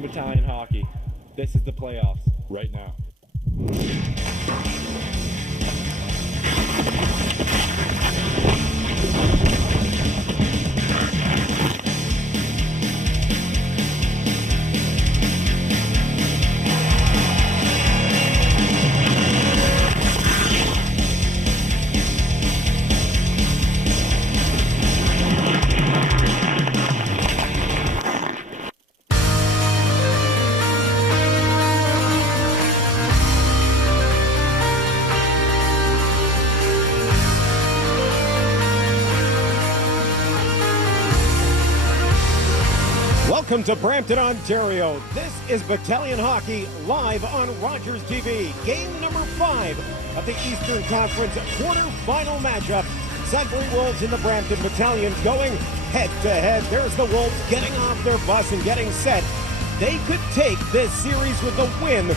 Brampton Battalion hockey. This is the playoffs right now. Welcome to Brampton, Ontario. This is Battalion Hockey live on Rogers TV. Game number 5 of the Eastern Conference quarterfinal matchup. Sudbury Wolves and the Brampton Battalion going head-to-head. There's the Wolves getting off their bus and getting set. They could take this series with a win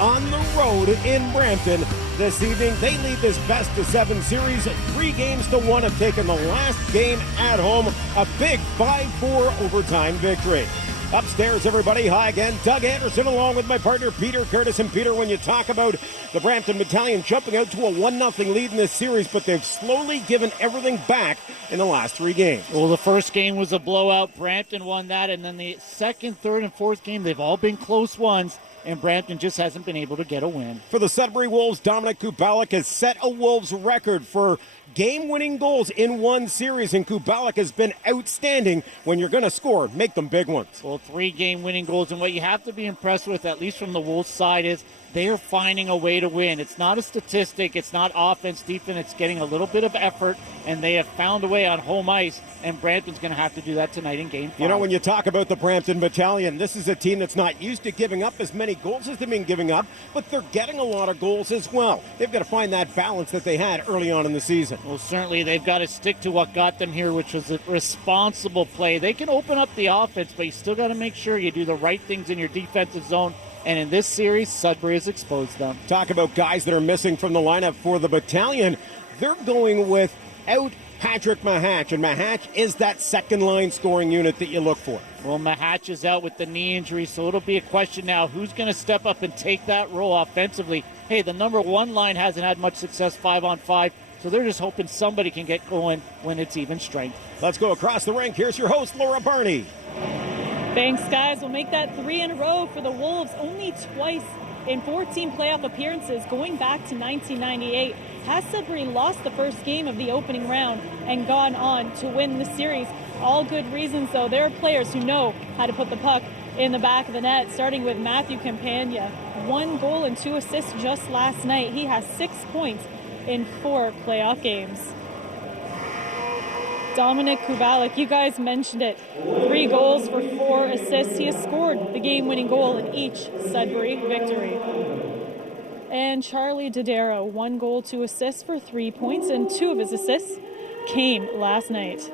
on the road in Brampton this evening. They lead this best-of-7 series 3-1, have taken the last game at home. A big 5-4 overtime victory. Upstairs, everybody, hi again. Doug Anderson along with my partner Peter Curtis. And Peter, when you talk about the Brampton Battalion jumping out to a 1-0 lead in this series, but they've slowly given everything back in the last 3 games. Well, the first game was a blowout. Brampton won that, and then the second, third, and fourth game, they've all been close ones. And Brampton just hasn't been able to get a win. For the Sudbury Wolves, Dominic Kubalik has set a Wolves record for game-winning goals in one series, and Kubalik has been outstanding. When you're going to score, make them big ones. Well, 3 game-winning goals, and what you have to be impressed with, at least from the Wolves side, is they are finding a way to win. It's not a statistic. It's not offense, defense. It's getting a little bit of effort, and they have found a way on home ice, and Brampton's going to have to do that tonight in Game 5. You know, when you talk about the Brampton Battalion, this is a team that's not used to giving up as many goals as they've been giving up, but they're getting a lot of goals as well. They've got to find that balance that they had early on in the season. Well, certainly they've got to stick to what got them here, which was a responsible play. They can open up the offense, but you still got to make sure you do the right things in your defensive zone. And in this series, Sudbury has exposed them. Talk about guys that are missing from the lineup for the Battalion. They're going without Patrick Mahatch, and Mahatch is that second-line scoring unit that you look for. Well, Mahatch is out with the knee injury, so it'll be a question now, who's going to step up and take that role offensively? Hey, the number 1 line hasn't had much success 5-on-5, so they're just hoping somebody can get going when it's even strength. Let's go across the rink. Here's your host, Laura Barney. Thanks, guys. We'll make that 3 in a row for the Wolves. Only twice in 14 playoff appearances going back to 1998. Has Sudbury lost the first game of the opening round and gone on to win the series? All good reasons, though. There are players who know how to put the puck in the back of the net, starting with Matthew Campagna. 1 goal and 2 assists just last night. He has 6 points in 4 playoff games. Dominic Kubalik, you guys mentioned it. 3 goals for 4 assists. He has scored the game-winning goal in each Sudbury victory. And Charlie Dodaro, 1 goal, 2 assists for 3 points, and 2 of his assists came last night.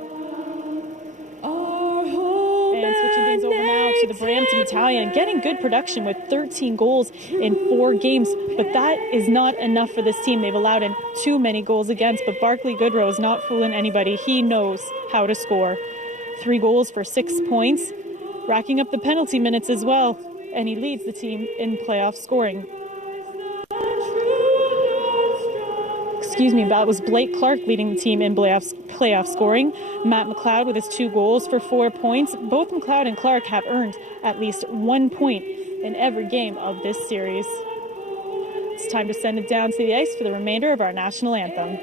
And switching things over now to the Brampton Battalion, getting good production with 13 goals in 4 games, but that is not enough for this team. They've allowed in too many goals against, but Barclay Goodrow is not fooling anybody. He knows how to score. 3 goals for 6 points, racking up the penalty minutes as well, and he leads the team in playoff scoring. That was Blake Clark leading the team in playoff scoring. Matt McLeod with his 2 goals for 4 points. Both McLeod and Clark have earned at least 1 point in every game of this series. It's time to send it down to the ice for the remainder of our national anthem.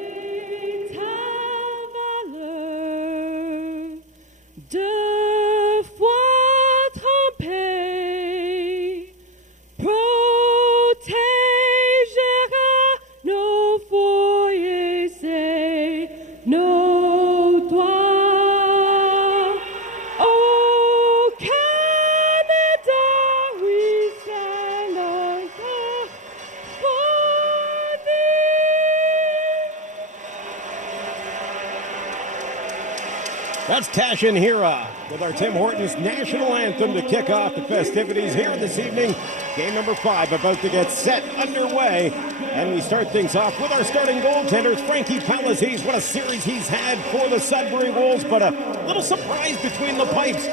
That's Tashin Hira with our Tim Hortons national anthem to kick off the festivities here this evening. Game number 5 about to get set underway. And we start things off with our starting goaltenders, Frankie Palazzi. What a series he's had for the Sudbury Wolves, but a little surprise between the pipes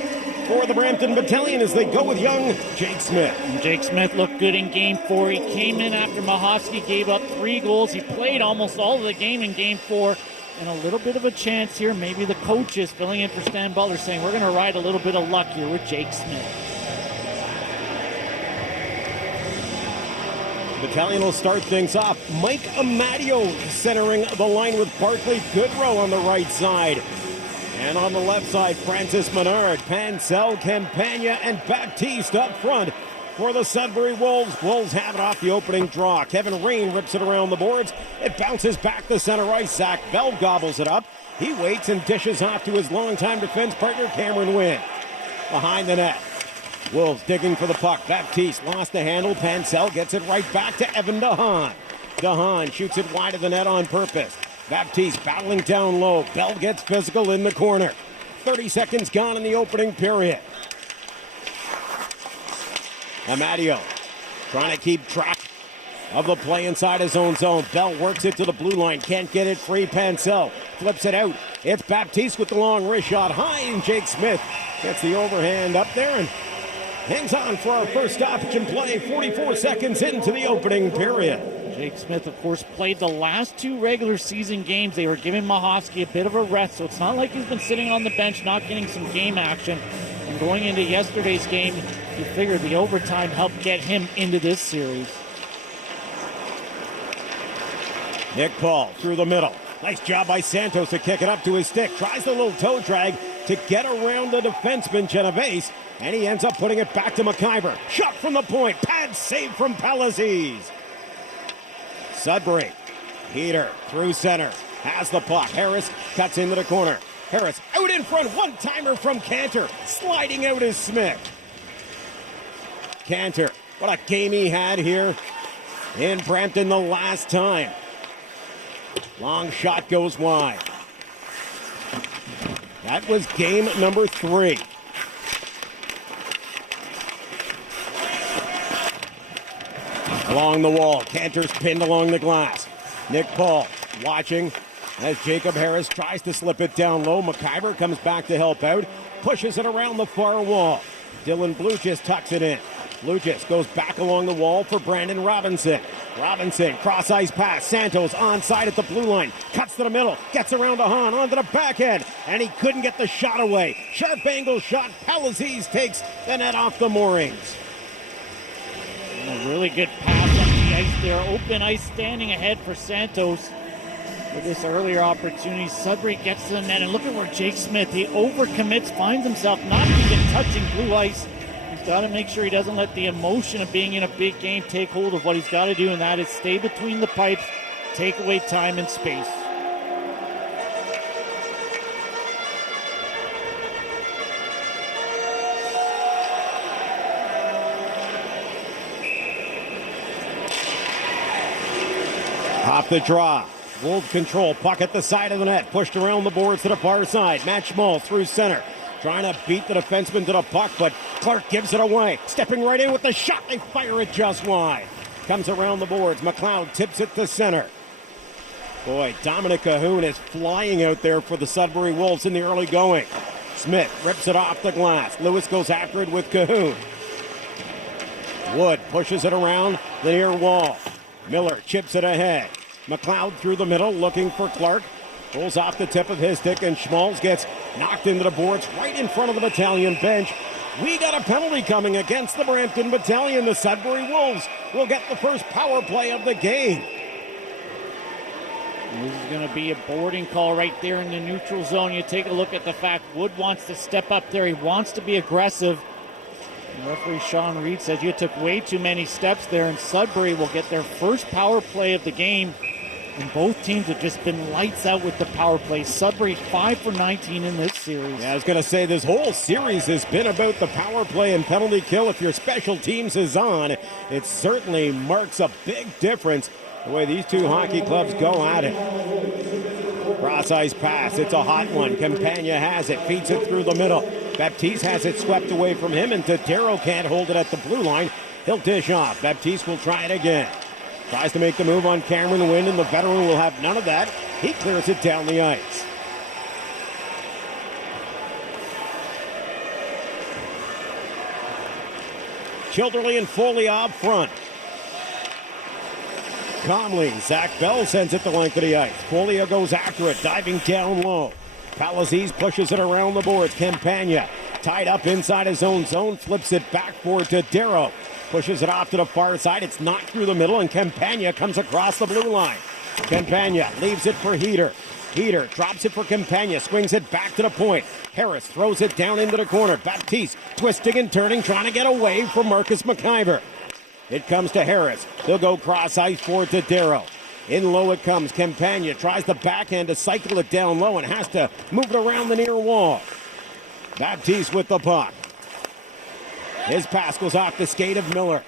for the Brampton Battalion as they go with young Jake Smith. Jake Smith looked good in Game 4. He came in after Mahosky gave up 3 goals. He played almost all of the game in Game 4. And a little bit of a chance here. Maybe the coaches filling in for Stan Butler saying we're going to ride a little bit of luck here with Jake Smith. The Battalion will start things off. Mike Amadio centering the line with Barclay Goodrow on the right side. And on the left side, Francis Menard, Pansel, Campagna, and Baptiste up front for the Sudbury Wolves. Wolves have it off the opening draw. Kevin Rain rips it around the boards. It bounces back to center ice. Zach Bell gobbles it up. He waits and dishes off to his longtime defense partner, Cameron Wynn. Behind the net, Wolves digging for the puck. Baptiste lost the handle. Pansel gets it right back to Evan DeHaan. DeHaan shoots it wide of the net on purpose. Baptiste battling down low. Bell gets physical in the corner. 30 seconds gone in the opening period. Amadio trying to keep track of the play inside his own zone. Bell works it to the blue line. Can't get it free. Pansel flips it out. It's Baptiste with the long wrist shot. High, and Jake Smith gets the overhand up there and hangs on for our first stoppage in play. 44 seconds into the opening period. Jake Smith, of course, played the last 2 regular season games. They were giving Mahosky a bit of a rest, so it's not like he's been sitting on the bench not getting some game action. And going into yesterday's game, you figured the overtime helped get him into this series. Nick Paul through the middle. Nice job by Santos to kick it up to his stick. Tries the little toe drag to get around the defenseman, Genovese. And he ends up putting it back to McIver. Shot from the point. Pad save from Palazese. Sudbury. Peter through center. Has the puck. Harris cuts into the corner. Harris out in front. One-timer from Cantor. Sliding out is Smith. Cantor. What a game he had here in Brampton the last time. Long shot goes wide. That was game number 3. Along the wall, Cantor's pinned along the glass. Nick Paul watching as Jacob Harris tries to slip it down low. McIver comes back to help out, pushes it around the far wall. Dylan Bluchis tucks it in. Bluchis goes back along the wall for Brandon Robinson. Robinson, cross-ice pass. Santos onside at the blue line. Cuts to the middle. Gets around DeHaan onto the backhand. And he couldn't get the shot away. Sharp angle shot. Palazese takes the net off the moorings. A really good pass on the ice there. Open ice standing ahead for Santos. With this earlier opportunity, Sudbury gets to the net. And look at where Jake Smith, he overcommits, finds himself not even touching blue ice. He's got to make sure he doesn't let the emotion of being in a big game take hold of what he's got to do, and that is stay between the pipes, take away time and space. Off the draw. Wolves control. Puck at the side of the net. Pushed around the boards to the far side. Matt Schmall through center. Trying to beat the defenseman to the puck, but Clark gives it away. Stepping right in with the shot. They fire it just wide. Comes around the boards. McLeod tips it to center. Boy, Dominic Cahoon is flying out there for the Sudbury Wolves in the early going. Smith rips it off the glass. Lewis goes after it with Cahoon. Wood pushes it around the near wall. Miller chips it ahead. McLeod through the middle looking for Clark. Pulls off the tip of his stick, and Schmalz gets knocked into the boards right in front of the Battalion bench. We got a penalty coming against the Brampton Battalion. The Sudbury Wolves will get the first power play of the game. This is going to be a boarding call right there in the neutral zone. You take a look at the fact Wood wants to step up there. He wants to be aggressive. And referee Sean Reed says you took way too many steps there, and Sudbury will get their first power play of the game. And both teams have just been lights out with the power play. Sudbury 5 for 19 in this series. Yeah, I was going to say this whole series has been about the power play and penalty kill. If your special teams is on, it certainly marks a big difference the way these two hockey clubs go at it. Cross-ice pass. It's a hot one. Campagna has it. Feeds it through the middle. Baptiste has it swept away from him, and Tadero can't hold it at the blue line. He'll dish off. Baptiste will try it again. Tries to make the move on Cameron Wynn, and the veteran will have none of that. He clears it down the ice. Childerley and Foley up front. Conley, Zach Bell sends it the length of the ice. Foley goes after it, diving down low. Palazzese pushes it around the boards. Campagna tied up inside his own zone, flips it back for Darrow. Pushes it off to the far side. It's knocked through the middle, and Campagna comes across the blue line. Campagna leaves it for Heater. Heater drops it for Campagna, swings it back to the point. Harris throws it down into the corner. Baptiste twisting and turning, trying to get away from Marcus McIver. It comes to Harris. He'll go cross ice for Darrow. In low it comes. Campagna tries the backhand to cycle it down low and has to move it around the near wall. Baptiste with the puck. His pass goes off the skate of Miller.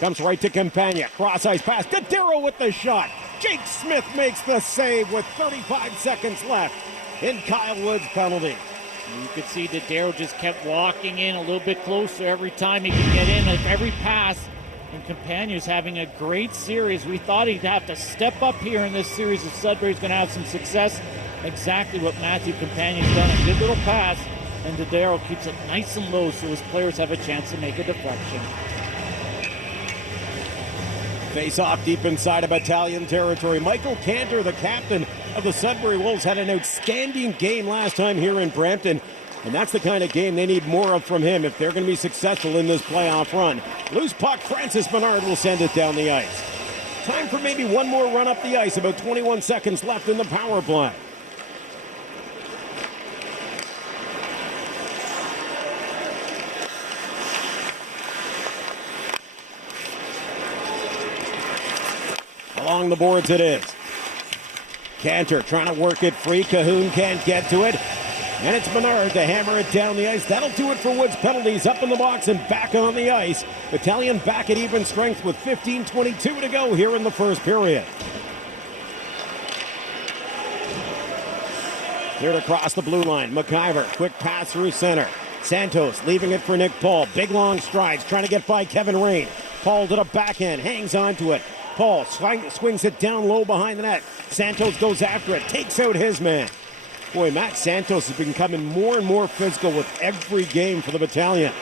Comes right to Campagna. Cross ice pass to Darrow with the shot. Jake Smith makes the save with 35 seconds left in Kyle Wood's penalty. You could see that Darrow just kept walking in a little bit closer every time he could get in, like every pass. And Campagna's having a great series. We thought he'd have to step up here in this series if Sudbury's going to have some success. Exactly what Matthew Campagna's done. A good little pass. And Darrow keeps it nice and low so his players have a chance to make a deflection. Face off deep inside of Battalion territory. Michael Cantor, the captain of the Sudbury Wolves, had an outstanding game last time here in Brampton. And that's the kind of game they need more of from him if they're going to be successful in this playoff run. Loose puck, Francis Bernard will send it down the ice. Time for maybe one more run up the ice. About 21 seconds left in the power play. Along the boards it is. Cantor trying to work it free. Cahoon can't get to it. And it's Bernard to hammer it down the ice. That'll do it for Woods. Penalties up in the box and back on the ice. Battalion back at even strength with 15:22 to go here in the first period. Cleared across the blue line. McIver, quick pass through center. Santos leaving it for Nick Paul. Big long strides, trying to get by Kevin Rain. Paul to the backhand, hangs on to it. Paul swings it down low behind the net. Santos goes after it, takes out his man. Boy, Matt Santos has been becoming more and more physical with every game for the Battalion.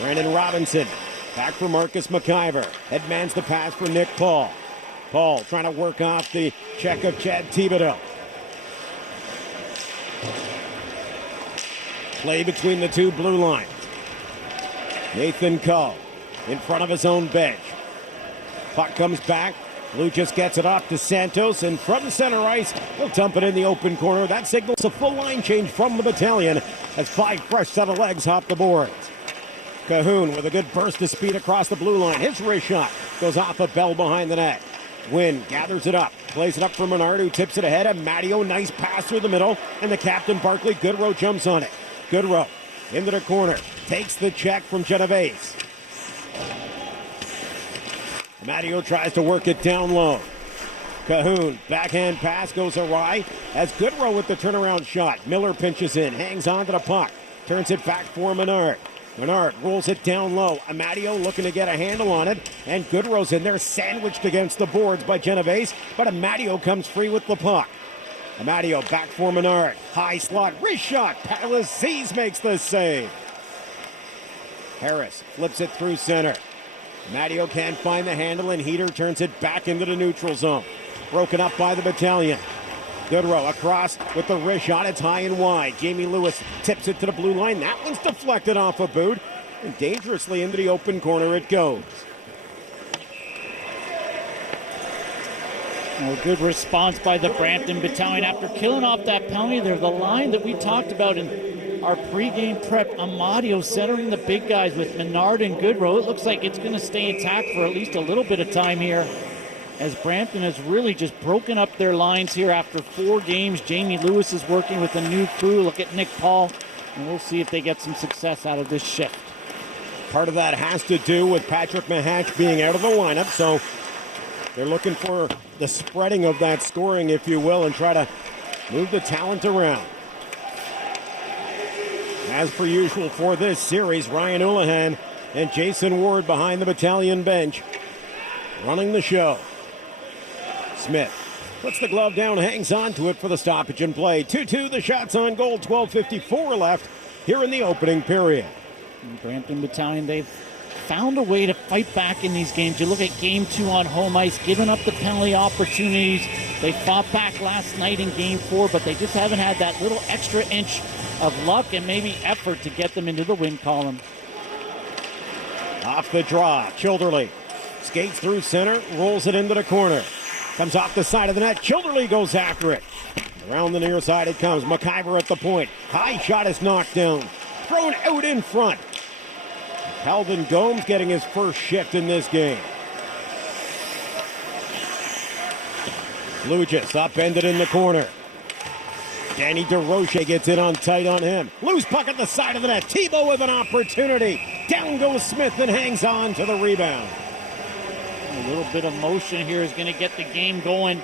Brandon Robinson, back for Marcus McIver. Headmans the pass for Nick Paul. Paul trying to work off the check of Chad Thibodeau. Play between the two blue lines. Nathan Coe in front of his own bench. Puck comes back. Blue just gets it off to Santos, and from center ice, he'll dump it in the open corner. That signals a full line change from the Battalion as 5 fresh set of legs hop the boards. Cahoon with a good burst of speed across the blue line. His wrist shot goes off a Bell behind the net. Wynn gathers it up, plays it up for Menard, who tips it ahead, and Matteo, nice pass through the middle, and the captain, Barkley Goodrow, jumps on it. Goodrow into the corner, takes the check from Genovese. Matteo tries to work it down low. Cahoon, backhand pass goes awry as Goodrow with the turnaround shot. Miller pinches in, hangs on to the puck, turns it back for Menard. Menard rolls it down low. Amadio looking to get a handle on it, and Goodrow's in there, sandwiched against the boards by Genovese, but Amadio comes free with the puck. Amadio back for Menard. High slot, wrist shot. Palazzese makes the save. Harris flips it through center. Matteo can't find the handle, and Heater turns it back into the neutral zone. Broken up by the Battalion. Goodrow across with the wrist shot. It's high and wide. Jamie Lewis tips it to the blue line. That one's deflected off a boot. And dangerously into the open corner it goes. A good response by the Brampton Battalion after killing off that penalty there. The line that we talked about in our pregame prep, Amadio centering the big guys with Menard and Goodrow. It looks like it's going to stay intact for at least a little bit of time here, as Brampton has really just broken up their lines here after 4 games. Jamie Lewis is working with a new crew. Look at Nick Paul, and we'll see if they get some success out of this shift. Part of that has to do with Patrick Mahatch being out of the lineup, so they're looking for the spreading of that scoring, if you will, and try to move the talent around. As per usual for this series, Ryan Houlihan and Jason Ward behind the Battalion bench, running the show. Smith puts the glove down, hangs on to it for the stoppage and play. 2-2, the shots on goal, 12:54 left here in the opening period. And Brampton Battalion, they've found a way to fight back in these games. You look at game 2 on home ice, giving up the penalty opportunities. They fought back last night in game 4, but they just haven't had that little extra inch of luck and maybe effort to get them into the win column. Off the draw, Childerley skates through center, rolls it into the corner. Comes off the side of the net, Childerley goes after it. Around the near side it comes, McIver at the point. High shot is knocked down, thrown out in front. Calvin Gomes getting his first shift in this game. Lugis upended in the corner. Danny DeRoche gets it on tight on him. Loose puck at the side of the net. Tebow with an opportunity. Down goes Smith and hangs on to the rebound. A little bit of motion here is going to get the game going.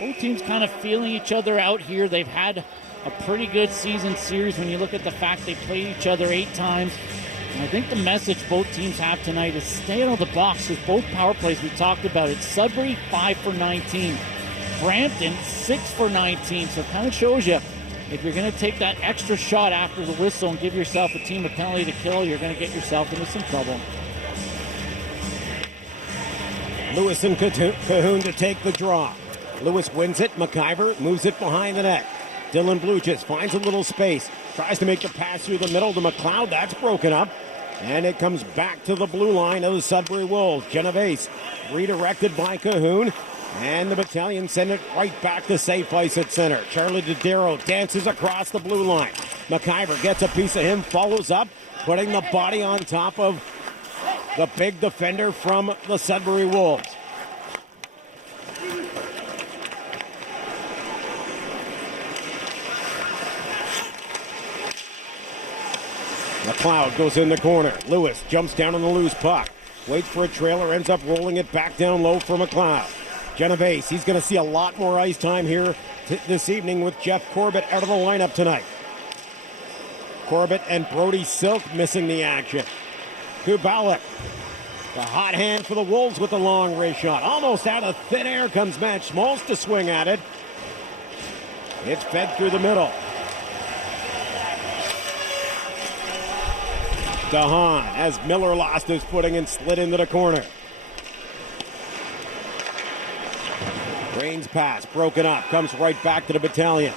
Both teams kind of feeling each other out here. They've had a pretty good season series when you look at the fact they played each other 8 times. And I think the message both teams have tonight is stay out of the box with both power plays. We talked about it. Sudbury, 5 for 19. Brampton, 6 for 19. So it kind of shows you if you're going to take that extra shot after the whistle and give yourself a team a penalty to kill, you're going to get yourself into some trouble. Lewis and Cahoon to take the draw. Lewis wins it. McIver moves it behind the net. Dylan Bluchis finds a little space. Tries to make the pass through the middle to McLeod. That's broken up. And it comes back to the blue line of the Sudbury Wolves. Genovese redirected by Cahoon. And the Battalion send it right back to safe ice at center. Charlie Dodero dances across the blue line. McIver gets a piece of him, follows up, putting the body on top of the big defender from the Sudbury Wolves. McLeod goes in the corner. Lewis jumps down on the loose puck. Waits for a trailer, ends up rolling it back down low for McLeod. Genovese, he's going to see a lot more ice time here this evening with Jeff Corbett out of the lineup tonight. Corbett and Brody Silk missing the action. Kubalik, the hot hand for the Wolves with the long wrist shot. Almost out of thin air comes Matt Smalls to swing at it. It's fed through the middle. DeHaan, as Miller lost his footing and slid into the corner. Rain's pass broken up, comes right back to the Battalion.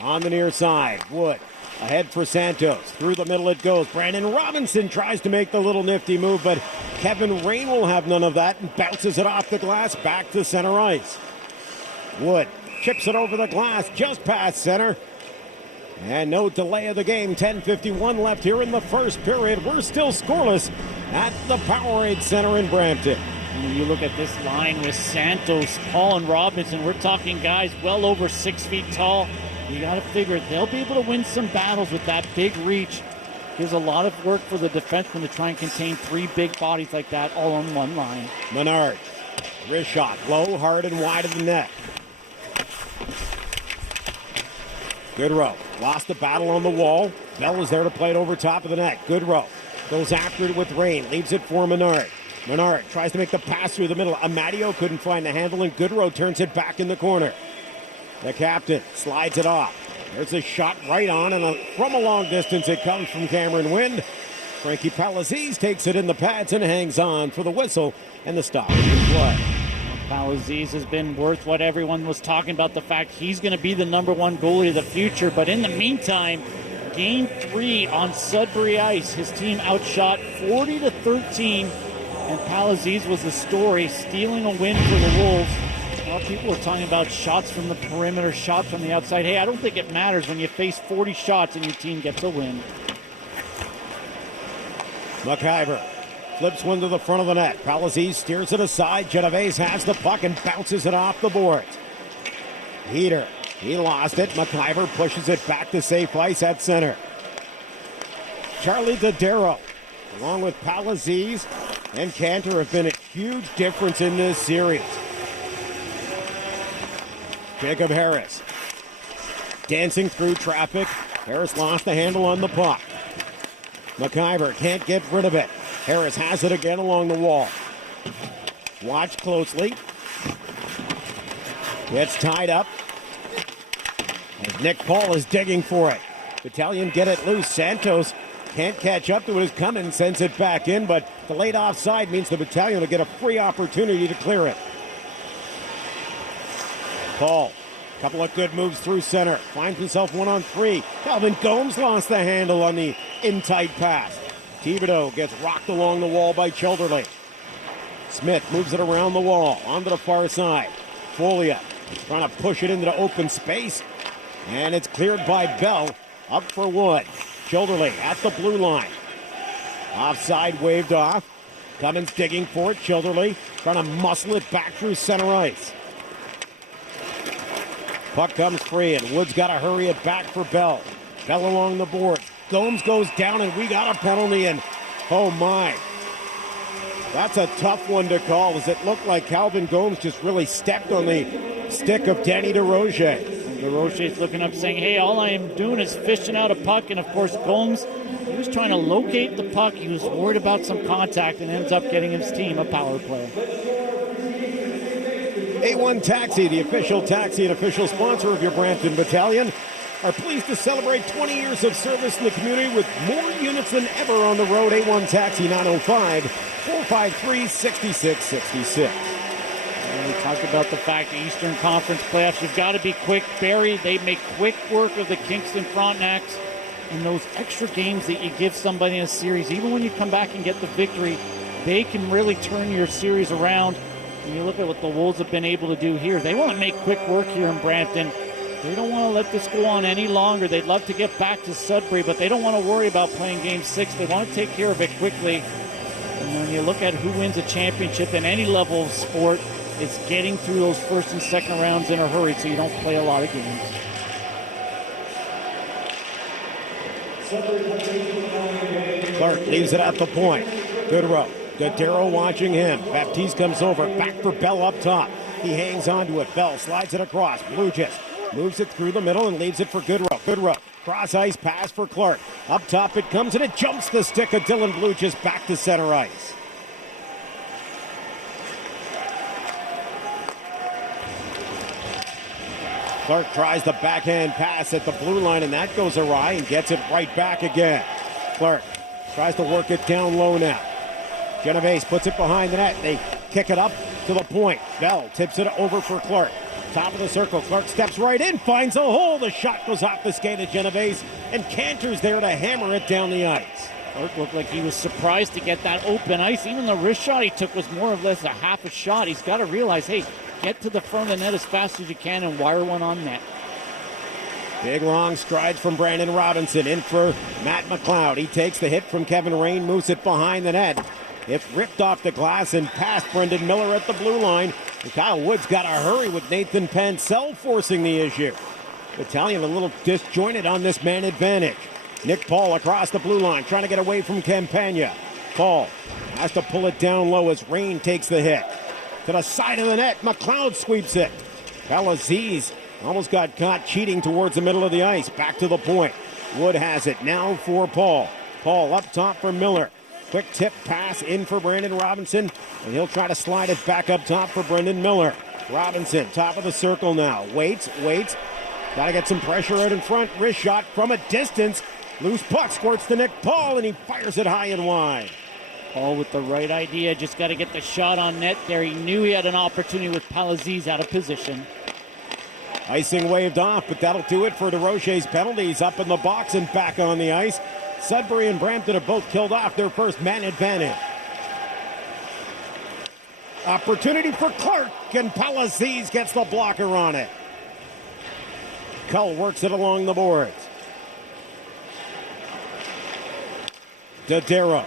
On the near side, Wood ahead for Santos. Through the middle it goes. Brandon Robinson tries to make the little nifty move, but Kevin Rain will have none of that and bounces it off the glass back to center ice. Wood chips it over the glass just past center. And no delay of the game. 10:51 left here in the first period. We're still scoreless at the Powerade Centre in Brampton. When you look at this line with Santos, Paul, and Robinson, we're talking guys well over 6 feet tall. You got to figure they'll be able to win some battles with that big reach. Gives a lot of work for the defenseman to try and contain 3 big bodies like that all on one line. Menard, wrist shot, low, hard, and wide of the net. Goodrow lost the battle on the wall. Bell is there to play it over top of the net. Goodrow goes after it with Rain, leaves it for Menard. Menard tries to make the pass through the middle. Amadio couldn't find the handle, and Goodrow turns it back in the corner. The captain slides it off. There's a shot right on, and from a long distance it comes from Cameron Wind. Frankie Palazzese takes it in the pads and hangs on for the whistle and the stop of the play. Palazzese has been worth what everyone was talking about, the fact he's going to be the number 1 goalie of the future. But in the meantime, Game 3 on Sudbury ice, his team outshot 40-13, and Palazzese was the story, stealing a win for the Wolves. Well, people are talking about shots from the perimeter, shots from the outside. Hey, I don't think it matters when you face 40 shots and your team gets a win. McIver flips one to the front of the net. Palazzese steers it aside. Genovese has the puck and bounces it off the boards. Heater, he lost it. McIver pushes it back to safe ice at center. Charlie Dodero, along with Palazzese and Cantor, have been a huge difference in this series. Jacob Harris dancing through traffic. Harris lost the handle on the puck. McIver can't get rid of it. Harris has it again along the wall. Watch closely. Gets tied up as Nick Paul is digging for it. Battalion get it loose. Santos Can't catch up to it as Cummins sends it back in, but the late offside means the Battalion will get a free opportunity to clear it. Paul, couple of good moves through center, finds himself 1-on-3. Calvin Gomes lost the handle on the in-tight pass. Thibodeau gets rocked along the wall by Childerley. Smith moves it around the wall, onto the far side. Folia trying to push it into the open space, and it's cleared by Bell. Up for Wood. Childerley at the blue line. Offside waved off. Cummins digging for it. Childerley trying to muscle it back through center ice. Puck comes free, and Wood's got to hurry it back for Bell. Bell along the board. Gomes goes down, and we got a penalty, and oh my. That's a tough one to call, as it looked like Calvin Gomes just really stepped on the stick of Danny DeRocher. DeRocher's looking up saying, hey, all I am doing is fishing out a puck. And, of course, Gomes, he was trying to locate the puck. He was worried about some contact and ends up getting his team a power play. A1 Taxi, the official taxi and official sponsor of your Brampton Battalion, are pleased to celebrate 20 years of service in the community with more units than ever on the road. A1 Taxi, 905-453-6666. And we talked about the fact the Eastern Conference playoffs, you've got to be quick. Barrie, they make quick work of the Kingston Frontenacs. And those extra games that you give somebody in a series, even when you come back and get the victory, they can really turn your series around. And you look at what the Wolves have been able to do here. They want to make quick work here in Brampton. They don't want to let this go on any longer. They'd love to get back to Sudbury, but they don't want to worry about playing Game 6. They want to take care of it quickly. And when you look at who wins a championship in any level of sport, it's getting through those first and second rounds in a hurry so you don't play a lot of games. Clark leaves it at the point. Goodrow. Godero watching him. Baptiste comes over. Back for Bell up top. He hangs onto it. Bell slides it across. Blugis moves it through the middle and leaves it for Goodrow. Goodrow. Cross ice pass for Clark. Up top it comes and it jumps the stick of Dylan Blugis back to center ice. Clark tries the backhand pass at the blue line, and that goes awry and gets it right back again. Clark tries to work it down low now. Genovese puts it behind the net. They kick it up to the point. Bell tips it over for Clark. Top of the circle. Clark steps right in, finds a hole. The shot goes off the skate of Genovese, and Cantor's there to hammer it down the ice. Clark looked like he was surprised to get that open ice. Even the wrist shot he took was more or less a half a shot. He's got to realize, hey, get to the front of the net as fast as you can and wire one on net. Big long strides from Brandon Robinson. In for Matt McLeod. He takes the hit from Kevin Rain, moves it behind the net. It's ripped off the glass and past Brendan Miller at the blue line. And Kyle Wood's got to hurry with Nathan Pansell forcing the issue. Battalion a little disjointed on this man advantage. Nick Paul across the blue line, trying to get away from Campagna. Paul has to pull it down low as Rain takes the hit. To the side of the net, McLeod sweeps it. Palaziz almost got caught cheating towards the middle of the ice. Back to the point. Wood has it now for Paul. Paul up top for Miller. Quick tip pass in for Brandon Robinson, and he'll try to slide it back up top for Brendan Miller. Robinson, top of the circle now. Waits. Got to get some pressure out in front. Wrist shot from a distance. Loose puck squirts to Nick Paul, and he fires it high and wide. Paul with the right idea. Just got to get the shot on net there. He knew he had an opportunity with Palaziz out of position. Icing waved off, but that'll do it for DeRocher's penalties. Up in the box and back on the ice. Sudbury and Brampton have both killed off their first man advantage. Opportunity for Clark, and Palaziz gets the blocker on it. Cull works it along the boards. Dodero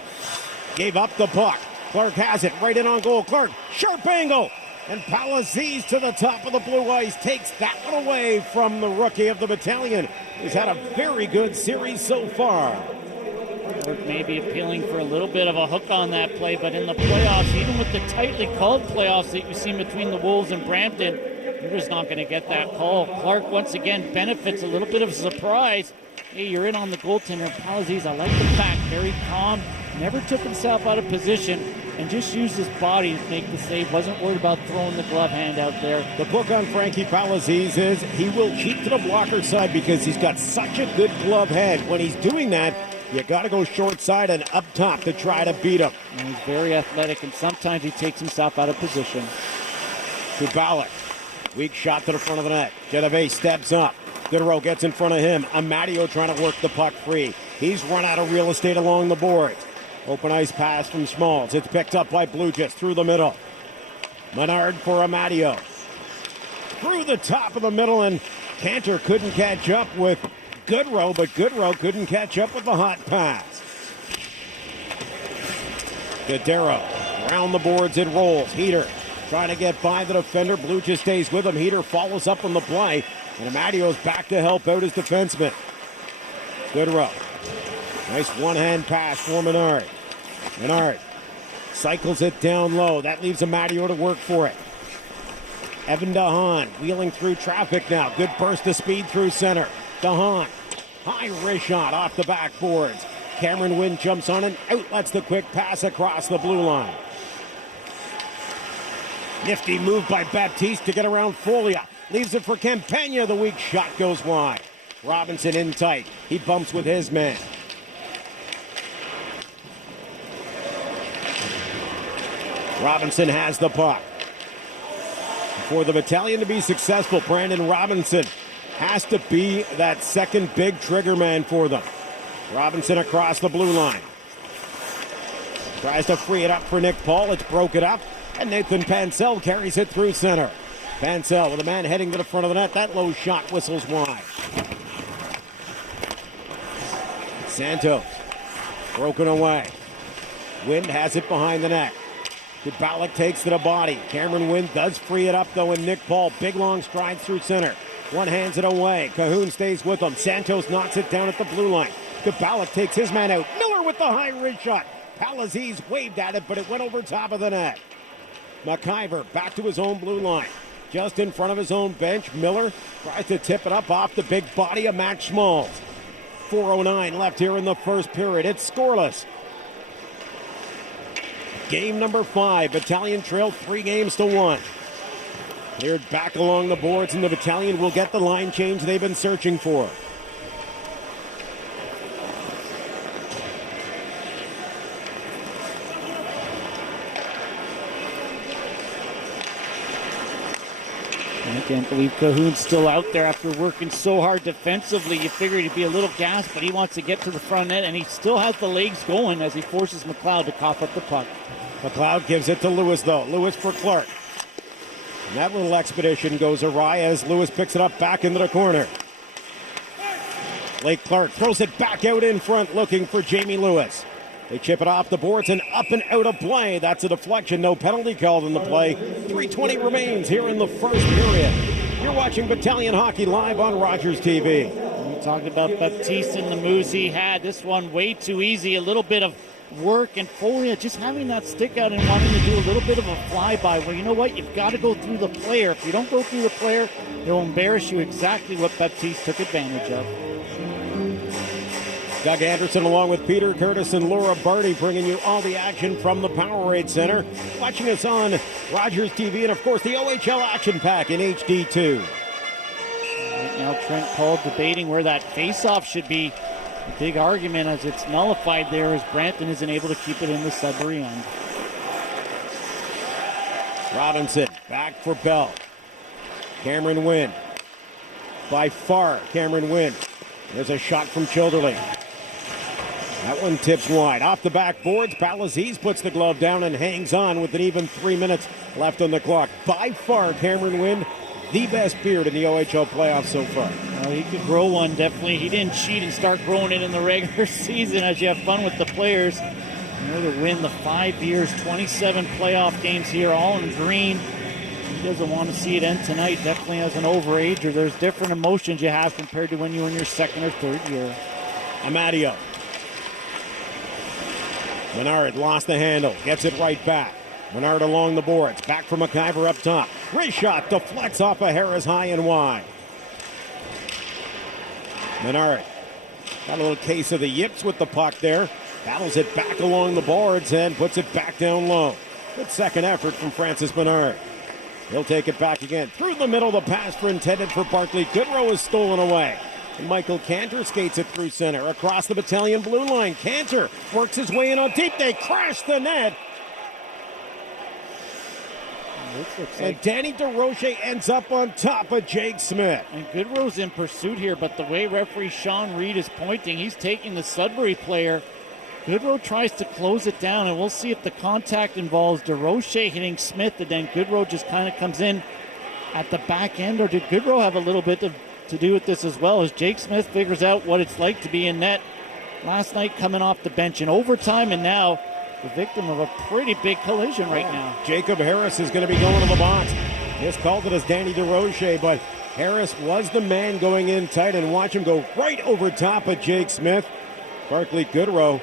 gave up the puck. Clark has it right in on goal. Clark, sharp angle. And Palaziz to the top of the blue ice takes that one away from the rookie of the Battalion, who's had a very good series so far. Clark may be appealing for a little bit of a hook on that play, but in the playoffs, even with the tightly called playoffs that you've seen between the Wolves and Brampton, you're just not going to get that call. Clark, once again, benefits a little bit of a surprise. Hey, you're in on the goaltender. Palaziz, I like the fact, very calm, never took himself out of position, and just used his body to make the save. Wasn't worried about throwing the glove hand out there. The book on Frankie Palaziz is he will cheat to the blocker side because he's got such a good glove head. When he's doing that, You got to go short side and up top to try to beat him. And he's very athletic, and sometimes he takes himself out of position. Kubalik. Weak shot to the front of the net. Genevieve steps up. Goodrow gets in front of him. Amadio trying to work the puck free. He's run out of real estate along the boards. Open ice pass from Smalls. It's picked up by Blugis through the middle. Menard for Amadio. Through the top of the middle, and Cantor couldn't catch up with Goodrow, but Goodrow couldn't catch up with the hot pass. Gadero around the boards, it rolls. Heater trying to get by the defender. Blugis stays with him. Heater follows up on the play, and Amadio's back to help out his defenseman. Goodrow. Nice one-hand pass for Menard. Menard cycles it down low. That leaves Amadio to work for it. Evan DeHaan wheeling through traffic now. Good burst of speed through center. DeHaan, high wrist shot off the backboards. Cameron Wynn jumps on and outlets the quick pass across the blue line. Nifty move by Baptiste to get around Folia. Leaves it for Campagna. The weak shot goes wide. Robinson in tight. He bumps with his man. Robinson has the puck. For the Battalion to be successful, Brandon Robinson has to be that second big trigger man for them. Robinson across the blue line. Tries to free it up for Nick Paul. It's broken up, and Nathan Pancel carries it through center. Pancel with a man heading to the front of the net. That low shot whistles wide. Santos broken away. Wind has it behind the net. Kubalik takes to the body. Cameron Wynn does free it up, though, and Nick Paul, big long strides through center. One hands it away. Cahoon stays with him. Santos knocks it down at the blue line. Kubalik takes his man out. Miller with the high wrist shot. Palaziz waved at it, but it went over top of the net. McIver back to his own blue line. Just in front of his own bench, Miller tries to tip it up off the big body of Max Smalls. 4:09 left here in the first period. It's scoreless. Game number 5. Battalion trailed 3-1. Cleared back along the boards, and the Battalion will get the line change they've been searching for. I can't believe Cahoon's still out there after working so hard defensively. You figured he'd be a little gassed, but he wants to get to the front net, and he still has the legs going as he forces McLeod to cough up the puck. McLeod gives it to Lewis, though. Lewis for Clark. And that little expedition goes awry as Lewis picks it up back into the corner. Blake Clark throws it back out in front, looking for Jamie Lewis. They chip it off the boards and up and out of play. That's a deflection. No penalty called in the play. 3:20 remains here in the first period. You're watching Battalion Hockey live on Rogers TV. We talked about Baptiste and the moves he had. This one way too easy. A little bit of work, and Folia just having that stick out and wanting to do a little bit of a flyby. Well, you know what? You've got to go through the player. If you don't go through the player, they'll embarrass you, exactly what Baptiste took advantage of. Doug Anderson along with Peter Curtis and Laura Barty bringing you all the action from the Powerade Centre. Watching us on Rogers TV and, of course, the OHL Action Pack in HD2. Right now, Trent Paul debating where that face-off should be. A big argument as it's nullified there as Brampton isn't able to keep it in the Sudbury end. Robinson back for Bell. Cameron Wynn. By far, Cameron Wynn. There's a shot from Childerling. That one tips wide. Off the backboards, Palaziz puts the glove down and hangs on with an even 3 minutes left on the clock. By far, Cameron Wynn, the best beard in the OHL playoffs so far. Well, he could grow one, definitely. He didn't cheat and start growing it in the regular season as you have fun with the players. In order to win the 5 years, 27 playoff games here, all in green. He doesn't want to see it end tonight. Definitely as an overager, there's different emotions you have compared to when you were in your second or third year. Amadio. Menard lost the handle, gets it right back. Menard along the boards, back from McIver up top. Wrist shot deflects off of Harris high and wide. Menard got a little case of the yips with the puck there. Battles it back along the boards and puts it back down low. Good second effort from Francis Menard. He'll take it back again. Through the middle, the pass intended for Barkley. Goodrow is stolen away. Michael Cantor skates it through center, across the Battalion blue line. Cantor works his way in on deep. They crash the net. And Danny DeRoche ends up on top of Jake Smith. And Goodrow's in pursuit here, but the way referee Sean Reed is pointing, he's taking the Sudbury player. Goodrow tries to close it down, and we'll see if the contact involves DeRoche hitting Smith, and then Goodrow just kind of comes in at the back end. Or did Goodrow have a little bit to do with this as well, as Jake Smith figures out what it's like to be in net last night, coming off the bench in overtime, and now the victim of a pretty big collision right now. Jacob Harris is going to be going to the box. Just called it as Danny DeRoche, but Harris was the man going in tight, and watch him go right over top of Jake Smith. Barclay Goodrow.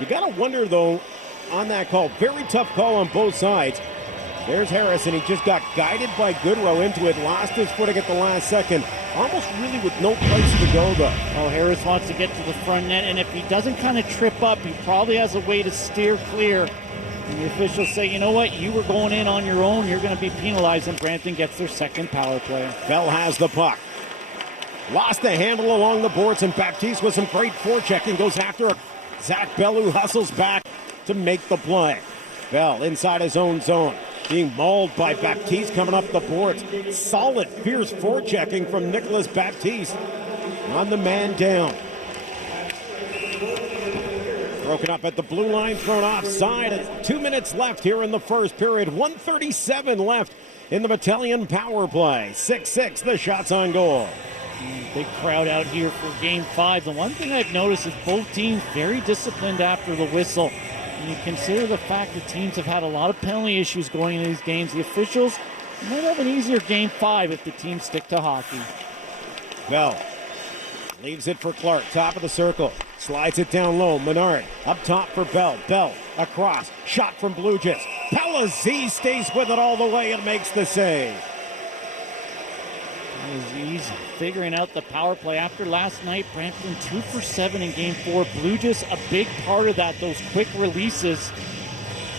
You got to wonder, though, on that call. Very tough call on both sides. There's Harris, and he just got guided by Goodrow into it. Lost his footing at the last second. Almost really with no place to go, though. Oh, Harris wants to get to the front net, and if he doesn't kind of trip up, he probably has a way to steer clear. And the officials say, you know what, you were going in on your own. You're going to be penalized, and Brampton gets their second power play. Bell has the puck. Lost the handle along the boards, and Baptiste with some great forechecking goes after Zach Bell, who hustles back to make the play. Bell inside his own zone, being mauled by Baptiste coming up the boards. Solid, fierce forechecking from Nicholas Baptiste on the man down. Broken up at the blue line, thrown offside. 2 minutes left here in the first period. 1:37 left in the Battalion power play. 6-6, the shots on goal. Big crowd out here for Game 5. The one thing I've noticed is both teams very disciplined after the whistle. And you consider the fact that teams have had a lot of penalty issues going into these games. The officials might have an easier Game 5 if the teams stick to hockey. Bell leaves it for Clark, top of the circle. Slides it down low. Menard up top for Bell. Bell across. Shot from Blue Jays. Palazzi stays with it all the way and makes the save. He's figuring out the power play. After last night, Brampton 2 for 7 in Game 4. Blue Jays a big part of that, those quick releases.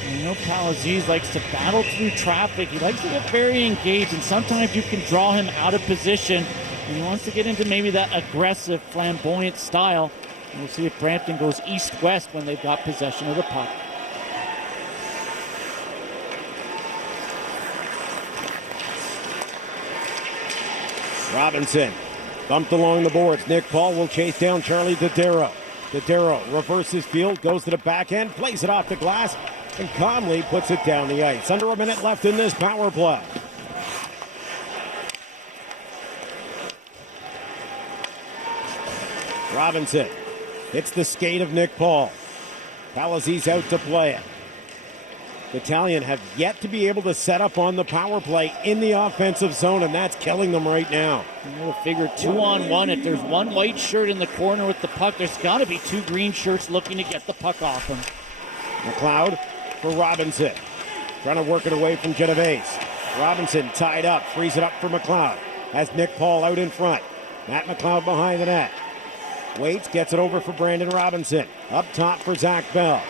And you know Palazzi likes to battle through traffic. He likes to get very engaged, and sometimes you can draw him out of position. And he wants to get into maybe that aggressive, flamboyant style. And we'll see if Brampton goes east-west when they've got possession of the puck. Robinson bumped along the boards. Nick Paul will chase down Charlie Dodaro. Dodaro reverses field, goes to the backhand, plays it off the glass, and calmly puts it down the ice. Under a minute left in this power play. Robinson hits the skate of Nick Paul. Palazzi's out to play it. Battalion have yet to be able to set up on the power play in the offensive zone, and that's killing them right now. We'll figure 2-on-1. If there's one white shirt in the corner with the puck, there's got to be two green shirts looking to get the puck off him. McLeod for Robinson. Trying to work it away from Genovese. Robinson tied up, frees it up for McLeod. Has Nick Paul out in front. Matt McLeod behind the net. Waits, gets it over for Brandon Robinson. Up top for Zach Bell.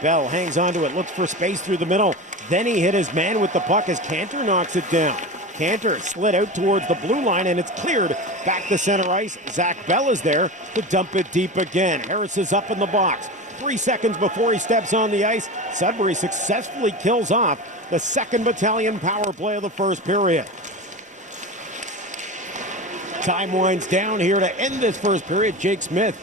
Bell hangs onto it, looks for space through the middle. Then he hit his man with the puck as Cantor knocks it down. Cantor slid out towards the blue line, and it's cleared back to center ice. Zach Bell is there to dump it deep again. Harris is up in the box. 3 seconds before he steps on the ice, Sudbury successfully kills off the 2nd Battalion power play of the first period. Time winds down here to end this first period. Jake Smith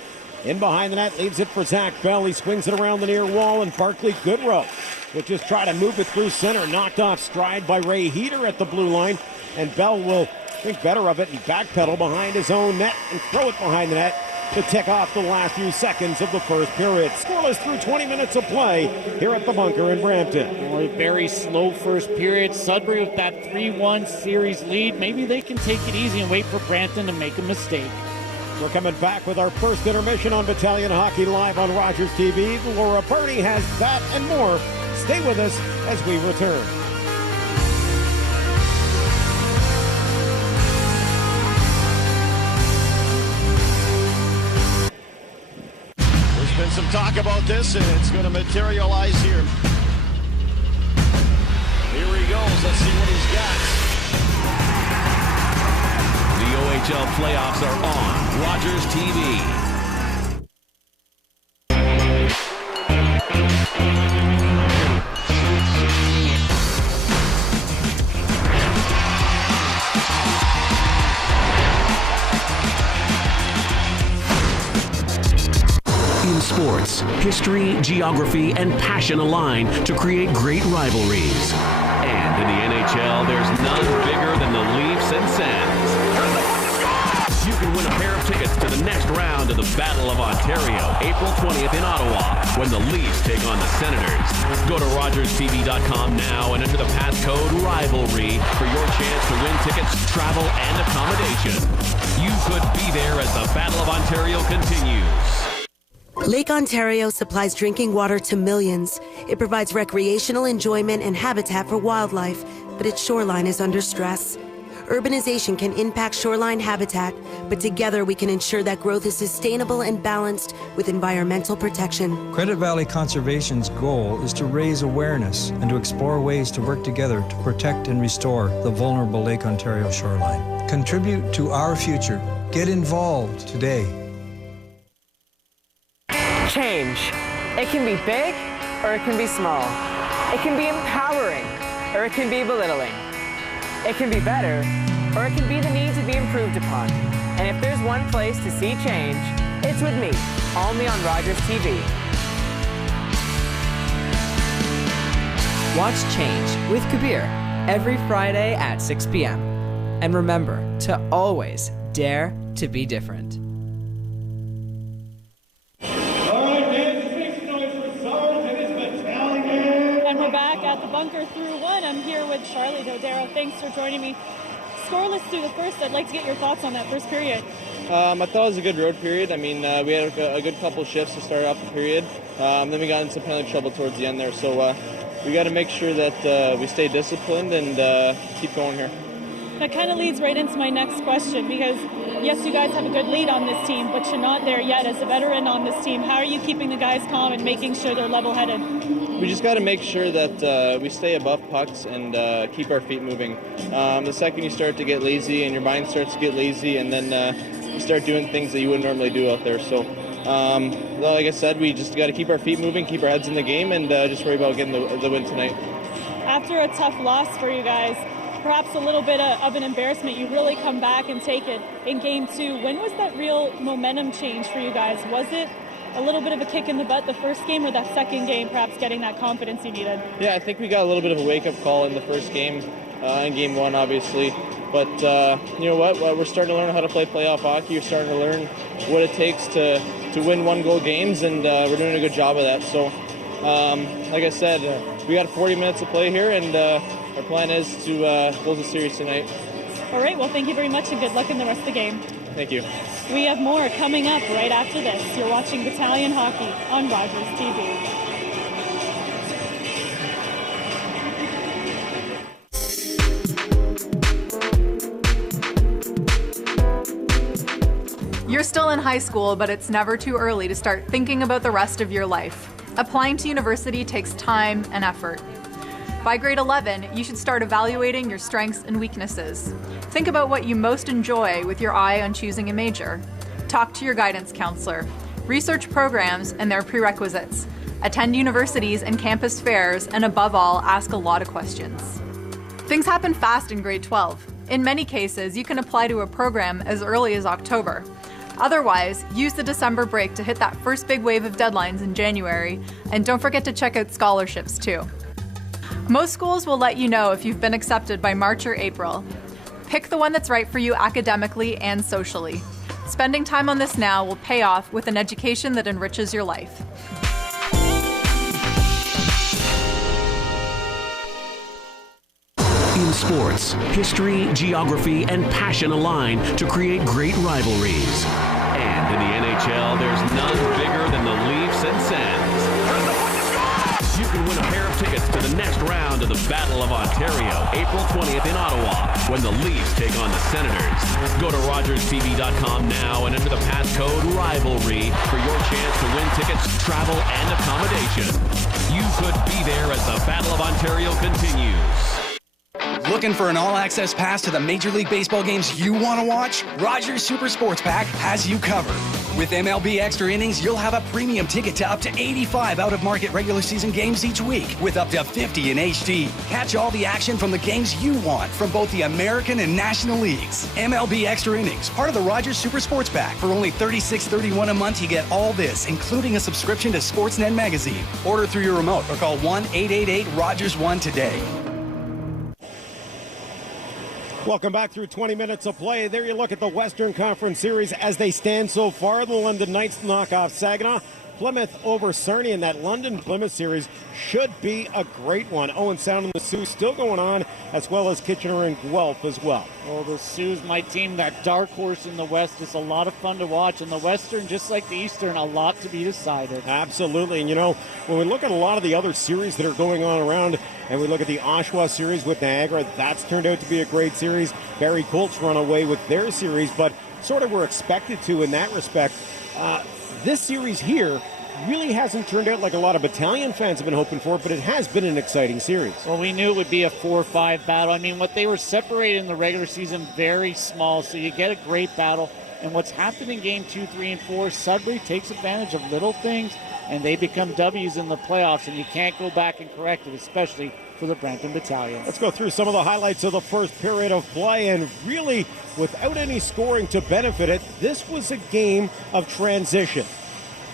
in behind the net, leaves it for Zach Bell. He swings it around the near wall, and Barclay Goodrow will just try to move it through center. Knocked off stride by Ray Heater at the blue line, and Bell will think better of it and backpedal behind his own net and throw it behind the net to tick off the last few seconds of the first period. Scoreless through 20 minutes of play here at the Bunker in Brampton. A very slow first period. Sudbury with that 3-1 series lead. Maybe they can take it easy and wait for Brampton to make a mistake. We're coming back with our first intermission on Battalion Hockey Live on Rogers TV. Laura Birney has that and more. Stay with us as we return. There's been some talk about this, and it's going to materialize here. Here he goes. Let's see what he's got. The OHL playoffs are on Rogers TV. In sports, history, geography, and passion align to create great rivalries. And in the NHL, there's none bigger than the Leafs and Sens. You can win a pair of tickets to the next round of the Battle of Ontario, April 20th in Ottawa, when the Leafs take on the Senators. Go to RogersTV.com now and enter the passcode RIVALRY for your chance to win tickets, travel, and accommodation. You could be there as the Battle of Ontario continues. Lake Ontario supplies drinking water to millions. It provides recreational enjoyment and habitat for wildlife, but its shoreline is under stress. Urbanization can impact shoreline habitat, but together we can ensure that growth is sustainable and balanced with environmental protection. Credit Valley Conservation's goal is to raise awareness and to explore ways to work together to protect and restore the vulnerable Lake Ontario shoreline. Contribute to our future. Get involved today. Change. It can be big or it can be small. It can be empowering or it can be belittling. It can be better or it can be the need to be improved upon. And if there's one place to see change, it's with me, only on Rogers TV. Watch Change with Kabir every Friday at 6 p.m. And remember to always dare to be different. At the bunker through one. I'm here with Charlie Dodaro. Thanks for joining me. Scoreless through the first. I'd like to get your thoughts on that first period. I thought it was a good road period. I mean, we had a good couple shifts to start off the period. Then we got into some penalty trouble towards the end there. So we got to make sure that we stay disciplined and keep going here. That kind of leads right into my next question, because yes, you guys have a good lead on this team, but you're not there yet as a veteran on this team. How are you keeping the guys calm and making sure they're level-headed? We just got to make sure that we stay above pucks and keep our feet moving. The second you start to get lazy and your mind starts to get lazy, and then you start doing things that you wouldn't normally do out there. So, like I said, we just got to keep our feet moving, keep our heads in the game, and just worry about getting the win tonight. After a tough loss for you guys, perhaps a little bit of an embarrassment, you really come back and take it in Game 2. When was that real momentum change for you guys? Was it a little bit of a kick in the butt the first game, or that second game perhaps getting that confidence you needed? Yeah, I think we got a little bit of a wake-up call in the first game, in Game 1, obviously. But you know what? We're starting to learn how to play playoff hockey. We're starting to learn what it takes to win one-goal games, and we're doing a good job of that. So, like I said, we got 40 minutes to play here, and our plan is to close the series tonight. All right, well, thank you very much, and good luck in the rest of the game. Thank you. We have more coming up right after this. You're watching Battalion Hockey on Rogers TV. You're still in high school, but it's never too early to start thinking about the rest of your life. Applying to university takes time and effort. By grade 11, you should start evaluating your strengths and weaknesses. Think about what you most enjoy with your eye on choosing a major. Talk to your guidance counselor. Research programs and their prerequisites. Attend universities and campus fairs, and above all, ask a lot of questions. Things happen fast in grade 12. In many cases, you can apply to a program as early as October. Otherwise, use the December break to hit that first big wave of deadlines in January, and don't forget to check out scholarships too. Most schools will let you know if you've been accepted by March or April. Pick the one that's right for you academically and socially. Spending time on this now will pay off with an education that enriches your life. In sports, history, geography, and passion align to create great rivalries. And in the NHL, there's none bigger than the Leafs and Sens. You can win a pair of tickets to the next round of the Battle of Ontario, April 20th in Ottawa, when the Leafs take on the Senators. Go to RogersTV.com now and enter the passcode RIVALRY for your chance to win tickets, travel, and accommodation. You could be there as the Battle of Ontario continues. Looking for an all-access pass to the Major League Baseball games you want to watch? Rogers Super Sports Pack has you covered. With MLB Extra Innings, you'll have a premium ticket to up to 85 out-of-market regular season games each week, with up to 50 in HD. Catch all the action from the games you want from both the American and National Leagues. MLB Extra Innings, part of the Rogers Super Sports Pack. For only $36.31 a month, you get all this, including a subscription to Sportsnet magazine. Order through your remote or call 1-888-ROGERS-1 today. Welcome back through 20 minutes of play. There you look at the Western Conference Series as they stand so far. The London Knights knock off Saginaw. Plymouth over Sarnia, and that London-Plymouth series should be a great one. Owen Sound and the Sioux still going on, as well as Kitchener and Guelph as well. Well, the Sioux's my team, that dark horse in the West. Is a lot of fun to watch. And the Western, just like the Eastern, a lot to be decided. Absolutely. And, you know, when we look at a lot of the other series that are going on around, and we look at the Oshawa series with Niagara, that's turned out to be a great series. Barrie Colts run away with their series, but sort of were expected to in that respect. This series here really hasn't turned out like a lot of Battalion fans have been hoping for, but it has been an exciting series. Well, we knew it would be a 4-5 battle. I mean, what they were separated in the regular season, very small, so you get a great battle. And what's happened in game 2, 3, and 4, Sudbury takes advantage of little things, and they become W's in the playoffs, and you can't go back and correct it, especially for the Brampton Battalion. Let's go through some of the highlights of the first period of play, and really, without any scoring to benefit it, this was a game of transition.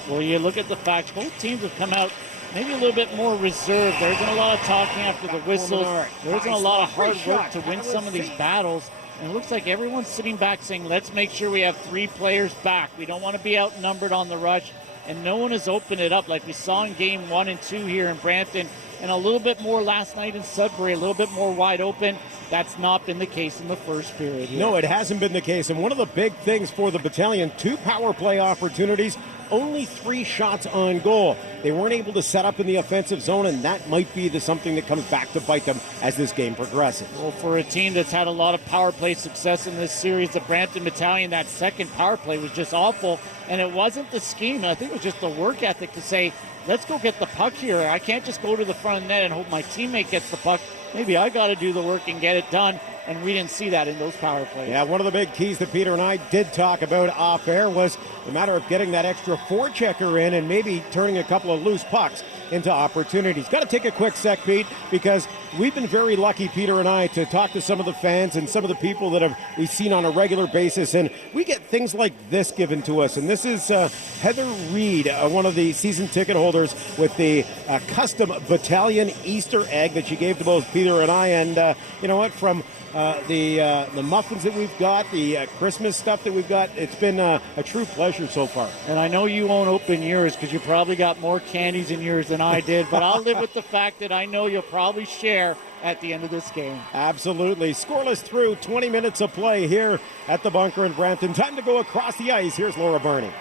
Well, you look at the facts, both teams have come out maybe a little bit more reserved. There isn't a lot of talking after the whistles. There isn't a lot of hard work to win some of these battles. And it looks like everyone's sitting back saying, let's make sure we have 3 players back. We don't want to be outnumbered on the rush. And no one has opened it up like we saw in game 1 and 2 here in Brampton. And a little bit more last night in Sudbury, a little bit more wide open. That's not been the case in the first period here. No, it hasn't been the case. And one of the big things for the Battalion, 2 power play opportunities, only 3 shots on goal. They weren't able to set up in the offensive zone, and that might be something that comes back to bite them as this game progresses. Well, for a team that's had a lot of power play success in this series, the Brampton Battalion, that second power play was just awful. And it wasn't the scheme. I think it was just the work ethic to say, let's go get the puck here. I can't just go to the front of the net and hope my teammate gets the puck. Maybe I got to do the work and get it done. And we didn't see that in those power plays. Yeah, one of the big keys that Peter and I did talk about off air was the matter of getting that extra forechecker in and maybe turning a couple of loose pucks into opportunities. Got to take a quick sec, Pete, because we've been very lucky, Peter and I, to talk to some of the fans and some of the people that we've seen on a regular basis, and we get things like this given to us. And this is Heather Reed, one of the season ticket holders, with the custom Battalion Easter egg that she gave to both Peter and I. And you know what, from the muffins that we've got, the Christmas stuff that we've got, it's been a true pleasure so far. And I know you won't open yours because you probably got more candies in yours than I did, but I'll live with the fact that I know you'll probably share at the end of this game. Absolutely. Scoreless through 20 minutes of play here at the bunker in Brampton. Time to go across the ice. Here's Laura Barney.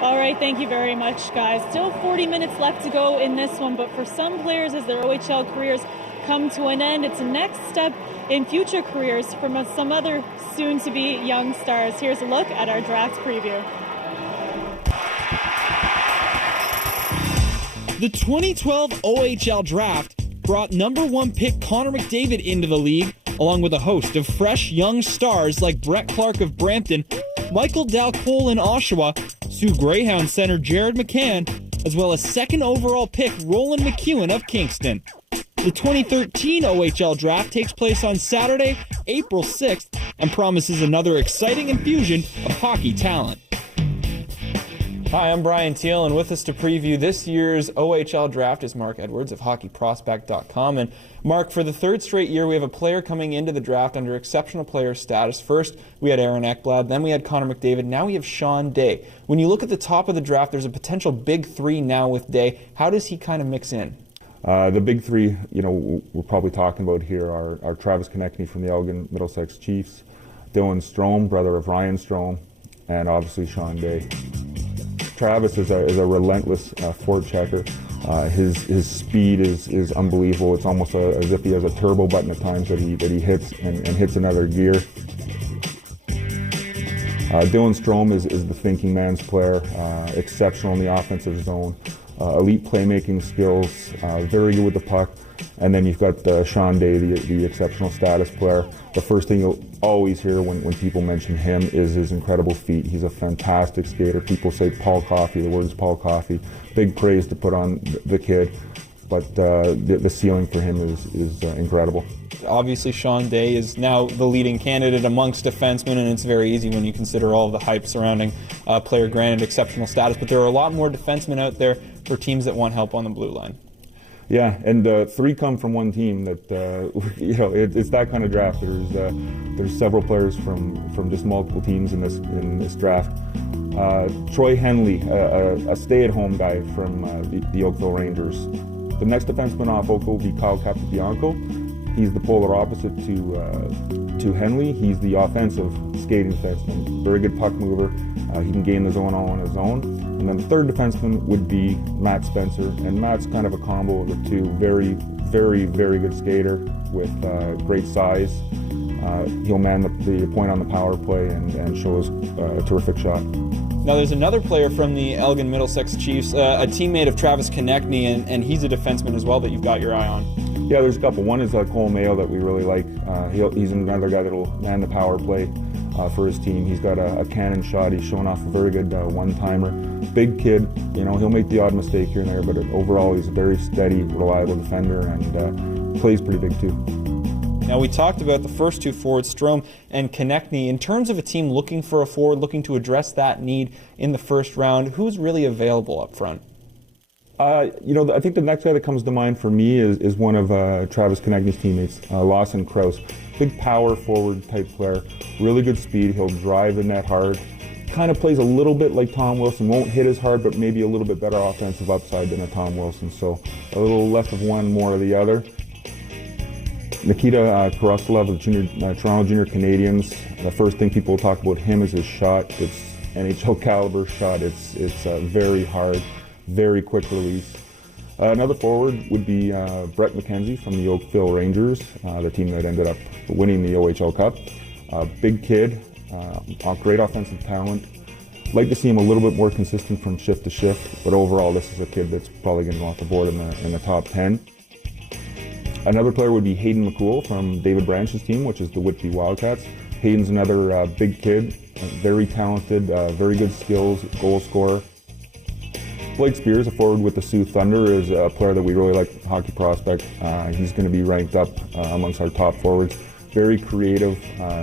All right, thank you very much, guys. Still 40 minutes left to go in this one, but for some players, as their OHL careers come to an end, it's a next step in future careers from some other soon-to-be young stars. Here's a look at our draft preview. The 2012 OHL draft brought number 1 pick Connor McDavid into the league, along with a host of fresh young stars like Brett Clark of Brampton, Michael Dalcole in Oshawa, Sioux Greyhound center Jared McCann, as well as second overall pick Roland McEwen of Kingston. The 2013 OHL draft takes place on Saturday, April 6th, and promises another exciting infusion of hockey talent. Hi, I'm Brian Teal, and with us to preview this year's OHL draft is Mark Edwards of HockeyProspect.com. And Mark, for the 3rd straight year, we have a player coming into the draft under exceptional player status. First, we had Aaron Ekblad, then we had Connor McDavid, now we have Sean Day. When you look at the top of the draft, there's a potential big 3 now with Day. How does he kind of mix in? The big 3, you know, we're probably talking about here are Travis Konechny from the Elgin Middlesex Chiefs, Dylan Strome, brother of Ryan Strome, and obviously Sean Day. Travis is a relentless forechecker. His speed is unbelievable. It's almost as if he has a turbo button at times that he hits and hits another gear. Dylan Strome is the thinking man's player, exceptional in the offensive zone. elite playmaking skills, very good with the puck. And then you've got Sean Day, the exceptional status player. The first thing you'll always hear when people mention him is his incredible feet. He's a fantastic skater. People say Paul Coffey, the word is Paul Coffey. Big praise to put on the kid, but the ceiling for him is incredible. Obviously, Sean Day is now the leading candidate amongst defensemen, and it's very easy when you consider all of the hype surrounding player granted exceptional status. But there are a lot more defensemen out there for teams that want help on the blue line. Yeah, and 3 come from one team. That it's that kind of draft. There's several players from just multiple teams in this draft. Troy Henley, a stay-at-home guy from the Oakville Rangers. The next defenseman off Oakville will be Kyle Capobianco. He's the polar opposite to Henley. He's the offensive skating defenseman. Very good puck mover. He can gain the zone all on his own. And then the third defenseman would be Matt Spencer. And Matt's kind of a combo of the two. Very, very, very good skater with great size. He'll man the point on the power play and show us a terrific shot. Now there's another player from the Elgin Middlesex Chiefs, a teammate of Travis Konechny, and he's a defenseman as well that you've got your eye on. Yeah, there's a couple. One is Cole Mayo that we really like. He's another guy that will man the power play for his team. He's got a cannon shot. He's showing off a very good one-timer. Big kid. He'll make the odd mistake here and there, but overall he's a very steady, reliable defender and plays pretty big too. Now, we talked about the first 2 forwards, Strome and Konechny. In terms of a team looking for a forward, looking to address that need in the first round, who's really available up front? I think the next guy that comes to mind for me is one of Travis Konechny's teammates, Lawson Krause. Big power forward type player, really good speed. He'll drive the net hard. Kind of plays a little bit like Tom Wilson. Won't hit as hard, but maybe a little bit better offensive upside than a Tom Wilson. So a little less of one, more of the other. Nikita Korostelev of the Toronto Junior Canadians. The first thing people talk about him is his shot. It's NHL caliber shot. It's very hard, very quick release. Another forward would be Brett McKenzie from the Oakville Rangers, the team that ended up winning the OHL Cup. Big kid, great offensive talent. Like to see him a little bit more consistent from shift to shift, but overall this is a kid that's probably going to go off the board in the top 10. Another player would be Hayden McCool from David Branch's team, which is the Whitby Wildcats. Hayden's another big kid, very talented, very good skills, goal scorer. Blake Spears, a forward with the Sioux Thunder, is a player that we really like, hockey prospect. He's going to be ranked up amongst our top forwards. Very creative,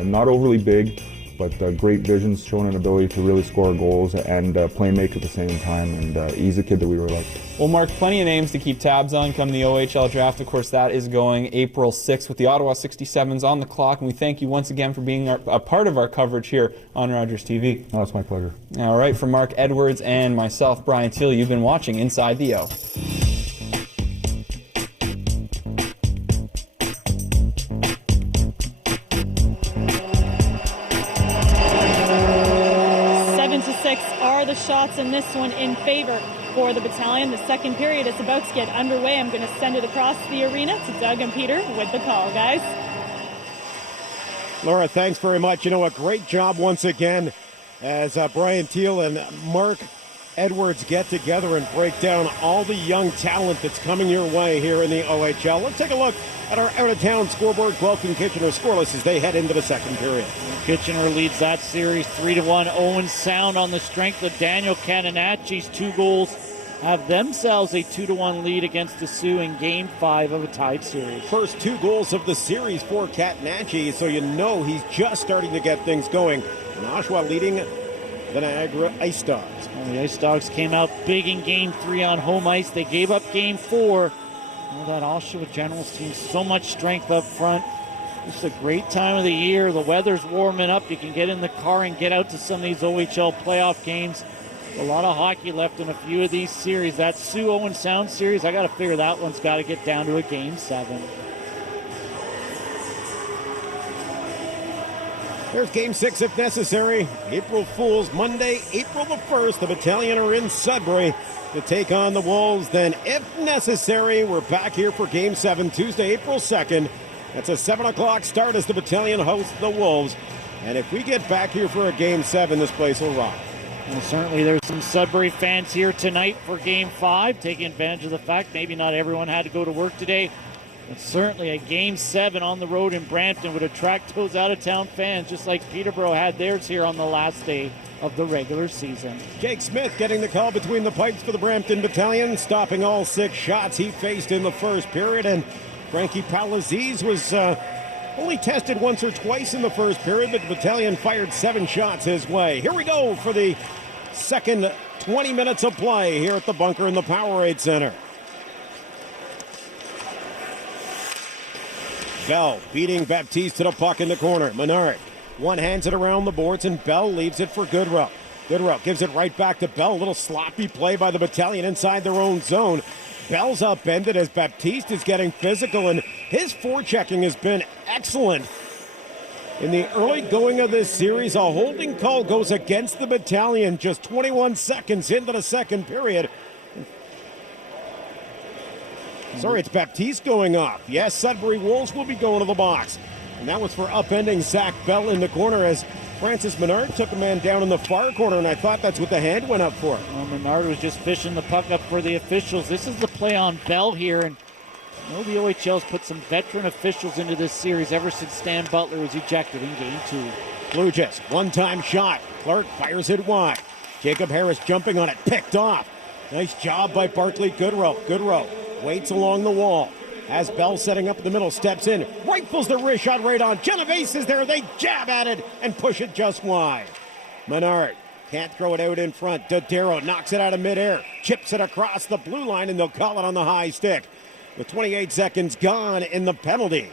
not overly big, but great vision, showing an ability to really score goals and play and make at the same time. And he's a kid that we really like. Well, Mark, plenty of names to keep tabs on come the OHL draft. Of course, that is going April 6th with the Ottawa 67s on the clock. And we thank you once again for being a part of our coverage here on Rogers TV. Oh, it's my pleasure. All right, for Mark Edwards and myself, Brian Teal, you've been watching Inside the O. Shots in this one in favor for the Battalion. The second period is about to get underway. I'm going to send it across the arena to Doug and Peter with the call, guys. Laura, thanks very much. A great job once again as Brian Teal and Mark Edwards get together and break down all the young talent that's coming your way here in the OHL. Let's take a look at our out-of-town scoreboard. Guelph and Kitchener scoreless as they head into the second period. Kitchener leads that series 3-1. Owen Sound on the strength of Daniel Catanacci's 2 goals have themselves a 2-1 lead against the Sioux in Game 5 of a tied series. First 2 goals of the series for Catanacci, so he's just starting to get things going. And Oshawa leading the Niagara Ice Dogs. Well, the Ice Dogs came out big in Game 3 on home ice. They gave up Game 4. That Oshawa Generals team, so much strength up front. It's a great time of the year. The weather's warming up. You can get in the car and get out to some of these OHL playoff games. A lot of hockey left in a few of these series. That Sioux Owen Sound series, I got to figure that one's got to get down to a Game 7. There's Game 6 if necessary. April Fool's Monday, April the 1st. The Battalion are in Sudbury to take on the Wolves. Then, if necessary, we're back here for Game 7, Tuesday, April 2nd. That's a 7 o'clock start as the Battalion hosts the Wolves. And if we get back here for a Game 7, this place will rock. Well, certainly there's some Sudbury fans here tonight for Game 5, taking advantage of the fact maybe not everyone had to go to work today. But certainly a Game 7 on the road in Brampton would attract those out-of-town fans, just like Peterborough had theirs here on the last day of the regular season. Jake Smith getting the call between the pipes for the Brampton Battalion, stopping all 6 shots he faced in the first period. And Frankie Palaziz was only tested once or twice in the first period, but the Battalion fired 7 shots his way. Here we go for the second 20 minutes of play here at the bunker in the Powerade Centre. Bell beating Baptiste to the puck in the corner. Menard one hands it around the boards, and Bell leaves it for Goodrow. Goodrow gives it right back to Bell. A little sloppy play by the Battalion inside their own zone. Bell's upended as Baptiste is getting physical, and his forechecking has been excellent. In the early going of this series, a holding call goes against the Battalion just 21 seconds into the second period. Sorry, it's Baptiste going off. Yes, Sudbury Wolves will be going to the box. And that was for upending Zach Bell in the corner as Francis Menard took a man down in the far corner, and I thought that's what the hand went up for. Well, Menard was just fishing the puck up for the officials. This is the play on Bell here, and I know the OHL's put some veteran officials into this series ever since Stan Butler was ejected in Game 2. Blue Jays, one-time shot. Clark fires it wide. Jacob Harris jumping on it, picked off. Nice job by Barclay Goodrow. Goodrow waits along the wall. As Bell setting up in the middle, steps in, rifles the wrist shot right on. Genovese is there. They jab at it and push it just wide. Menard can't throw it out in front. Dodero knocks it out of midair, chips it across the blue line, and they'll call it on the high stick. With 28 seconds gone in the penalty.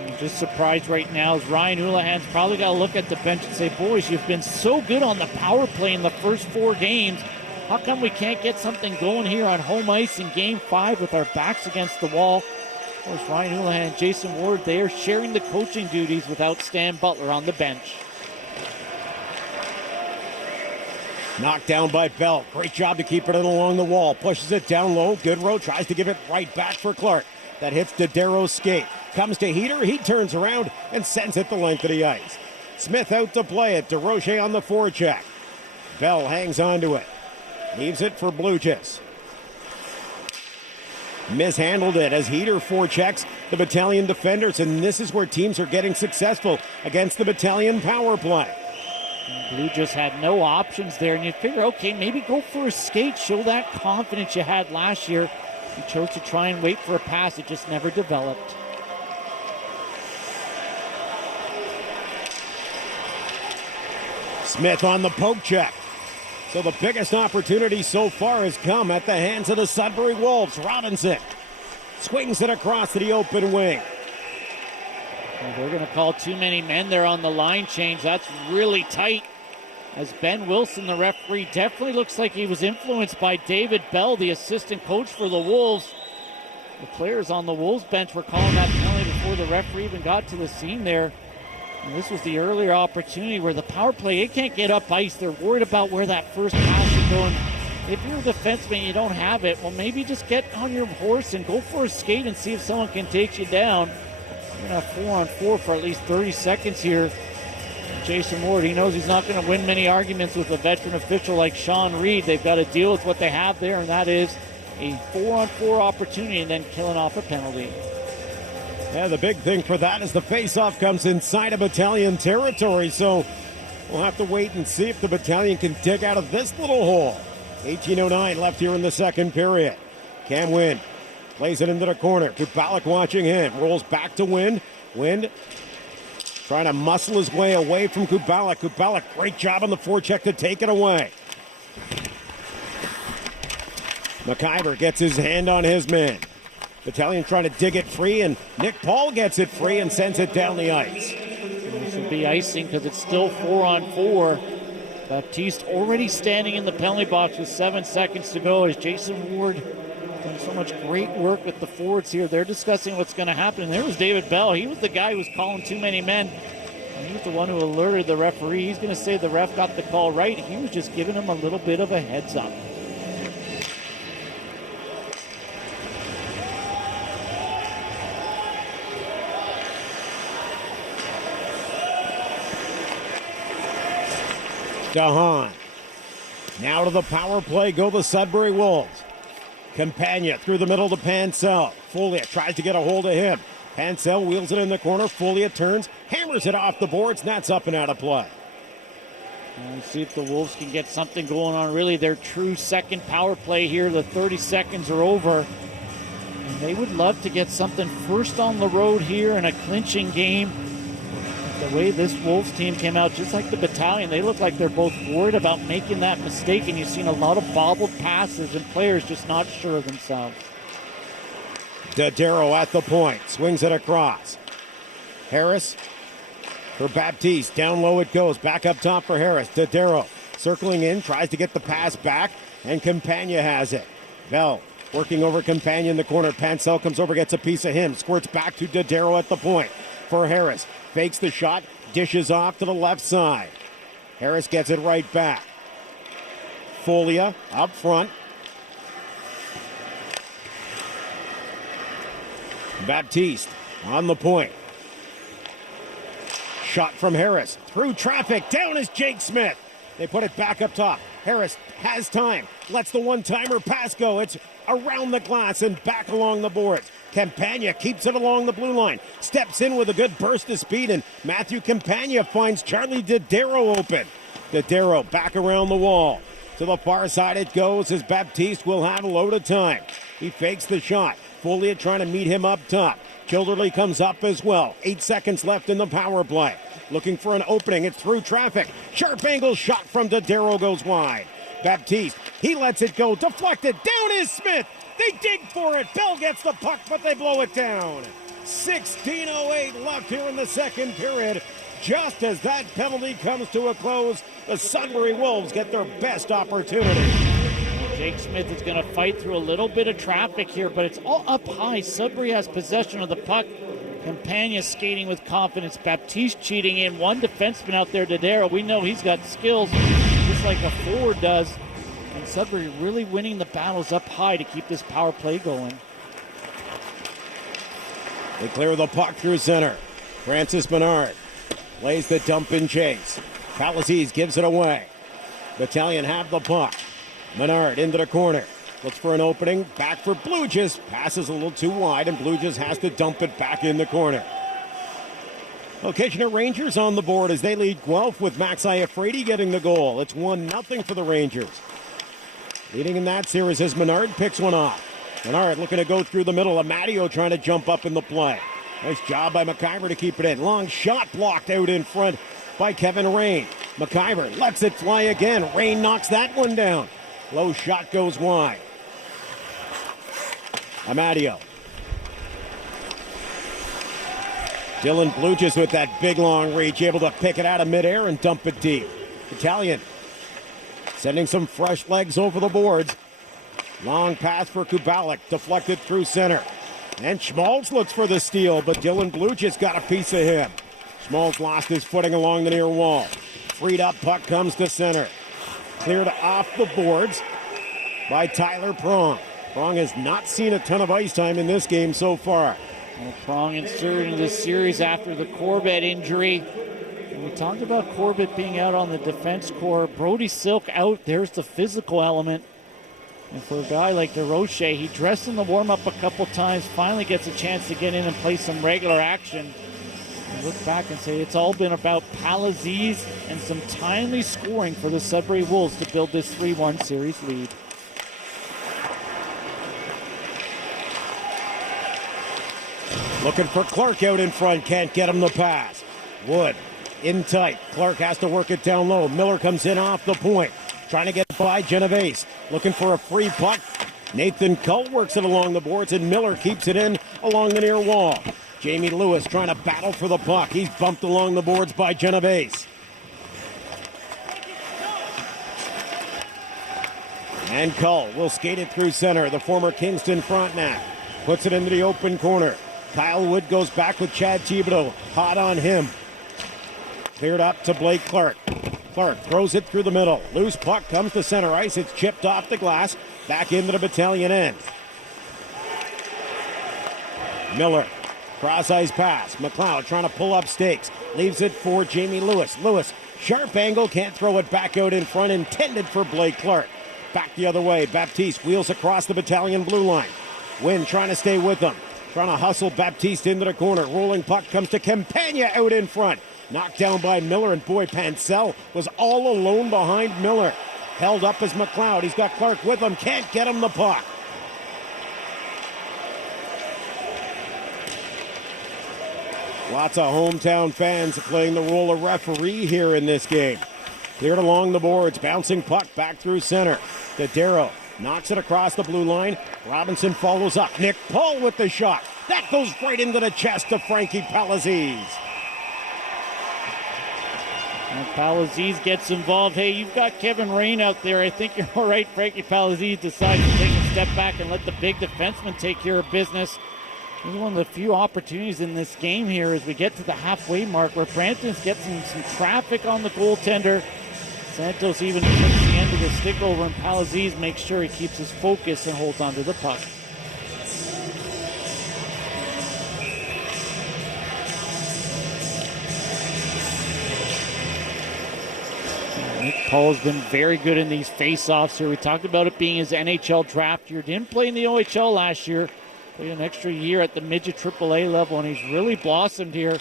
I'm just surprised right now as Ryan Houlihan's probably got to look at the bench and say, boys, you've been so good on the power play in the first 4 games. How come we can't get something going here on home ice in Game 5 with our backs against the wall? Of course, Ryan Houlihan and Jason Ward, they are sharing the coaching duties without Stan Butler on the bench. Knocked down by Bell. Great job to keep it in along the wall. Pushes it down low. Goodrow tries to give it right back for Clark. That hits Dodero's skate. Comes to Heater. He turns around and sends it the length of the ice. Smith out to play it. DeRoche on the forecheck. Bell hangs onto it. Leaves it for Blue Jays. Mishandled it as Heater forechecks the Battalion defenders, and this is where teams are getting successful against the Battalion power play. Blue just had no options there, and you figure, okay, maybe go for a skate, show that confidence you had last year. You chose to try and wait for a pass. It just never developed. Smith on the poke check. So the biggest opportunity so far has come at the hands of the Sudbury Wolves. Robinson swings it across to the open wing. Well, they're going to call too many men there on the line change. That's really tight. As Ben Wilson, the referee, definitely looks like he was influenced by David Bell, the assistant coach for the Wolves. The players on the Wolves bench were calling that penalty before the referee even got to the scene there. And this was the earlier opportunity where the power play, it can't get up ice. They're worried about where that first pass is going. If you're a defenseman and you don't have it, well, maybe just get on your horse and go for a skate and see if someone can take you down. You're going to have 4-on-4 for at least 30 seconds here. Jason Ward, he knows he's not going to win many arguments with a veteran official like Sean Reed. They've got to deal with what they have there, and that is a 4-on-4 opportunity and then killing off a penalty. Yeah, the big thing for that is the face-off comes inside of Battalion territory, so we'll have to wait and see if the Battalion can dig out of this little hole. 18:09 left here in the second period. Cam Wynn plays it into the corner. Kubalik watching him. Rolls back to Wynn. Wynn trying to muscle his way away from Kubalik. Kubalik, great job on the forecheck to take it away. McIver gets his hand on his man. Battalion trying to dig it free, and Nick Paul gets it free and sends it down the ice. This will be icing because it's still 4-on-4. Baptiste already standing in the penalty box with 7 seconds to go as Jason Ward done so much great work with the forwards here. They're discussing what's going to happen. And there was David Bell. He was the guy who was calling too many men. And he was the one who alerted the referee. He's going to say the ref got the call right. He was just giving him a little bit of a heads up. Dahan Now to the power play go the Sudbury Wolves. Campagna through the middle to Pansell. Folia tries to get a hold of him. Pansell wheels it in the corner. Folia turns, hammers it off the boards, and that's up and out of play. Let's see if the Wolves can get something going on. Really, their true second power play here. The 30 seconds are over. And they would love to get something first on the road here in a clinching game. The way this Wolves team came out, just like the Battalion, they look like they're both worried about making that mistake, and you've seen a lot of bobbled passes and players just not sure of themselves. Dodaro at the point, swings it across. Harris for Baptiste, down low it goes, back up top for Harris. Dodaro circling in, tries to get the pass back, and Campagna has it. Bell working over Campagna in the corner. Pansell comes over, gets a piece of him, squirts back to Dodaro at the point for Harris. Fakes the shot, dishes off to the left side. Harris gets it right back. Folia up front. Baptiste on the point. Shot from Harris. Through traffic. Down is Jake Smith. They put it back up top. Harris has time. Lets the one-timer pass go. It's around the glass and back along the boards. Campagna keeps it along the blue line. Steps in with a good burst of speed, and Matthew Campagna finds Charlie Dodaro open. Dodaro back around the wall. To the far side it goes as Baptiste will have a load of time. He fakes the shot. Folia trying to meet him up top. Kilderly comes up as well. 8 seconds left in the power play. Looking for an opening. It's through traffic. Sharp angle shot from Dodaro goes wide. Baptiste, he lets it go. Deflected. Down is Smith. They dig for it. Bell gets the puck, but they blow it down. 16:08 left here in the second period. Just as that penalty comes to a close, the Sudbury Wolves get their best opportunity. Jake Smith is going to fight through a little bit of traffic here, but it's all up high. Sudbury has possession of the puck. Campagna skating with confidence. Baptiste cheating in. One defenseman out there, Dodaro. We know he's got skills just like a forward does. And Sudbury really winning the battles up high to keep this power play going. They clear the puck through center. Francis Menard lays the dump in chase. Palazzese gives it away. Battalion have the puck. Menard into the corner. Looks for an opening. Back for Bluegis. Passes a little too wide, and Bluegis has to dump it back in the corner. Well, Kitchener Rangers on the board as they lead Guelph with Max Iafrate getting the goal. It's 1-0 for the Rangers. Leading in that series as Menard picks one off. Menard looking to go through the middle. Amadio trying to jump up in the play. Nice job by McIver to keep it in. Long shot blocked out in front by Kevin Rain. McIver lets it fly again. Rain knocks that one down. Low shot goes wide. Amadio. Dylan Bluegis with that big long reach, able to pick it out of midair and dump it deep. Battalion sending some fresh legs over the boards. Long pass for Kubalik, deflected through center. And Schmaltz looks for the steal, but Dylan Bluegis got a piece of him. Schmaltz lost his footing along the near wall. Freed up, puck comes to center. Cleared off the boards by Tyler Prong. Prong has not seen a ton of ice time in this game so far. Well, Prong inserted into this series after the Corbett injury. And we talked about Corbett being out on the defense core. Brody Silk out. There's the physical element. And for a guy like DeRoche, he dressed in the warm-up a couple times, finally gets a chance to get in and play some regular action. And look back and say it's all been about Palazzese and some timely scoring for the Sudbury Wolves to build this 3-1 series lead. Looking for Clark out in front, can't get him the pass. Wood in tight. Clark has to work it down low. Miller comes in off the point. Trying to get by Genovese. Looking for a free puck. Nathan Cull works it along the boards, and Miller keeps it in along the near wall. Jamie Lewis trying to battle for the puck. He's bumped along the boards by Genovese. And Cull will skate it through center. The former Kingston Frontenac puts it into the open corner. Kyle Wood goes back with Chad Thibodeau. Hot on him. Cleared up to Blake Clark. Clark throws it through the middle. Loose puck comes to center ice. It's chipped off the glass. Back into the Battalion end. Miller. Cross ice pass. McLeod trying to pull up stakes. Leaves it for Jamie Lewis. Lewis Sharp angle, can't throw it back out in front, intended for Blake Clark. Back the other way, Baptiste wheels across the Battalion blue line. Wynn trying to stay with them. Trying to hustle Baptiste into the corner. Rolling puck comes to Campagna out in front. Knocked down by Miller, and boy, Pancel was all alone behind Miller. Held up as McLeod. He's got Clark with him. Can't get him the puck. Lots of hometown fans playing the role of referee here in this game. Cleared along the boards. Bouncing puck back through center. To Darrow. Knocks it across the blue line. Robinson follows up. Nick Paul with the shot. That goes right into the chest of Frankie Palazese. And Palazese gets involved. Hey, you've got Kevin Rain out there. I think you're all right. Frankie Palazese decides to take a step back and let the big defenseman take care of business. This is one of the few opportunities in this game here as we get to the halfway mark where Brampton's getting some traffic on the goaltender. Santos even takes the end of the stick over, and Palazese makes sure he keeps his focus and holds onto the puck. Nick Paul's been very good in these face-offs here. We talked about it being his NHL draft year. Didn't play in the OHL last year. Played an extra year at the midget AAA level, and he's really blossomed here.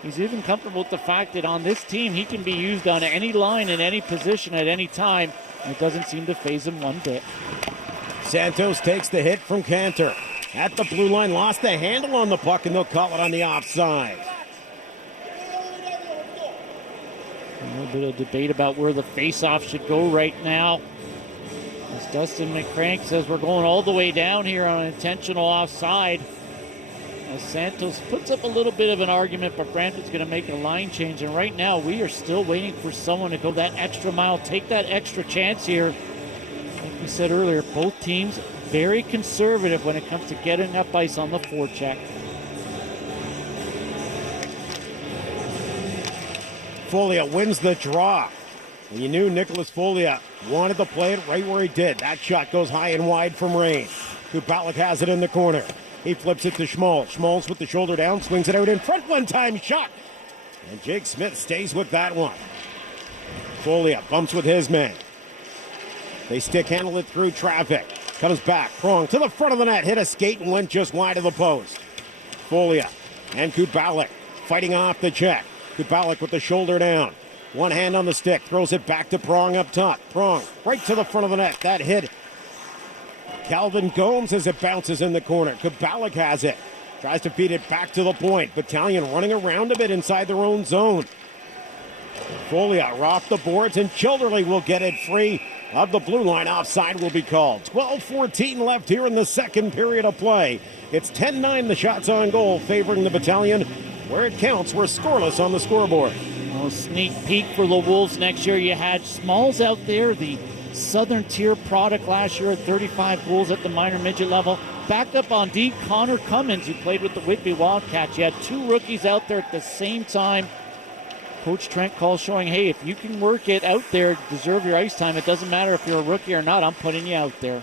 He's even comfortable with the fact that on this team, he can be used on any line in any position at any time, and it doesn't seem to faze him one bit. Santos takes the hit from Cantor. At the blue line, lost the handle on the puck, and they'll call it on the offside. A little bit of debate about where the face-off should go right now. As Dustin McCrank says, we're going all the way down here on an intentional offside. As Santos puts up a little bit of an argument, but Brampton's going to make a line change. And right now, we are still waiting for someone to go that extra mile, take that extra chance here. Like we said earlier, both teams very conservative when it comes to getting up ice on the forecheck. Folia wins the draw. And you knew Nicholas Folia wanted to play it right where he did. That shot goes high and wide from Rain. Kubalik has it in the corner. He flips it to Schmalz. Schmalz with the shoulder down, swings it out in front. One-time shot. And Jake Smith stays with that one. Folia bumps with his man. They stick handle it through traffic. Comes back. Prong to the front of the net. Hit a skate and went just wide of the post. Folia and Kubalik fighting off the check. Kubalik with the shoulder down. One hand on the stick. Throws it back to Prong up top. Prong right to the front of the net. That hit Calvin Gomes as it bounces in the corner. Kubalik has it. Tries to feed it back to the point. Battalion running around a bit inside their own zone. Folia off the boards, and Childerley will get it free of the blue line. Offside will be called. 12:14 left here in the second period of play. It's 10-9, the shots on goal favoring the Battalion. Where it counts, we're scoreless on the scoreboard. A sneak peek for the Wolves next year. You had Smalls out there, the Southern Tier product last year at 35 goals at the minor midget level. Backed up on D, Connor Cummins, who played with the Whitby Wildcats. You had two rookies out there at the same time. Coach Trent calls showing, hey, if you can work it out there, deserve your ice time. It doesn't matter if you're a rookie or not. I'm putting you out there.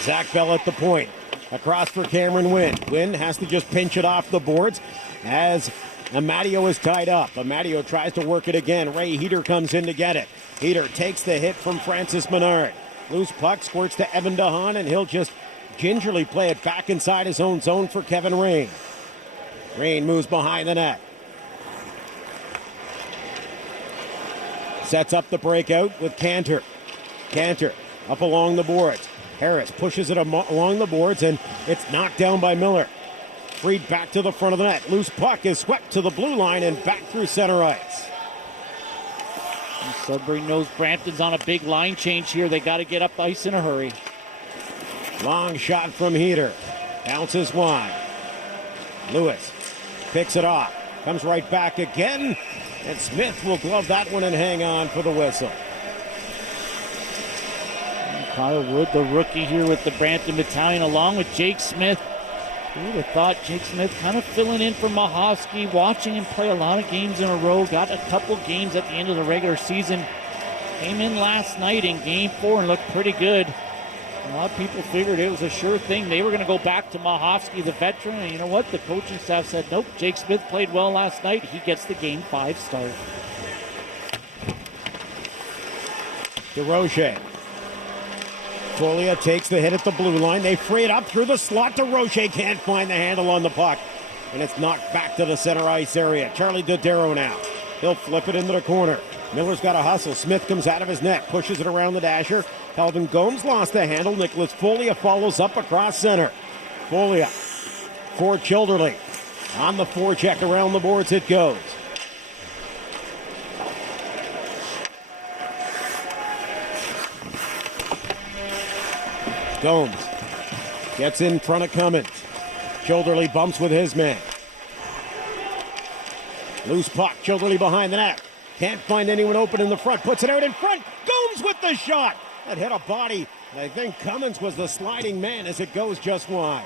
Zach Bell at the point. Across for Cameron Wynn. Wynn has to just pinch it off the boards as Amadio is tied up. Amadio tries to work it again. Ray Heater comes in to get it. Heater takes the hit from Francis Menard. Loose puck squirts to Evan DeHaan, and he'll just gingerly play it back inside his own zone for Kevin Rain. Rain moves behind the net. Sets up the breakout with Cantor. Cantor up along the boards. Harris pushes it along the boards, and it's knocked down by Miller. Freed back to the front of the net. Loose puck is swept to the blue line and back through center ice. And Sudbury knows Brampton's on a big line change here. They got to get up ice in a hurry. Long shot from Heater. Bounces wide. Lewis picks it off. Comes right back again. And Smith will glove that one and hang on for the whistle. Kyle Wood, the rookie here with the Brampton Battalion, along with Jake Smith. Who would have thought Jake Smith kind of filling in for Mahosky, watching him play a lot of games in a row, got a couple games at the end of the regular season. Came in last night in Game 4 and looked pretty good. A lot of people figured it was a sure thing. They were going to go back to Mahovsky, the veteran. And you know what? The coaching staff said, nope, Jake Smith played well last night. He gets the Game 5 start. DeRoche. Folia takes the hit at the blue line. They free it up through the slot. DeRoche can't find the handle on the puck. And it's knocked back to the center ice area. Charlie Dodero now. He'll flip it into the corner. Miller's got a hustle. Smith comes out of his net, pushes it around the dasher. Calvin Gomes lost the handle. Nicholas Folia follows up across center. Folia for Childerley. On the forecheck around the boards it goes. Gomes gets in front of Cummins. Childerley bumps with his man. Loose puck. Childerley behind the net. Can't find anyone open in the front. Puts it out in front. Gomes with the shot. That hit a body. I think Cummins was the sliding man as it goes just wide.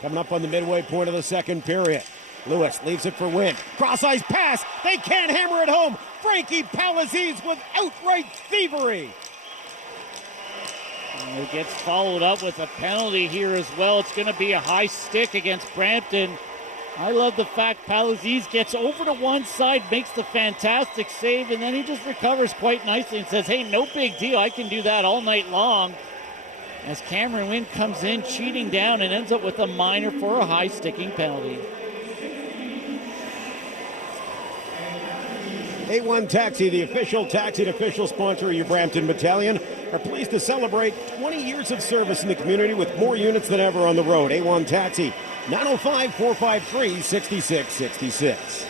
Coming up on the midway point of the second period. Lewis leaves it for Wynn. Cross-ice pass. They can't hammer it home. Frankie Palazzese with outright thievery. And it gets followed up with a penalty here as well. It's going to be a high stick against Brampton. I love the fact Palazzese gets over to one side, makes the fantastic save, and then he just recovers quite nicely and says, hey, no big deal. I can do that all night long. As Cameron Wynn comes in, cheating down, and ends up with a minor for a high sticking penalty. A1 Taxi, the official taxi and official sponsor of your Brampton Battalion, are pleased to celebrate 20 years of service in the community with more units than ever on the road. A1 Taxi, 905-453-6666.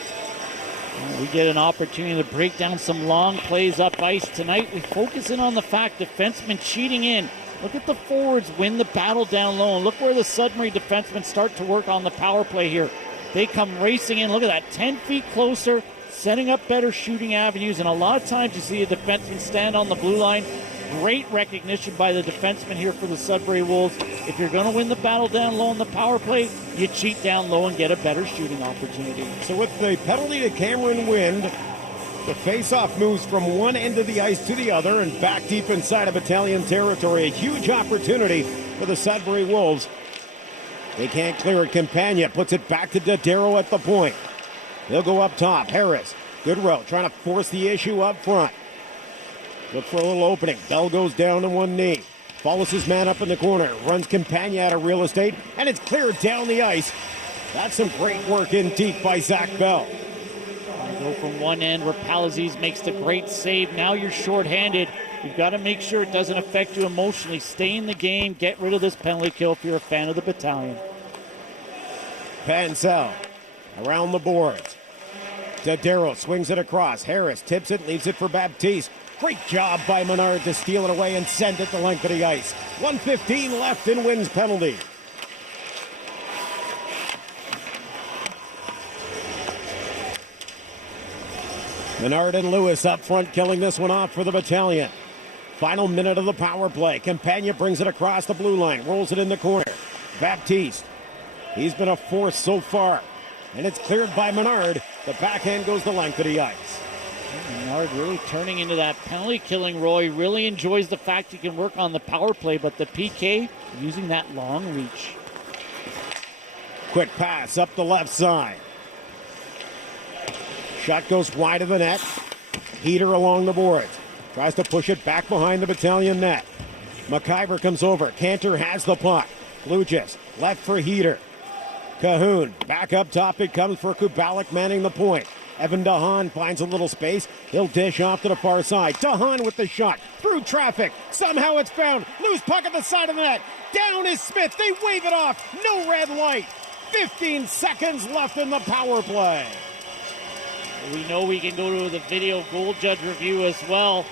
We get an opportunity to break down some long plays up ice. Tonight we focus in on the fact defensemen cheating in. Look at the forwards win the battle down low. And look where the Sudbury defensemen start to work on the power play here. They come racing in. Look at that, 10 feet closer, setting up better shooting avenues. And a lot of times you see a defenseman stand on the blue line. Great recognition by the defenseman here for the Sudbury Wolves. If you're going to win the battle down low on the power play, you cheat down low and get a better shooting opportunity. So with the penalty to Cameron Wynn, the face-off moves from one end of the ice to the other and back deep inside of Battalion territory. A huge opportunity for the Sudbury Wolves. They can't clear it. Campagna puts it back to Dodero at the point. They'll go up top. Harris, good row, trying to force the issue up front. Look for a little opening. Bell goes down to one knee. Follows his man up in the corner. Runs Campagna out of real estate, and it's cleared down the ice. That's some great work in deep by Zach Bell. Go from one end where Palazzese makes the great save. Now you're shorthanded. You've got to make sure it doesn't affect you emotionally. Stay in the game. Get rid of this penalty kill if you're a fan of the battalion. Pansell around the boards. Dodero swings it across. Harris tips it, leaves it for Baptiste. Great job by Menard to steal it away and send it the length of the ice. 1:15 left in Wynn's penalty. Menard and Lewis up front, killing this one off for the battalion. Final minute of the power play. Campagna brings it across the blue line, rolls it in the corner. Baptiste, he's been a force so far, and it's cleared by Menard. The backhand goes the length of the ice. Menard really turning into that penalty killing role. He really enjoys the fact he can work on the power play, but the PK using that long reach. Quick pass up the left side. Shot goes wide of the net. Heater along the boards. Tries to push it back behind the battalion net. McIver comes over. Cantor has the puck. Lugis left for Heater. Cahoon back up top. It comes for Kubalik manning the point. Evan DeHaan finds a little space. He'll dish off to the far side. DeHaan with the shot. Through traffic. Somehow it's found. Loose puck at the side of the net. Down is Smith. They wave it off. No red light. 15 seconds left in the power play. We know we can go to the video goal judge review as well.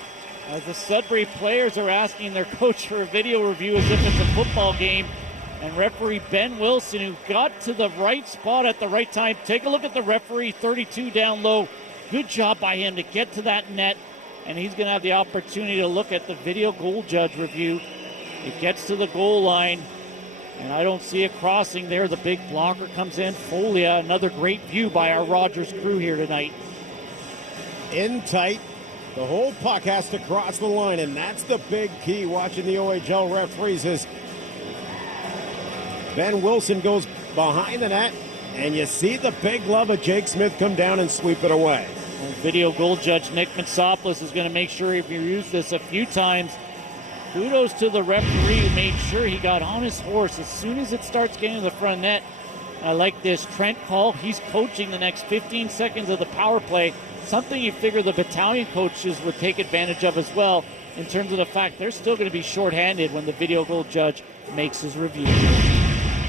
As the Sudbury players are asking their coach for a video review as if it's a football game. And referee Ben Wilson, who got to the right spot at the right time. Take a look at the referee, 32 down low. Good job by him to get to that net. And he's going to have the opportunity to look at the video goal judge review. It gets to the goal line. And I don't see a crossing there. The big blocker comes in. Folia, another great view by our Rogers crew here tonight. In tight. The whole puck has to cross the line, and that's the big key watching the OHL referees as Ben Wilson goes behind the net, and you see the big glove of Jake Smith come down and sweep it away. Well, video goal judge Nick Matsopoulos is going to make sure he reviews this a few times. Kudos to the referee who made sure he got on his horse as soon as it starts getting to the front net. I like this. Trent Call, he's coaching the next 15 seconds of the power play. Something you figure the battalion coaches would take advantage of as well in terms of the fact they're still going to be shorthanded when the video goal judge makes his review.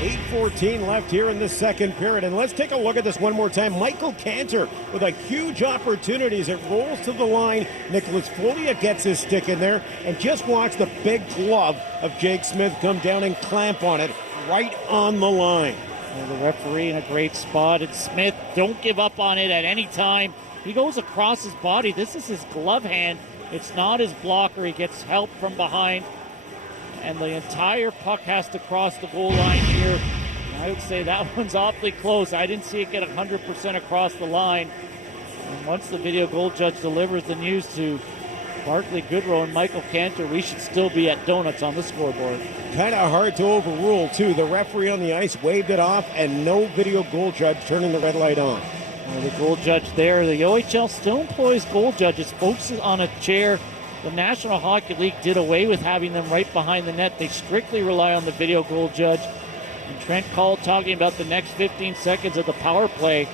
8:14 left here in the second period. And let's take a look at this one more time. Michael Cantor with a huge opportunity as it rolls to the line. Nicholas Folia gets his stick in there. And just watch the big glove of Jake Smith come down and clamp on it right on the line. Well, the referee in a great spot. And Smith, don't give up on it at any time. He goes across his body. This is his glove hand. It's not his blocker. He gets help from behind. And the entire puck has to cross the goal line here. I would say that one's awfully close. I didn't see it get 100% across the line. And once the video goal judge delivers the news to Barclay Goodrow and Michael Cantor, we should still be at donuts on the scoreboard. Kind of hard to overrule, too. The referee on the ice waved it off, and no video goal judge turning the red light on. Well, the goal judge there, the OHL still employs goal judges. Folks on a chair. The National Hockey League did away with having them right behind the net. They strictly rely on the video goal judge. And Trent Call talking about the next 15 seconds of the power play.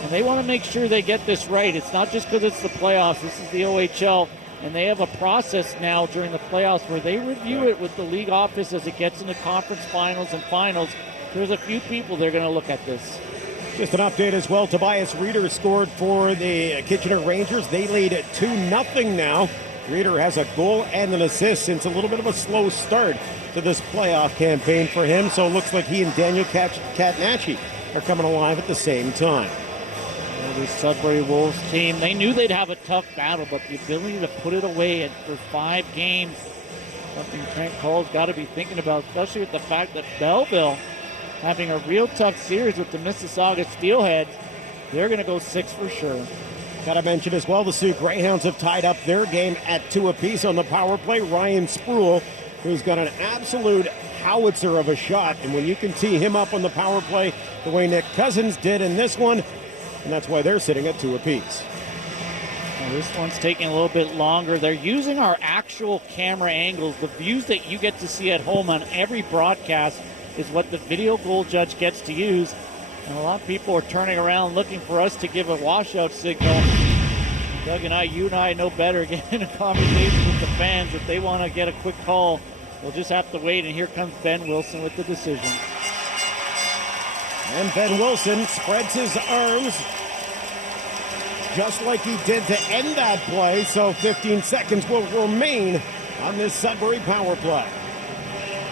And they want to make sure they get this right. It's not just because it's the playoffs. This is the OHL. And they have a process now during the playoffs where they review it with the league office as it gets into conference finals and finals. There's a few people they're going to look at this. Just an update as well. Tobias Reeder scored for the Kitchener Rangers. They lead 2-0 now. Reeder has a goal and an assist since a little bit of a slow start to this playoff campaign for him. So it looks like he and Daniel Katnachi are coming alive at the same time. Well, the Sudbury Wolves team, they knew they'd have a tough battle, but the ability to put it away for 5 games, something Trent Cole's got to be thinking about, especially with the fact that Belleville having a real tough series with the Mississauga Steelheads. They're going to go 6 for sure. Got to mention as well, the Sioux Greyhounds have tied up their game at 2 apiece on the power play. Ryan Spruill, who's got an absolute howitzer of a shot, and when you can tee him up on the power play the way Nick Cousins did in this one, and that's why they're sitting at 2 apiece. Well, this one's taking a little bit longer. They're using our actual camera angles. The views that you get to see at home on every broadcast is what the video goal judge gets to use. And a lot of people are turning around looking for us to give a washout signal. Doug and I know better, get in a conversation with the fans. If they want to get a quick call, we'll just have to wait. And here comes Ben Wilson with the decision. And Ben Wilson spreads his arms just like he did to end that play. So 15 seconds will remain on this Sudbury power play.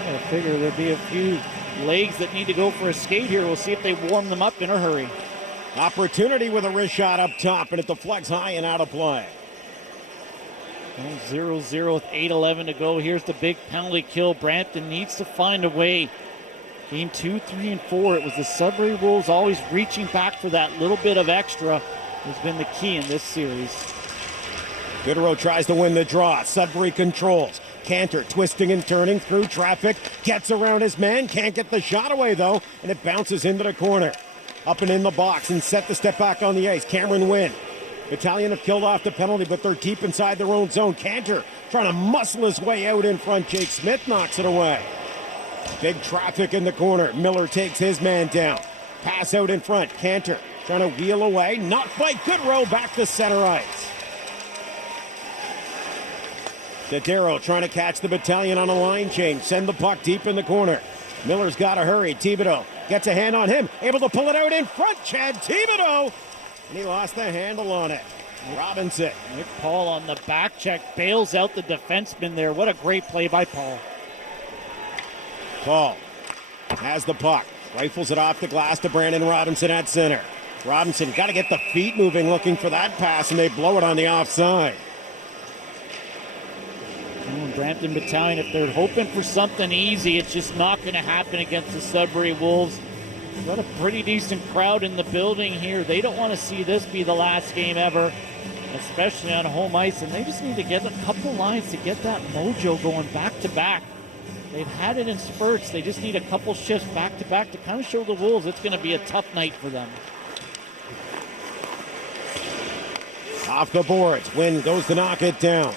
I figure there'll be a few legs that need to go for a skate here. We'll see if they warm them up in a hurry. Opportunity with a wrist shot up top, and it deflects high and out of play. 0-0 with 8:11 to go. Here's the big penalty kill. Brampton needs to find a way. Game 2, 3, and 4. It was the Sudbury Wolves always reaching back for that little bit of extra has been the key in this series. Goodrow tries to win the draw. Sudbury controls. Cantor twisting and turning through traffic. Gets around his man. Can't get the shot away, though. And it bounces into the corner. Up and in the box and set to step back on the ice. Cameron Wynn. Battalion have killed off the penalty, but they're deep inside their own zone. Cantor trying to muscle his way out in front. Jake Smith knocks it away. Big traffic in the corner. Miller takes his man down. Pass out in front. Cantor trying to wheel away. Knocked by Goodrow back to center ice. Dodaro trying to catch the Battalion on a line change. Send the puck deep in the corner. Miller's got to hurry. Thibodeau gets a hand on him. Able to pull it out in front. Chad Thibodeau. And he lost the handle on it. Robinson. Nick Paul on the back check. Bails out the defenseman there. What a great play by Paul. Paul has the puck. Rifles it off the glass to Brandon Robinson at center. Robinson got to get the feet moving looking for that pass, and they blow it on the offside. Brampton Battalion, if they're hoping for something easy, it's just not going to happen against the Sudbury Wolves. We've got a pretty decent crowd in the building here. They don't want to see this be the last game ever. especially on home ice, and they just need to get a couple lines to get that mojo going back to back. They've had it in spurts. They just need a couple shifts back to back to kind of show the Wolves it's going to be a tough night for them. Off the boards. Wynn goes to knock it down.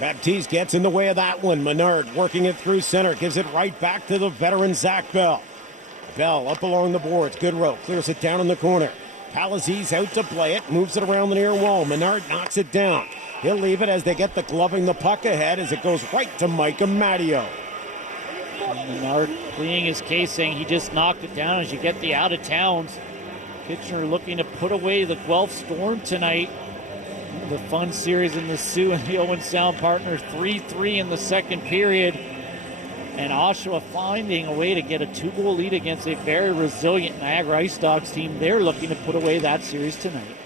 Baptiste gets in the way of that one. Menard working it through center. Gives it right back to the veteran Zach Bell. Bell up along the boards. Goodrow clears it down in the corner. Palazzi's out to play it. Moves it around the near wall. Menard knocks it down. He'll leave it as they get the gloving the puck ahead as it goes right to Micah Matteo. Menard pleading his case, saying he just knocked it down as you get the out-of-towns. Kitchener looking to put away the Guelph Storm tonight. The fun series in the Sioux and the Owen Sound partners, 3-3 in the second period. And Oshawa finding a way to get a 2-goal lead against a very resilient Niagara Ice Dogs team. They're looking to put away that series tonight.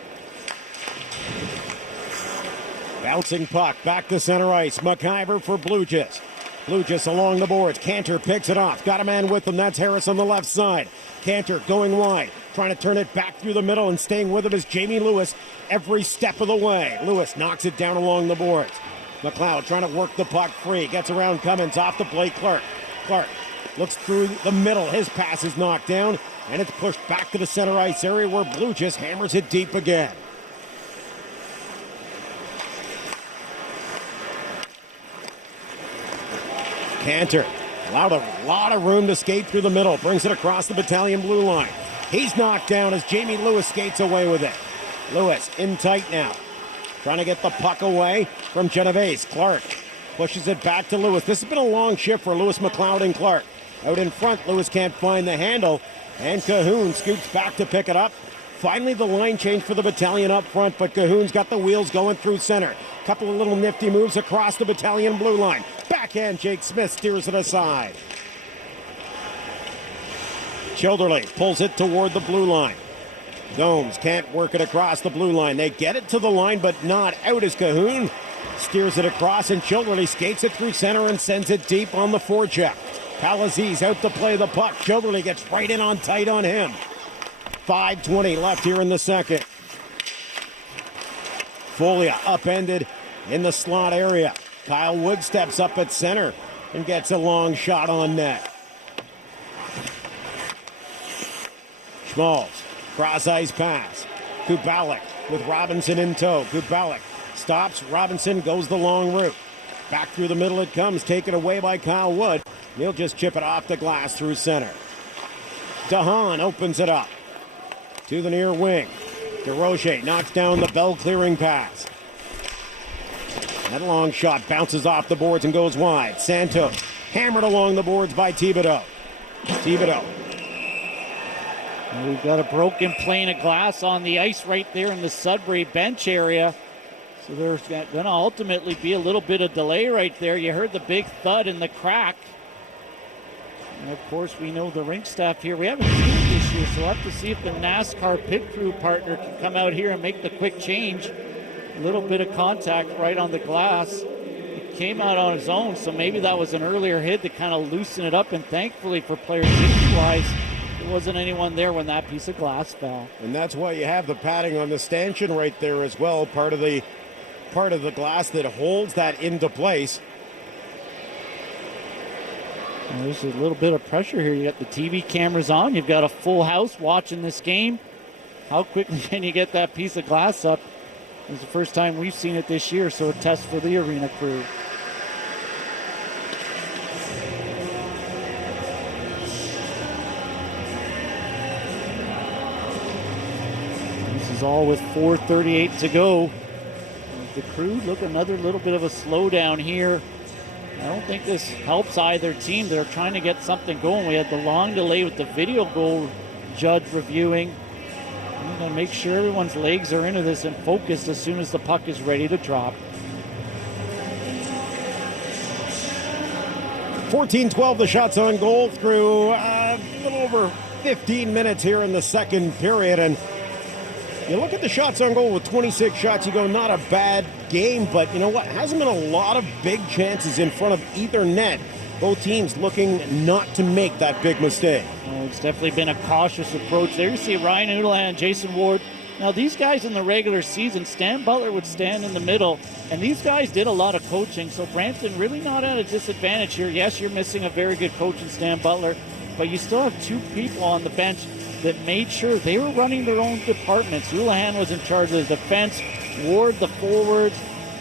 Bouncing puck back to center ice. McIver for Blue Jays. Blue Jays along the boards. Cantor picks it off. Got a man with him. That's Harris on the left side. Cantor going wide. Trying to turn it back through the middle, and staying with him is Jamie Lewis every step of the way. Lewis knocks it down along the boards. McLeod trying to work the puck free. Gets around Cummins off the play. Clark looks through the middle. His pass is knocked down, and it's pushed back to the center ice area where Blue Jays hammers it deep again. Cantor allowed a lot of room to skate through the middle. Brings it across the Battalion blue line. He's knocked down as Jamie Lewis skates away with it. Lewis in tight now. Trying to get the puck away from Genovese. Clark pushes it back to Lewis. This has been a long shift for Lewis, McLeod, and Clark. Out in front, Lewis can't find the handle. And Cahoon scoots back to pick it up. Finally, the line change for the Battalion up front, but Cahoon's got the wheels going through center. Couple of little nifty moves across the Battalion blue line. Backhand, Jake Smith steers it aside. Childerley pulls it toward the blue line. Gomes can't work it across the blue line. They get it to the line, but not out as Cahoon steers it across, and Childerley skates it through center and sends it deep on the forecheck. Palazzi's out to play the puck. Childerley gets right in on tight on him. 5:20 left here in the second. Folia upended in the slot area. Kyle Wood steps up at center and gets a long shot on net. Schmalz, cross-ice pass. Kubalik with Robinson in tow. Kubalik stops. Robinson goes the long route. Back through the middle it comes, taken away by Kyle Wood. He'll just chip it off the glass through center. DeHaan opens it up to the near wing. DeRoche knocks down the bell-clearing pass. That long shot bounces off the boards and goes wide. Santos hammered along the boards by Thibodeau. We've got a broken pane of glass on the ice right there in the Sudbury bench area. So there's going to ultimately be a little bit of delay right there. You heard the big thud in the crack. And of course, we know the rink staff here. We haven't seen it this year, so we'll have to see if the NASCAR pit crew partner can come out here and make the quick change. A little bit of contact right on the glass. It came out on its own, so maybe that was an earlier hit to kind of loosen it up. And thankfully for player safety-wise, there wasn't anyone there when that piece of glass fell. And that's why you have the padding on the stanchion right there as well, part of the glass that holds that into place. Well, there's a little bit of pressure here. You got the TV cameras on. You've got a full house watching this game. How quickly can you get that piece of glass up? It's the first time we've seen it this year, so a test for the arena crew. This is all with 4:38 to go. The crew look another little bit of a slowdown here. I don't think this helps either team. They're trying to get something going. We had the long delay with the video goal judge reviewing. I'm going to make sure everyone's legs are into this and focused as soon as the puck is ready to drop. 14-12 the shots on goal through a little over 15 minutes here in the second period. And you look at the shots on goal with 26 shots, you go, not a bad game, but you know what? Hasn't been a lot of big chances in front of either net. Both teams looking not to make that big mistake. Well, it's definitely been a cautious approach there. You see Ryan Udala and Jason Ward Now, these guys in the regular season, Stan Butler would stand in the middle, and these guys did a lot of coaching, so Brampton really not at a disadvantage here. Yes, you're missing a very good coach in Stan Butler, but you still have two people on the bench that made sure they were running their own departments. Houlihan was in charge of the defense, Ward the forwards.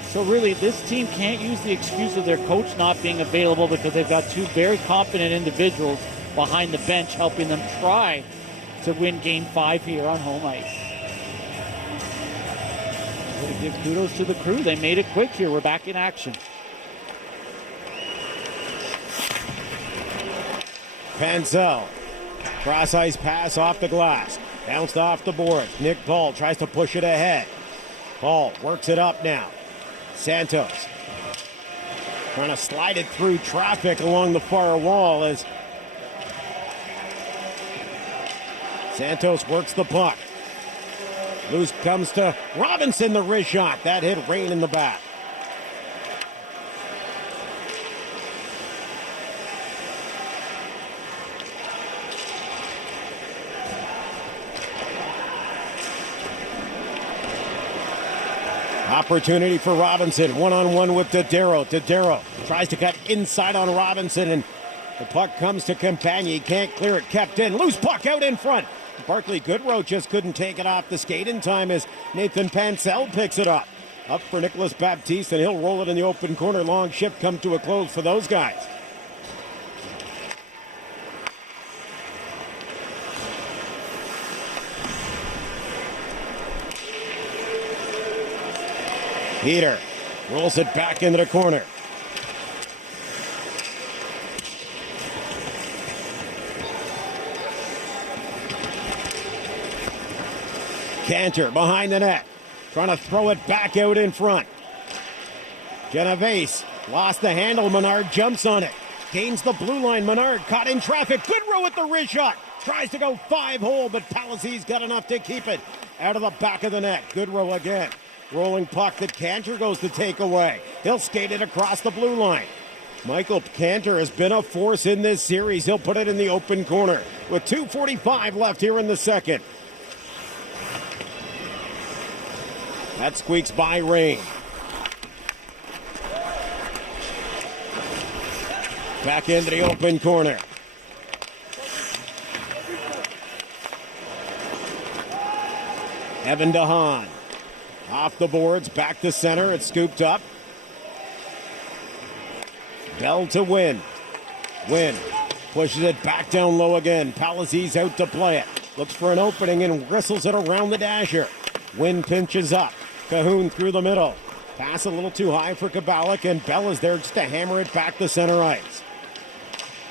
So really, this team can't use the excuse of their coach not being available because they've got two very competent individuals behind the bench helping them try to win Game 5 here on home ice. Gotta give kudos to the crew. They made it quick here. We're back in action. Pansell. Cross-ice pass off the glass. Bounced off the board. Nick Paul tries to push it ahead. Paul works it up now. Santos trying to slide it through traffic along the far wall as Santos works the puck. Loose comes to Robinson, the wrist shot. That hit Rain in the back. Opportunity for Robinson, one-on-one with Dodaro. Dodaro tries to cut inside on Robinson, and the puck comes to Campagna. He can't clear it, kept in. Loose puck out in front. Barclay Goodrow just couldn't take it off the skate in time as Nathan Pansell picks it up. Up for Nicholas Baptiste, and he'll roll it in the open corner. Long shift come to a close for those guys. Peter rolls it back into the corner. Cantor behind the net, trying to throw it back out in front. Genovese lost the handle. Menard jumps on it. Gains the blue line. Menard caught in traffic. Goodrow with the wrist shot. Tries to go 5-hole, but Palazzi's got enough to keep it out of the back of the net. Goodrow again. Rolling puck that Cantor goes to take away. He'll skate it across the blue line. Michael Cantor has been a force in this series. He'll put it in the open corner with 2:45 left here in the second. That squeaks by Rain. Back into the open corner. Evan DeHaan. Off the boards, back to center. It's scooped up. Bell to Wynn. Wynn pushes it back down low again. Palazzi's out to play it. Looks for an opening and whistles it around the dasher. Wynn pinches up. Cahoon through the middle. Pass a little too high for Kabalik, and Bell is there just to hammer it back to center ice.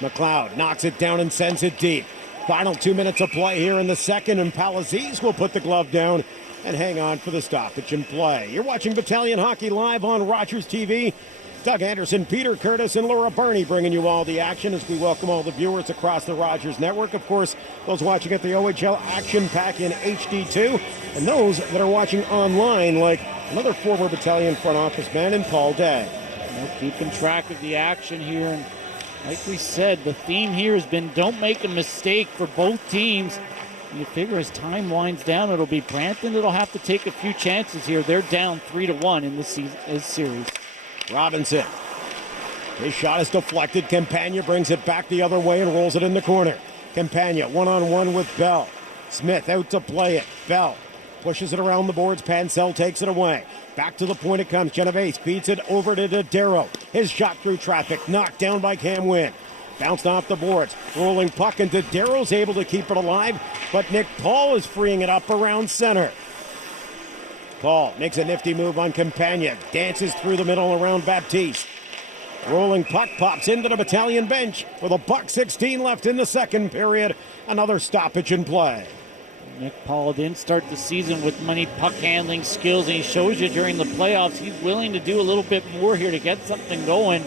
McLeod knocks it down and sends it deep. Final 2 minutes of play here in the second, and Palazzi's will put the glove down and hang on for the stoppage in play. You're watching Battalion Hockey live on Rogers TV. Doug Anderson, Peter Curtis, and Laura Barney bringing you all the action as we welcome all the viewers across the Rogers Network. Of course, those watching at the OHL Action Pack in HD2, and those that are watching online, like another former Battalion front office man in Paul Day. Keeping track of the action here, and like we said, the theme here has been don't make a mistake for both teams. You figure as time winds down, it'll be Brampton that'll have to take a few chances here. They're down 3-1 in this series. Robinson. His shot is deflected. Campagna brings it back the other way and rolls it in the corner. Campagna one-on-one with Bell. Smith out to play it. Bell pushes it around the boards. Pansell takes it away. Back to the point it comes. Genovese feeds it over to Dodaro. His shot through traffic. Knocked down by Cam Wynn. Bounced off the boards. Rolling puck, and Dodaro's able to keep it alive, but Nick Paul is freeing it up around center. Paul makes a nifty move on Campagna. Dances through the middle around Baptiste. Rolling puck pops into the Battalion bench with a $1:16 left in the second period. Another stoppage in play. Nick Paul didn't start the season with many puck handling skills, and he shows you during the playoffs he's willing to do a little bit more here to get something going.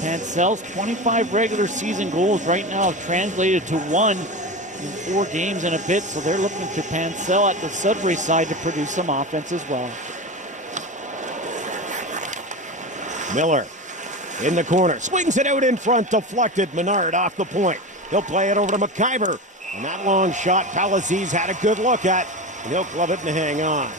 Pansell's 25 regular season goals right now have translated to 1 in 4 games and a bit, so they're looking to Pansell at the Sudbury side to produce some offense as well. Miller in the corner, swings it out in front, deflected. Menard off the point. He'll play it over to McIver, and that long shot Palazzi's had a good look at. And he'll glove it and hang on.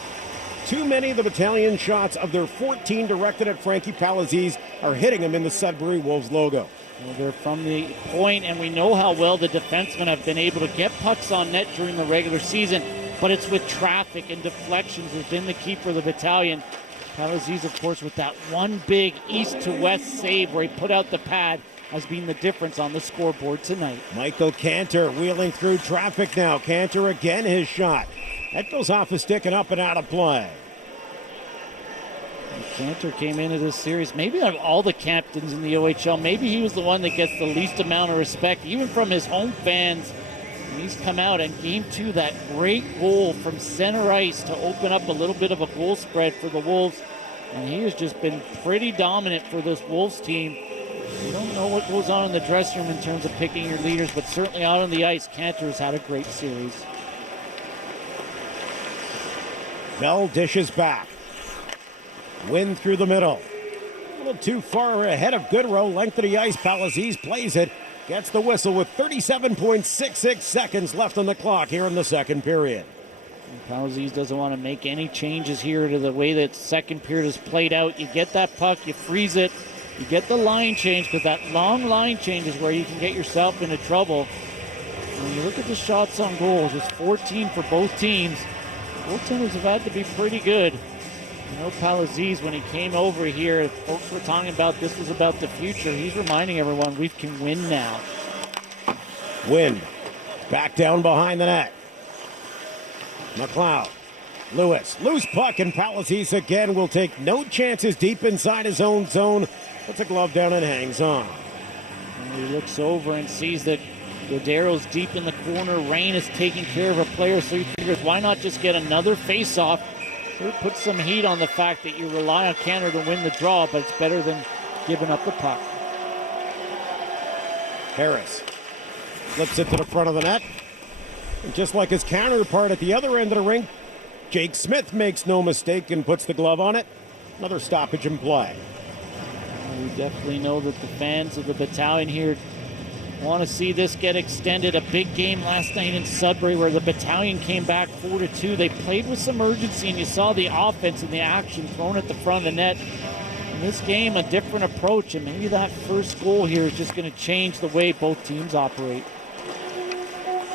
Too many of the Battalion shots of their 14 directed at Frankie Palazzese are hitting him in the Sudbury Wolves logo. Well, they're from the point, and we know how well the defensemen have been able to get pucks on net during the regular season, but it's with traffic and deflections has been the key for the Battalion. Palazzese, of course, with that one big east to west save where he put out the pad, has been the difference on the scoreboard tonight. Michael Cantor wheeling through traffic now. Cantor again, his shot. That goes off a stick and up and out of play. Cantor came into this series, maybe out of all the captains in the OHL, maybe he was the one that gets the least amount of respect, even from his home fans. And he's come out in Game 2, that great goal from center ice to open up a little bit of a goal spread for the Wolves. And he has just been pretty dominant for this Wolves team. You don't know what goes on in the dressing room in terms of picking your leaders, but certainly out on the ice, Cantor has had a great series. Bell dishes back. Win through the middle. A little too far ahead of Goodrow. Length of the ice. Palazzese plays it. Gets the whistle with 37.66 seconds left on the clock here in the second period. Palazzese doesn't want to make any changes here to the way that second period is played out. You get that puck, you freeze it, you get the line change, because that long line change is where you can get yourself into trouble. When you look at the shots on goals, it's 14 for both teams. Goaltenders have had to be pretty good. You know, Palazzese, when he came over here, folks were talking about this was about the future. He's reminding everyone we can win now. Win. Back down behind the net. McLeod. Lewis. Loose puck, and Palazzese again will take no chances deep inside his own zone. Puts a glove down and hangs on. And he looks over and sees that Godero's deep in the corner. Rain is taking care of a player, so he figures why not just get another face-off. Sure, put some heat on the fact that you rely on Cantor to win the draw, but it's better than giving up the puck. Harris flips it to the front of the net. And just like his counterpart at the other end of the rink, Jake Smith makes no mistake and puts the glove on it. Another stoppage in play. We definitely know that the fans of the Battalion here want to see this get extended. A big game last night in Sudbury where the Battalion came back 4-2. They played with some urgency, and you saw the offense and the action thrown at the front of the net. In this game, a different approach, and maybe that first goal here is just going to change the way both teams operate.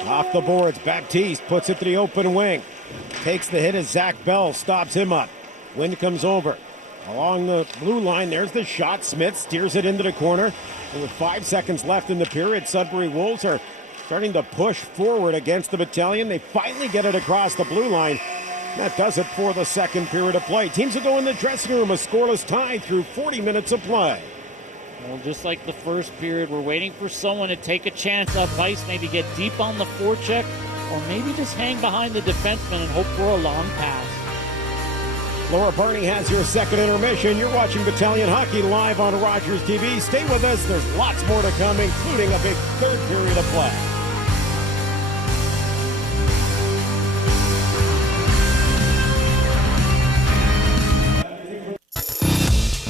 Off the boards, Baptiste puts it to the open wing. Takes the hit as Zach Bell stops him up. Wind comes over. Along the blue line, there's the shot. Smith steers it into the corner. And with 5 seconds left in the period, Sudbury Wolves are starting to push forward against the Battalion. They finally get it across the blue line. That does it for the second period of play. Teams will go in the dressing room, a scoreless tie through 40 minutes of play. Well, just like the first period, we're waiting for someone to take a chance up ice, maybe get deep on the forecheck, or maybe just hang behind the defenseman and hope for a long pass. Laura Barney has your second intermission. You're watching Battalion Hockey live on Rogers TV. Stay with us. There's lots more to come, including a big third period of play.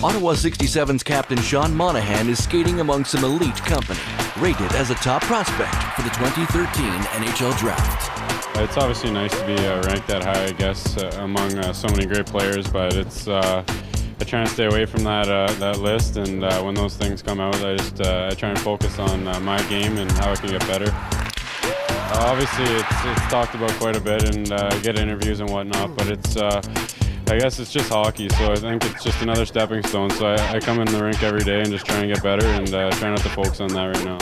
Ottawa 67's captain Sean Monahan is skating among some elite company, rated as a top prospect for the 2013 NHL Draft. It's obviously nice to be ranked that high, I guess, among so many great players, but it's I try and stay away from that list, and when those things come out, I try and focus on my game and how I can get better. Obviously, it's talked about quite a bit, and get interviews and whatnot, but it's I guess it's just hockey, so I think it's just another stepping stone. So I come in the rink every day and just try and get better, and try not to focus on that right now.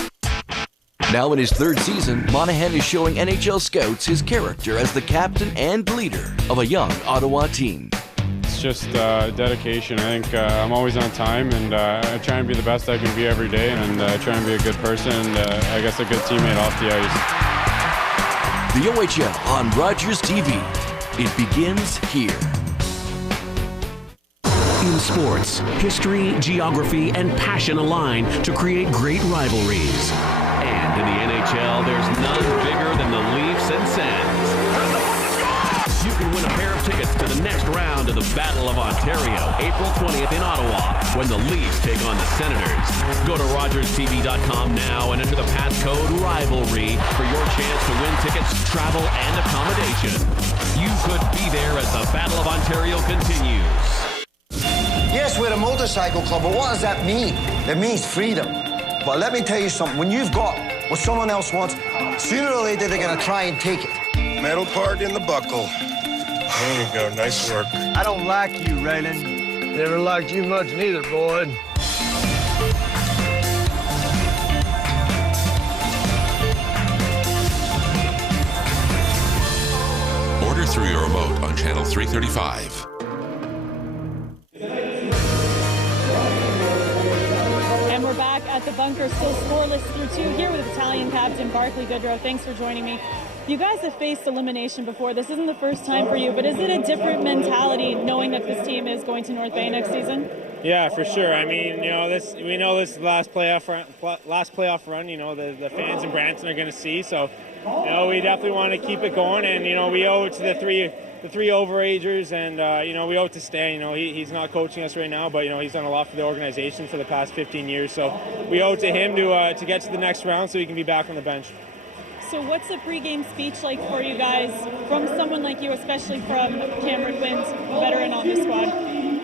Now in his third season, Monahan is showing NHL scouts his character as the captain and leader of a young Ottawa team. It's just dedication. I think I'm always on time, and I try and be the best I can be every day, and try and be a good person, and I guess a good teammate off the ice. The OHL on Rogers TV. It begins here. In sports, history, geography, and passion align to create great rivalries. And in the NHL, there's none bigger than the Leafs and Sens. You can win a pair of tickets to the next round of the Battle of Ontario, April 20th in Ottawa, when the Leafs take on the Senators. Go to RogersTV.com now and enter the passcode rivalry for your chance to win tickets, travel, and accommodation. You could be there as the Battle of Ontario continues. Yes, we're a motorcycle club, but what does that mean? It means freedom. But let me tell you something, when you've got what someone else wants, sooner or later they're gonna try and take it. Metal part in the buckle. There you go, nice work. I don't like you, Raylan. Never liked you much neither, boy. Order through your remote on channel 335. And we're back at the bunker, still scoreless through 2 here with Battalion Captain Barclay Goodrow. Thanks for joining me. You guys have faced elimination before. This isn't the first time for you, but is it a different mentality knowing that this team is going to North Bay next season? Yeah, for sure. I mean, we know this is the last playoff run. The fans in Brampton are going to see. So, we definitely want to keep it going, and we owe it to the three overagers, and we owe it to Stan. He's not coaching us right now, but he's done a lot for the organization for the past 15 years. So we owe it to him to get to the next round so he can be back on the bench. So what's the pregame speech like for you guys from someone like you, especially from Cameron Quinn, veteran on the squad?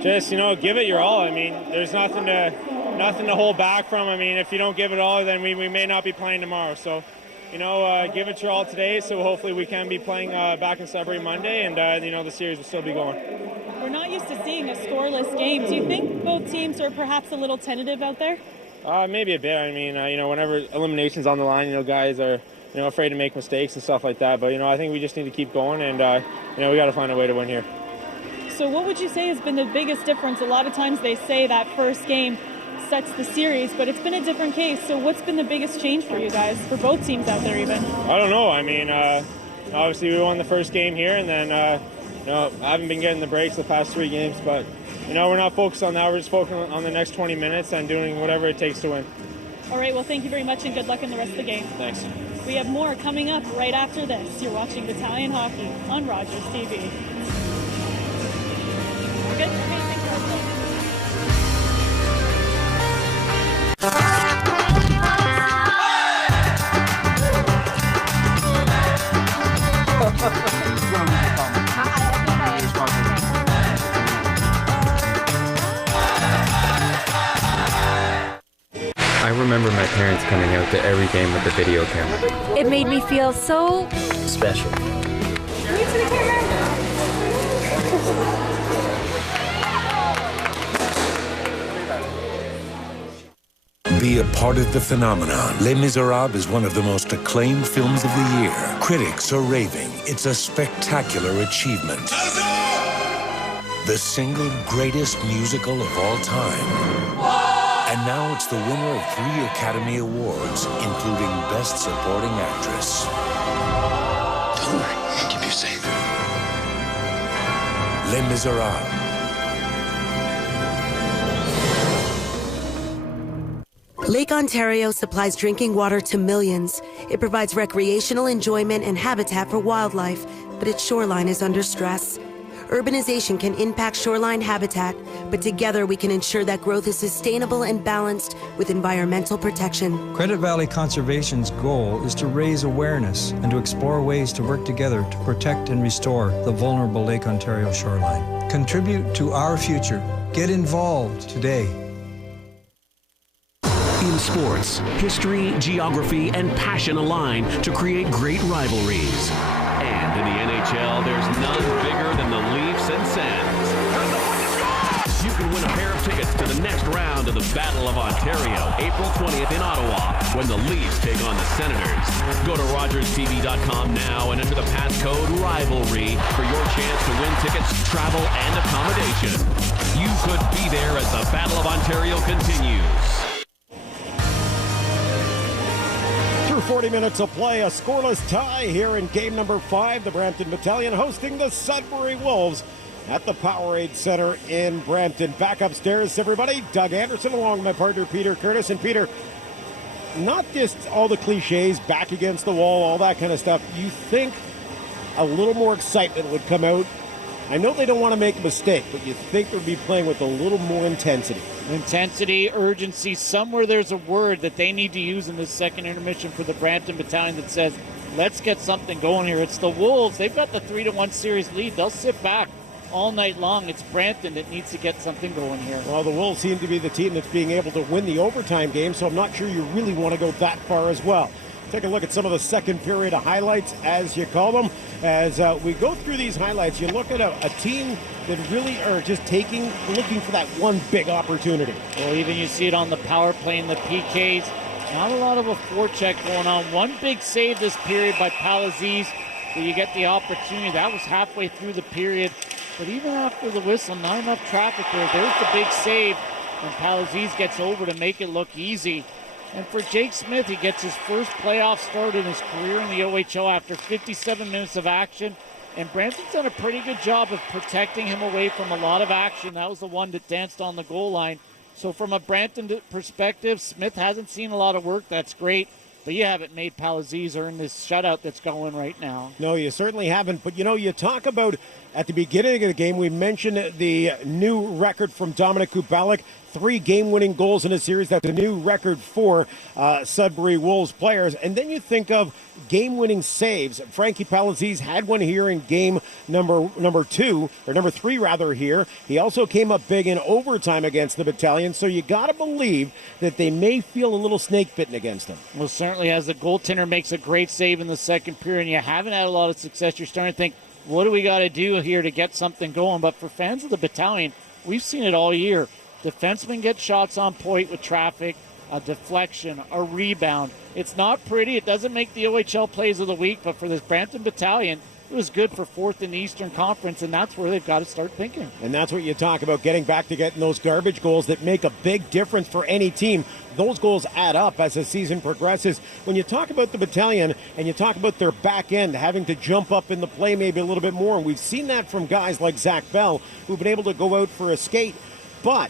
Just, give it your all. I mean, there's nothing to hold back from. I mean, if you don't give it all, then we may not be playing tomorrow. So, give it your all today, so hopefully we can be playing back in Sudbury Monday, and, the series will still be going. We're not used to seeing a scoreless game. Do you think both teams are perhaps a little tentative out there? Maybe a bit. I mean, whenever elimination's on the line, guys are afraid to make mistakes and stuff like that. But, I think we just need to keep going, and, we got to find a way to win here. So what would you say has been the biggest difference? A lot of times they say that first game sets the series, but it's been a different case. So what's been the biggest change for you guys, for both teams out there even? I don't know. I mean, obviously we won the first game here, and then, I haven't been getting the breaks the past 3 games. But, we're not focused on that. We're just focused on the next 20 minutes and doing whatever it takes to win. All right, well, thank you very much, and good luck in the rest of the game. Thanks. We have more coming up right after this. You're watching Battalion Hockey on Rogers TV. We're good? Okay, thanks for I remember my parents coming out to every game with the video camera. It made me feel so Special. Be a part of the phenomenon. Les Miserables is one of the most acclaimed films of the year. Critics are raving. It's a spectacular achievement. The single greatest musical of all time. And now it's the winner of 3 Academy Awards, including Best Supporting Actress. Don't worry, I'll keep you safe. Les Miserables. Lake Ontario supplies drinking water to millions. It provides recreational enjoyment and habitat for wildlife, but its shoreline is under stress. Urbanization can impact shoreline habitat, but together we can ensure that growth is sustainable and balanced with environmental protection. Credit Valley Conservation's goal is to raise awareness and to explore ways to work together to protect and restore the vulnerable Lake Ontario shoreline. Contribute to our future. Get involved today. In sports, history, geography, and passion align to create great rivalries. And in the NHL, there's none bigger than the Leafs and Sens. You can win a pair of tickets to the next round of the Battle of Ontario, April 20th in Ottawa, when the Leafs take on the Senators. Go to RogersTV.com now and enter the passcode rivalry for your chance to win tickets, travel, and accommodation. You could be there as the Battle of Ontario continues. Through 40 minutes of play, a scoreless tie here in game number 5. The Brampton Battalion hosting the Sudbury Wolves at the Powerade Centre in Brampton. Back upstairs, everybody. Doug Anderson along with my partner Peter Curtis. And Peter, not just all the cliches, back against the wall, all that kind of stuff. You think a little more excitement would come out. I know they don't want to make a mistake, but you think they'd be playing with a little more intensity. Intensity, urgency, somewhere there's a word that they need to use in this second intermission for the Brampton Battalion that says, let's get something going here. It's the Wolves. They've got the 3-1 series lead. They'll sit back all night long. It's Brampton that needs to get something going here. Well, the Wolves seem to be the team that's being able to win the overtime game, so I'm not sure you really want to go that far as well. Take a look at some of the second period highlights, as you call them. As we go through these highlights, you look at a team that really are just looking for that one big opportunity. Well, even you see it on the power play and the PKs. Not a lot of a forecheck going on. One big save this period by Palaziz, where you get the opportunity. That was halfway through the period. But even after the whistle, not enough traffic there. There's the big save, and Palaziz gets over to make it look easy. And for Jake Smith, he gets his first playoff start in his career in the OHL after 57 minutes of action. And Brampton's done a pretty good job of protecting him away from a lot of action. That was the one that danced on the goal line. So from a Brampton perspective, Smith hasn't seen a lot of work. That's great. But you haven't made Palaziz earn this shutout that's going right now. No, you certainly haven't. But, you talk about at the beginning of the game, we mentioned the new record from Dominic Kubalik, 3 game-winning goals in a series. That's a new record for Sudbury Wolves players. And then you think of game-winning saves. Frankie Palaziz had one here in game number 3 rather here. He also came up big in overtime against the Battalion. So you got to believe that they may feel a little snake bitten against them. Well, certainly as the goaltender makes a great save in the second period, and you haven't had a lot of success, you're starting to think, what do we got to do here to get something going? But for fans of the Battalion, we've seen it all year. Defensemen get shots on point with traffic, a deflection, a rebound. It's not pretty. It doesn't make the OHL plays of the week, but for this Brampton Battalion, it was good for 4th in the Eastern Conference, and that's where they've got to start thinking. And that's what you talk about, getting back to getting those garbage goals that make a big difference for any team. Those goals add up as the season progresses. When you talk about the Battalion and you talk about their back end having to jump up in the play maybe a little bit more, and we've seen that from guys like Zach Bell who've been able to go out for a skate, but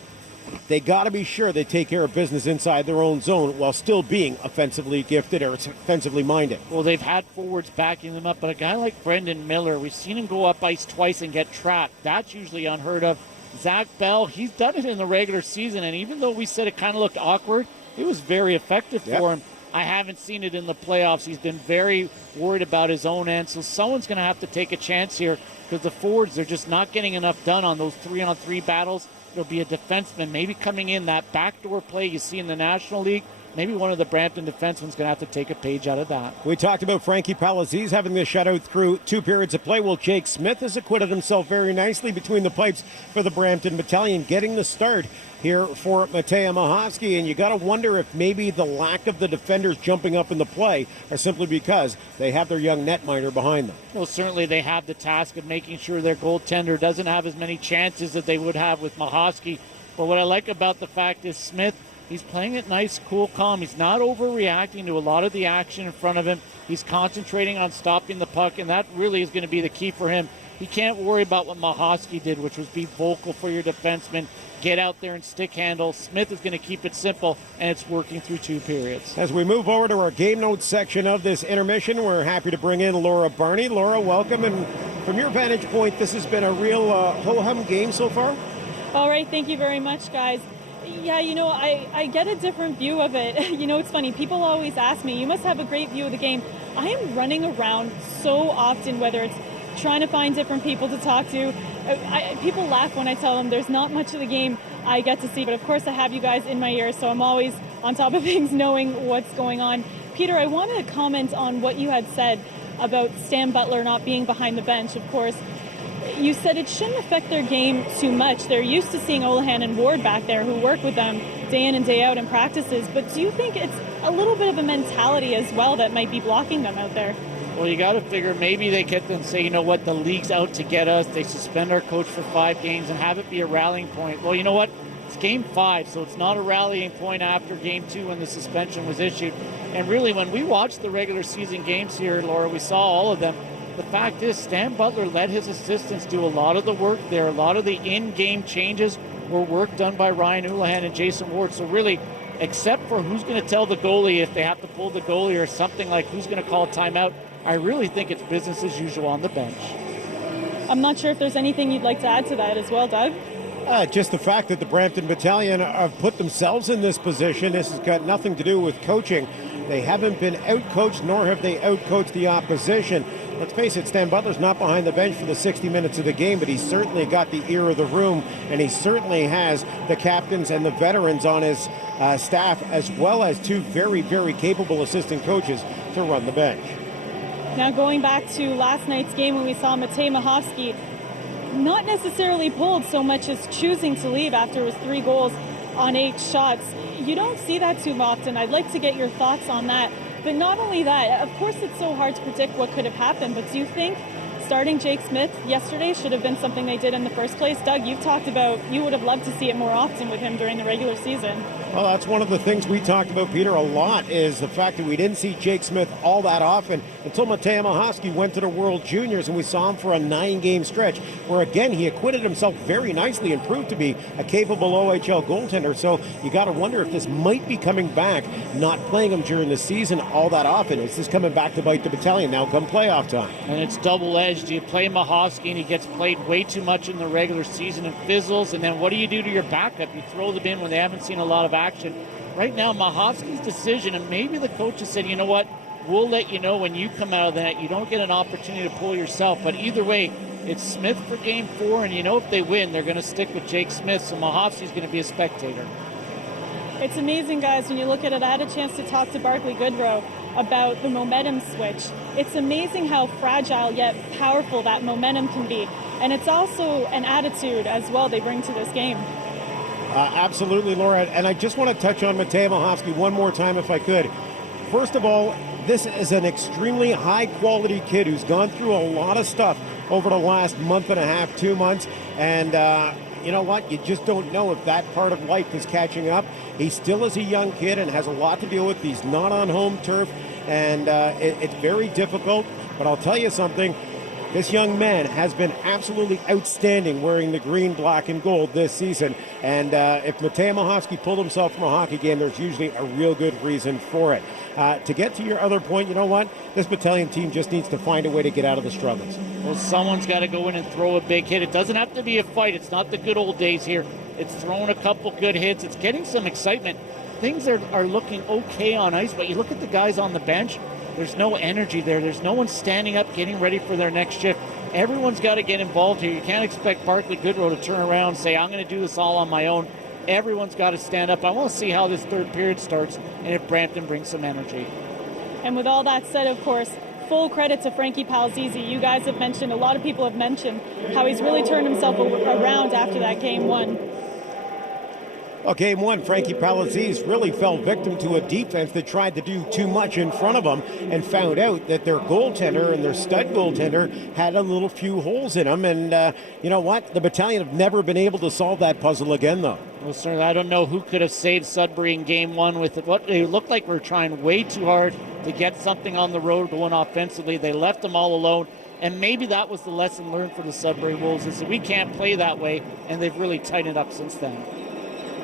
they got to be sure they take care of business inside their own zone while still being offensively gifted or offensively minded. Well, they've had forwards backing them up, but a guy like Brendan Miller, we've seen him go up ice twice and get trapped. That's usually unheard of. Zach Bell, he's done it in the regular season, and even though we said it kind of looked awkward, it was very effective for him. I haven't seen it in the playoffs. He's been very worried about his own end, so someone's going to have to take a chance here because the forwards, they're just not getting enough done on those 3-on-3 battles. There'll be a defenseman maybe coming in that backdoor play you see in the National League. Maybe one of the Brampton defensemen's going to have to take a page out of that. We talked about Frankie Palaziz having the shutout through 2 periods of play. Well, Jake Smith has acquitted himself very nicely between the pipes for the Brampton Battalion, getting the start here for Matej Mahovsky. And you got to wonder if maybe the lack of the defenders jumping up in the play are simply because they have their young netminder behind them. Well, certainly they have the task of making sure their goaltender doesn't have as many chances that they would have with Mahovsky. But what I like about the fact is Smith, he's playing it nice, cool, calm. He's not overreacting to a lot of the action in front of him. He's concentrating on stopping the puck, and that really is going to be the key for him. He can't worry about what Mahovsky did, which was be vocal for your defenseman, get out there and stick handle. Smith is going to keep it simple, and it's working through 2 periods. As we move over to our game notes section of this intermission, we're happy to bring in Laura Barney. Laura, welcome. And from your vantage point, this has been a real ho-hum game so far? All right, thank you very much, guys. Yeah, I get a different view of it. It's funny. People always ask me, you must have a great view of the game. I am running around so often, whether it's trying to find different people to talk to. People laugh when I tell them there's not much of the game I get to see. But, of course, I have you guys in my ear, so I'm always on top of things, knowing what's going on. Peter, I want to comment on what you had said about Stan Butler not being behind the bench. Of course, you said it shouldn't affect their game too much. They're used to seeing Olahan and Ward back there who work with them day in and day out in practices. But do you think it's a little bit of a mentality as well that might be blocking them out there? Well, you got to figure maybe they get them say, you know what, the league's out to get us. They suspend our coach for 5 games and have it be a rallying point. Well, you know what? It's game 5, so it's not a rallying point after game 2 when the suspension was issued. And really, when we watched the regular season games here, Laura, we saw all of them. The fact is, Stan Butler let his assistants do a lot of the work there. A lot of the in-game changes were work done by Ryan Houlihan and Jason Ward. So really, except for who's going to tell the goalie if they have to pull the goalie or something like who's going to call timeout, I really think it's business as usual on the bench. I'm not sure if there's anything you'd like to add to that as well, Doug. Just the fact that the Brampton Battalion have put themselves in this position. This has got nothing to do with coaching. They haven't been outcoached, nor have they outcoached the opposition. Let's face it, Stan Butler's not behind the bench for the 60 minutes of the game, but he's certainly got the ear of the room, and he certainly has the captains and the veterans on his staff, as well as two very, very capable assistant coaches to run the bench. Now going back to last night's game when we saw Matej Machovski not necessarily pulled so much as choosing to leave after it was 3 goals on 8 shots. You don't see that too often. I'd like to get your thoughts on that. But not only that, of course it's so hard to predict what could have happened, but do you think starting Jake Smith yesterday should have been something they did in the first place? Doug, you've talked about you would have loved to see it more often with him during the regular season. Well, that's one of the things we talked about, Peter, a lot, is the fact that we didn't see Jake Smith all that often until Matej Machovski went to the World Juniors, and we saw him for a 9-game stretch where, again, he acquitted himself very nicely and proved to be a capable OHL goaltender. So you got to wonder if this might be coming back, not playing him during the season all that often. Is this coming back to bite the Battalion now come playoff time? And it's double-edged. You play Machovski and he gets played way too much in the regular season and fizzles, and then what do you do to your backup? You throw them in when they haven't seen a lot of action. Right now, Machovski's decision, and maybe the coaches said, you know what, we'll let you know when you come out of that. You don't get an opportunity to pull yourself. But either way, it's Smith for Game 4, and you know if they win, they're going to stick with Jake Smith, so Machovski's going to be a spectator. It's amazing, guys, when you look at it. I had a chance to talk to Barclay Goodrow about the momentum switch. It's amazing how fragile yet powerful that momentum can be. And it's also an attitude as well they bring to this game. Absolutely, Laura. And I just want to touch on Matej Machovski one more time if I could. First of all, this is an extremely high-quality kid who's gone through a lot of stuff over the last month and a half, 2 months. And you know what? You just don't know if that part of life is catching up. He still is a young kid and has a lot to deal with. He's not on home turf, and it's very difficult. But I'll tell you something. This young man has been absolutely outstanding wearing the green, black, and gold this season. And if Matej Machovski pulled himself from a hockey game, there's usually a real good reason for it. To get to your other point, you know what? This Battalion team just needs to find a way to get out of the struggles. Well, someone's got to go in and throw a big hit. It doesn't have to be a fight. It's not the good old days here. It's throwing a couple good hits. It's getting some excitement. Things are looking okay on ice, but you look at the guys on the bench, there's no energy there. There's no one standing up, getting ready for their next shift. Everyone's got to get involved here. You can't expect Barclay Goodrow to turn around and say, I'm going to do this all on my own. Everyone's got to stand up. I want to see how this third period starts and if Brampton brings some energy. And with all that said, of course, full credit to Frankie Palazzi. You guys have mentioned, a lot of people have mentioned how he's really turned himself around after that Game 1. Well, Game 1, Frankie Palazzi really fell victim to a defense that tried to do too much in front of them and found out that their goaltender and their stud goaltender had a little few holes in them. And you know what? The Battalion have never been able to solve that puzzle again, though. Well, sir, I don't know who could have saved Sudbury in Game 1 with it. What it looked like we were trying way too hard to get something on the road going offensively. They left them all alone. And maybe that was the lesson learned for the Sudbury Wolves, is that we can't play that way, and they've really tightened it up since then.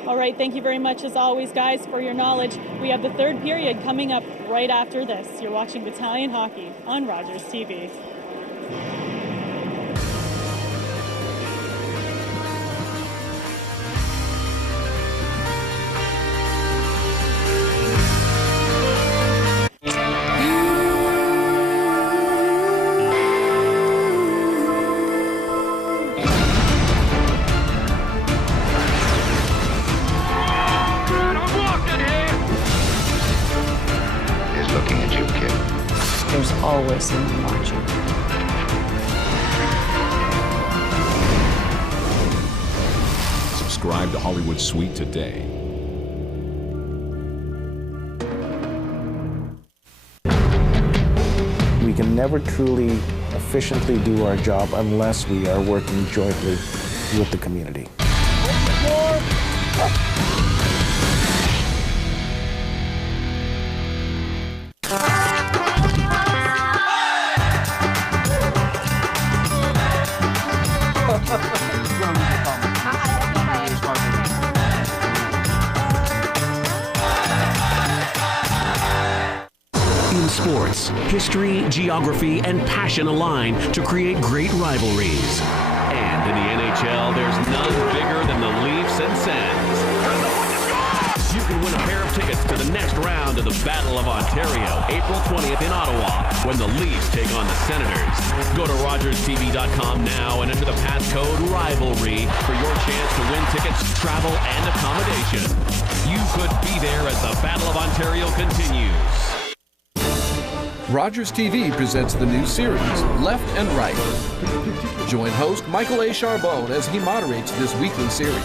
All right, thank you very much, as always, guys, for your knowledge. We have the third period coming up right after this. You're watching Battalion Hockey on Rogers TV. Always someone watching. Subscribe to Hollywood Suite today. We can never truly efficiently do our job unless we are working jointly with the community. Sports, history, geography, and passion align to create great rivalries. And in the NHL, there's none bigger than the Leafs and Sens. You can win a pair of tickets to the next round of the Battle of Ontario, April 20th in Ottawa, when the Leafs take on the Senators. Go to RogersTV.com now and enter the passcode RIVALRY for your chance to win tickets, travel, and accommodation. You could be there as the Battle of Ontario continues. Rogers TV presents the new series, Left and Right. Join host Michael A. Charbonne as he moderates this weekly series.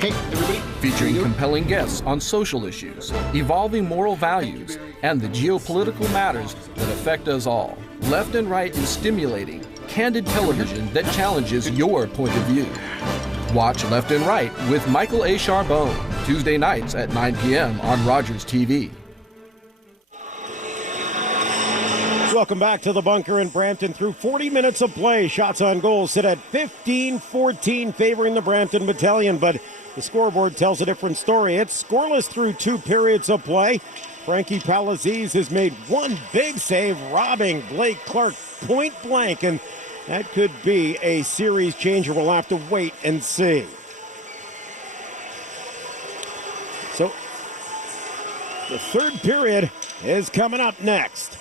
Hey, everybody. Featuring compelling guests on social issues, evolving moral values, and the geopolitical matters that affect us all. Left and Right is stimulating, candid television that challenges your point of view. Watch Left and Right with Michael A. Charbonne, Tuesday nights at 9 p.m. on Rogers TV. Welcome back to the bunker in Brampton. Through 40 minutes of play, shots on goal sit at 15-14, favoring the Brampton Battalion, but the scoreboard tells a different story. It's scoreless through 2 periods of play. Frankie Palaziz has made one big save, robbing Blake Clark point blank, and that could be a series changer. We'll have to wait and see. So, the third period is coming up next.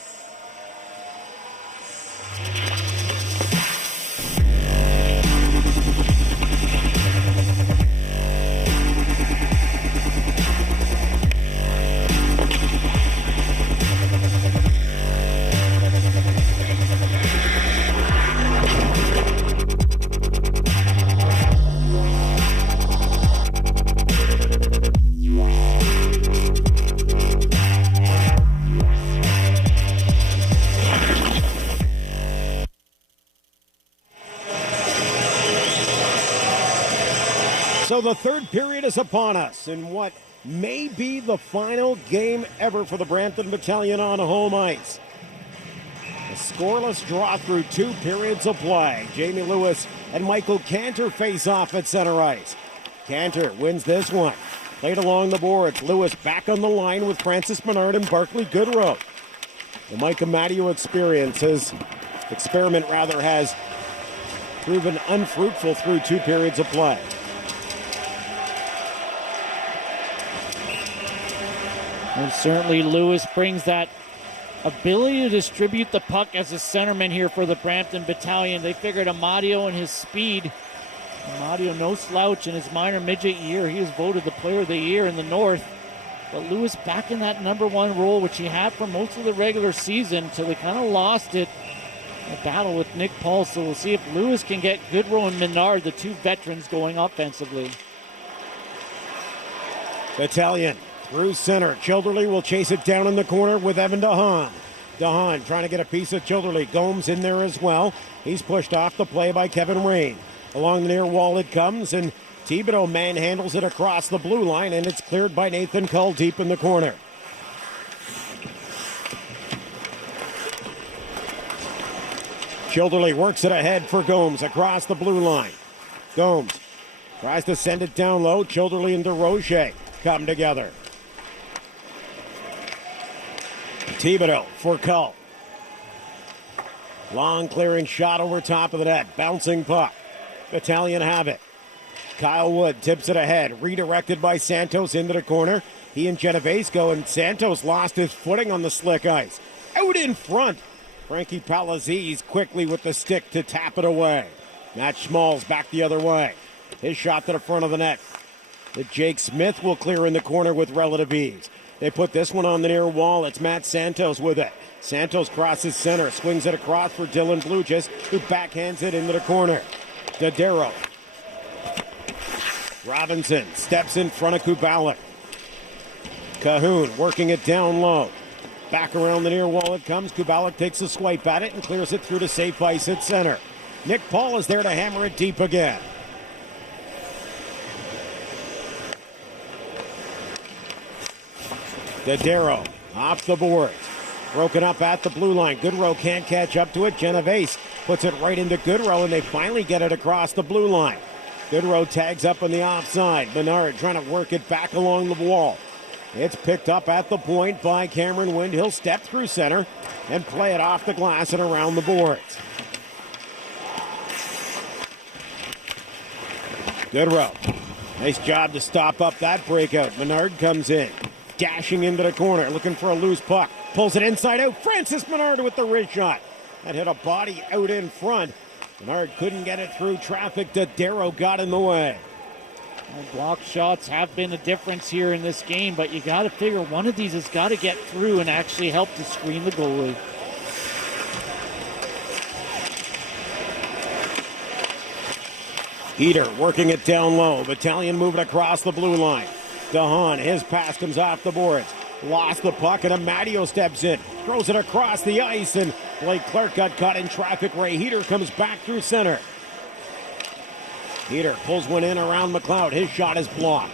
So the third period is upon us in what may be the final game ever for the Brampton Battalion on home ice. A scoreless draw through 2 periods of play. Jamie Lewis and Michael Cantor face off at center ice. Cantor wins this one. Played along the boards. Lewis back on the line with Francis Menard and Barclay Goodrow. The Mike Amadio experiment has proven unfruitful through 2 periods of play. And certainly Lewis brings that ability to distribute the puck as a centerman here for the Brampton Battalion. They figured Amadio and his speed. Amadio no slouch in his minor midget year. He was voted the player of the year in the North. But Lewis back in that number 1 role, which he had for most of the regular season until they kind of lost it in a battle with Nick Paul. So we'll see if Lewis can get Goodrow and Menard, the 2 veterans, going offensively. Battalion through center. Childerley will chase it down in the corner with Evan DeHaan. DeHaan trying to get a piece of Childerley. Gomes in there as well. He's pushed off the play by Kevin Rain. Along the near wall it comes, and Thibodeau manhandles it across the blue line, and it's cleared by Nathan Cull deep in the corner. Childerley works it ahead for Gomes across the blue line. Gomes tries to send it down low. Childerley and DeRoche come together. Thibodeau for Cull. Long clearing shot over top of the net. Bouncing puck. Battalion have it. Kyle Wood tips it ahead. Redirected by Santos into the corner. He and Genovese go, and Santos lost his footing on the slick ice. Out in front. Frankie Palaziz quickly with the stick to tap it away. Matt Schmalz back the other way. His shot to the front of the net. That Jake Smith will clear in the corner with relative ease. They put this one on the near wall. It's Matt Santos with it. Santos crosses center, swings it across for Dylan Blugis, who backhands it into the corner. Dodero. Robinson steps in front of Kubalik. Cahoon working it down low. Back around the near wall it comes. Kubalik takes a swipe at it and clears it through to safe ice at center. Nick Paul is there to hammer it deep again. Dodero off the boards. Broken up at the blue line. Goodrow can't catch up to it. Genovese puts it right into Goodrow, and they finally get it across the blue line. Goodrow tags up on the offside. Menard trying to work it back along the wall. It's picked up at the point by Cameron Wind. He'll step through center and play it off the glass and around the boards. Goodrow. Nice job to stop up that breakout. Menard comes in, dashing into the corner, looking for a loose puck. Pulls it inside out. Francis Menard with the wrist shot. That hit a body out in front. Menard couldn't get it through traffic. Darrow got in the way. Well, block shots have been a difference here in this game, but you got to figure one of these has got to get through and actually help to screen the goalie. Eater working it down low. Battalion moving across the blue line. DeHaan, his pass comes off the boards. Lost the puck and Amadio steps in. Throws it across the ice and Blake Clark got caught in traffic. Ray Heater comes back through center. Heater pulls one in around McLeod. His shot is blocked.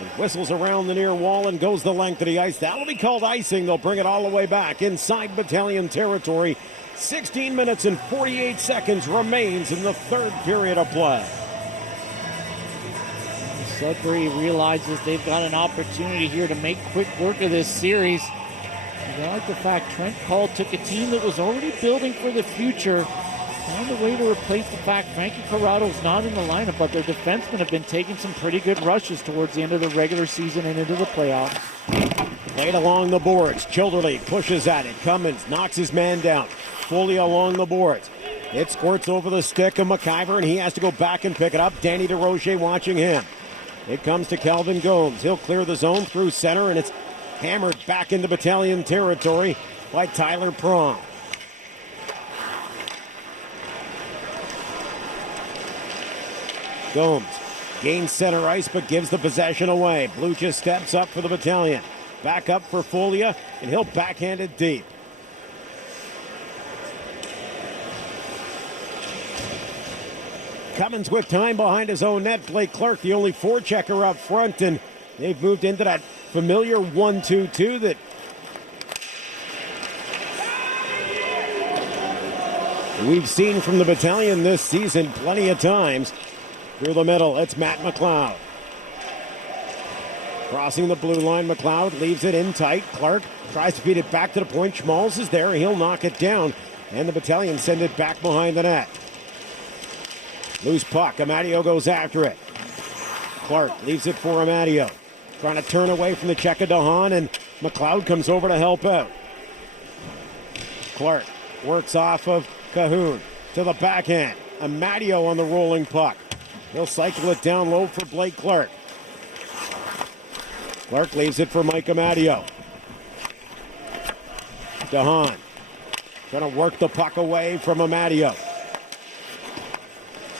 And whistles around the near wall and goes the length of the ice. That'll be called icing. They'll bring it all the way back inside Battalion territory. 16 minutes and 48 seconds remains in the third period of play. Sudbury realizes they've got an opportunity here to make quick work of this series. I like the fact Trent Paul took a team that was already building for the future, found a way to replace the fact Frankie Corrado's not in the lineup, but their defensemen have been taking some pretty good rushes towards the end of the regular season and into the playoffs. Played along the boards. Childerly pushes at it. Cummins knocks his man down. Fully along the boards. It squirts over the stick of McIver, and he has to go back and pick it up. Danny DeRocher watching him. It comes to Calvin Gomes. He'll clear the zone through center, and it's hammered back into Battalion territory by Tyler Prong. Gomes gains center ice but gives the possession away. Blucha steps up for the Battalion. Back up for Folia, and he'll backhand it deep. Cummins with time behind his own net. Blake Clark, the only forechecker up front, and they've moved into that familiar 1-2-2 that we've seen from the Battalion this season plenty of times. Through the middle, it's Matt McLeod. Crossing the blue line, McLeod leaves it in tight. Clark tries to feed it back to the point. Schmalz is there. He'll knock it down, and the Battalion send it back behind the net. Loose puck. Amadio goes after it. Clark leaves it for Amadio. Trying to turn away from the check of DeHaan, and McLeod comes over to help out. Clark works off of Cahoon to the backhand. Amadio on the rolling puck. He'll cycle it down low for Blake Clark. Clark leaves it for Mike Amadio. DeHaan trying to work the puck away from Amadio.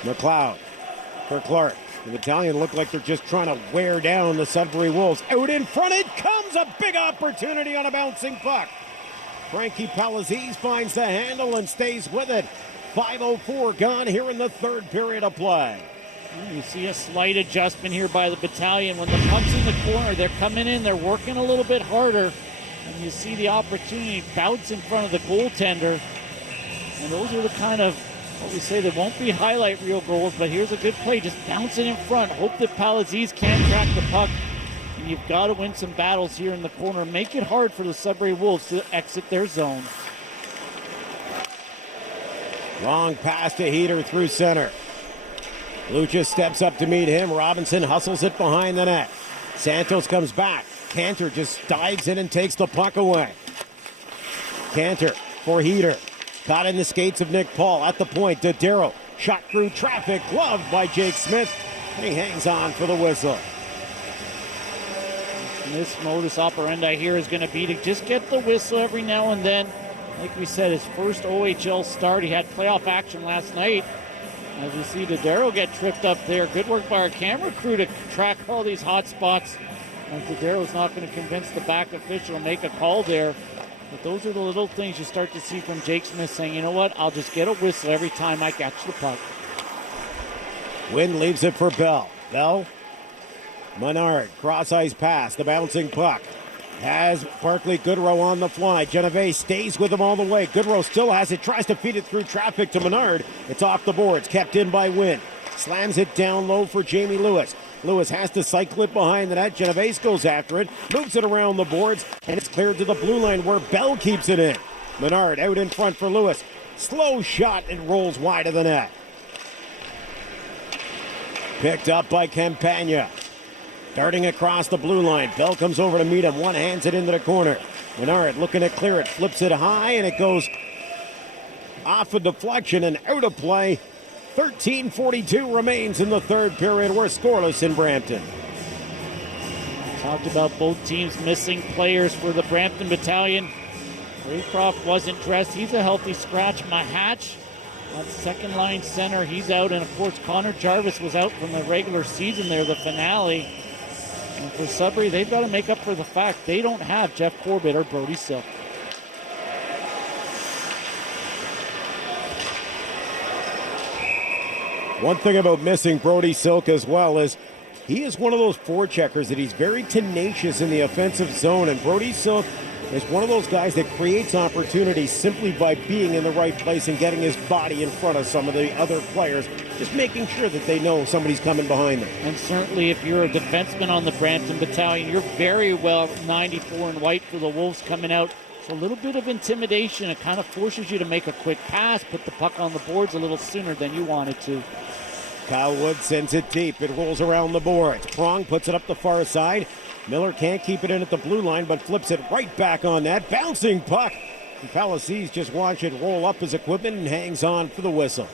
McLeod for Clark. The Battalion look like they're just trying to wear down the Sudbury Wolves. Out in front, it comes a big opportunity on a bouncing puck. Frankie Palazzese finds the handle and stays with it. 5:04 gone here in the third period of play. You see a slight adjustment here by the Battalion. When the puck's in the corner, they're coming in, they're working a little bit harder. And you see the opportunity bounce in front of the goaltender. And those are the kind of, what we say, they won't be highlight reel goals, but here's a good play. Just bounce it in front. Hope that Palazzese can't track the puck. And you've got to win some battles here in the corner. Make it hard for the Sudbury Wolves to exit their zone. Long pass to Heater through center. Lucha steps up to meet him. Robinson hustles it behind the net. Santos comes back. Cantor just dives in and takes the puck away. Cantor for Heater. Caught in the skates of Nick Paul at the point. Dodaro shot through traffic. Gloved by Jake Smith. And he hangs on for the whistle. And this modus operandi here is going to be to just get the whistle every now and then. Like we said, his first OHL start. He had playoff action last night. As you see Dodaro get tripped up there. Good work by our camera crew to track all these hot spots. And Dodaro's not going to convince the back official to make a call there. But those are the little things you start to see from Jake Smith saying, you know what, I'll just get a whistle every time I catch the puck. Wynn leaves it for Bell. Bell. Menard, cross-ice pass, the bouncing puck. Has Barclay Goodrow on the fly. Genevieve stays with him all the way. Goodrow still has it, tries to feed it through traffic to Menard. It's off the boards, kept in by Wynn. Slams it down low for Jamie Lewis. Lewis has to cycle it behind the net. Genovese goes after it, moves it around the boards, and it's cleared to the blue line where Bell keeps it in. Menard out in front for Lewis. Slow shot and rolls wide of the net. Picked up by Campagna. Darting across the blue line. Bell comes over to meet him. One hands it into the corner. Menard looking to clear it. Flips it high, and it goes off a deflection and out of play. 13:42 remains in the third period. We're scoreless in Brampton. Talked about both teams missing players for the Brampton Battalion. Raycroft wasn't dressed. He's a healthy scratch. Mahatch, that second line center, he's out. And of course, Connor Jarvis was out from the regular season there, the finale. And for Sudbury, they've got to make up for the fact they don't have Jeff Corbett or Brody Silk. One thing about missing Brody Silk as well is he is one of those forecheckers that he's very tenacious in the offensive zone. And Brody Silk is one of those guys that creates opportunities simply by being in the right place and getting his body in front of some of the other players, just making sure that they know somebody's coming behind them. And certainly if you're a defenseman on the Brampton Battalion, you're very well 94 and white for the Wolves coming out. It's a little bit of intimidation. It kind of forces you to make a quick pass, put the puck on the boards a little sooner than you wanted to. Kyle Wood sends it deep. It rolls around the boards. Prong puts it up the far side. Miller can't keep it in at the blue line, but flips it right back on that. Bouncing puck. And Palazzese just watch it roll up his equipment and hangs on for the whistle.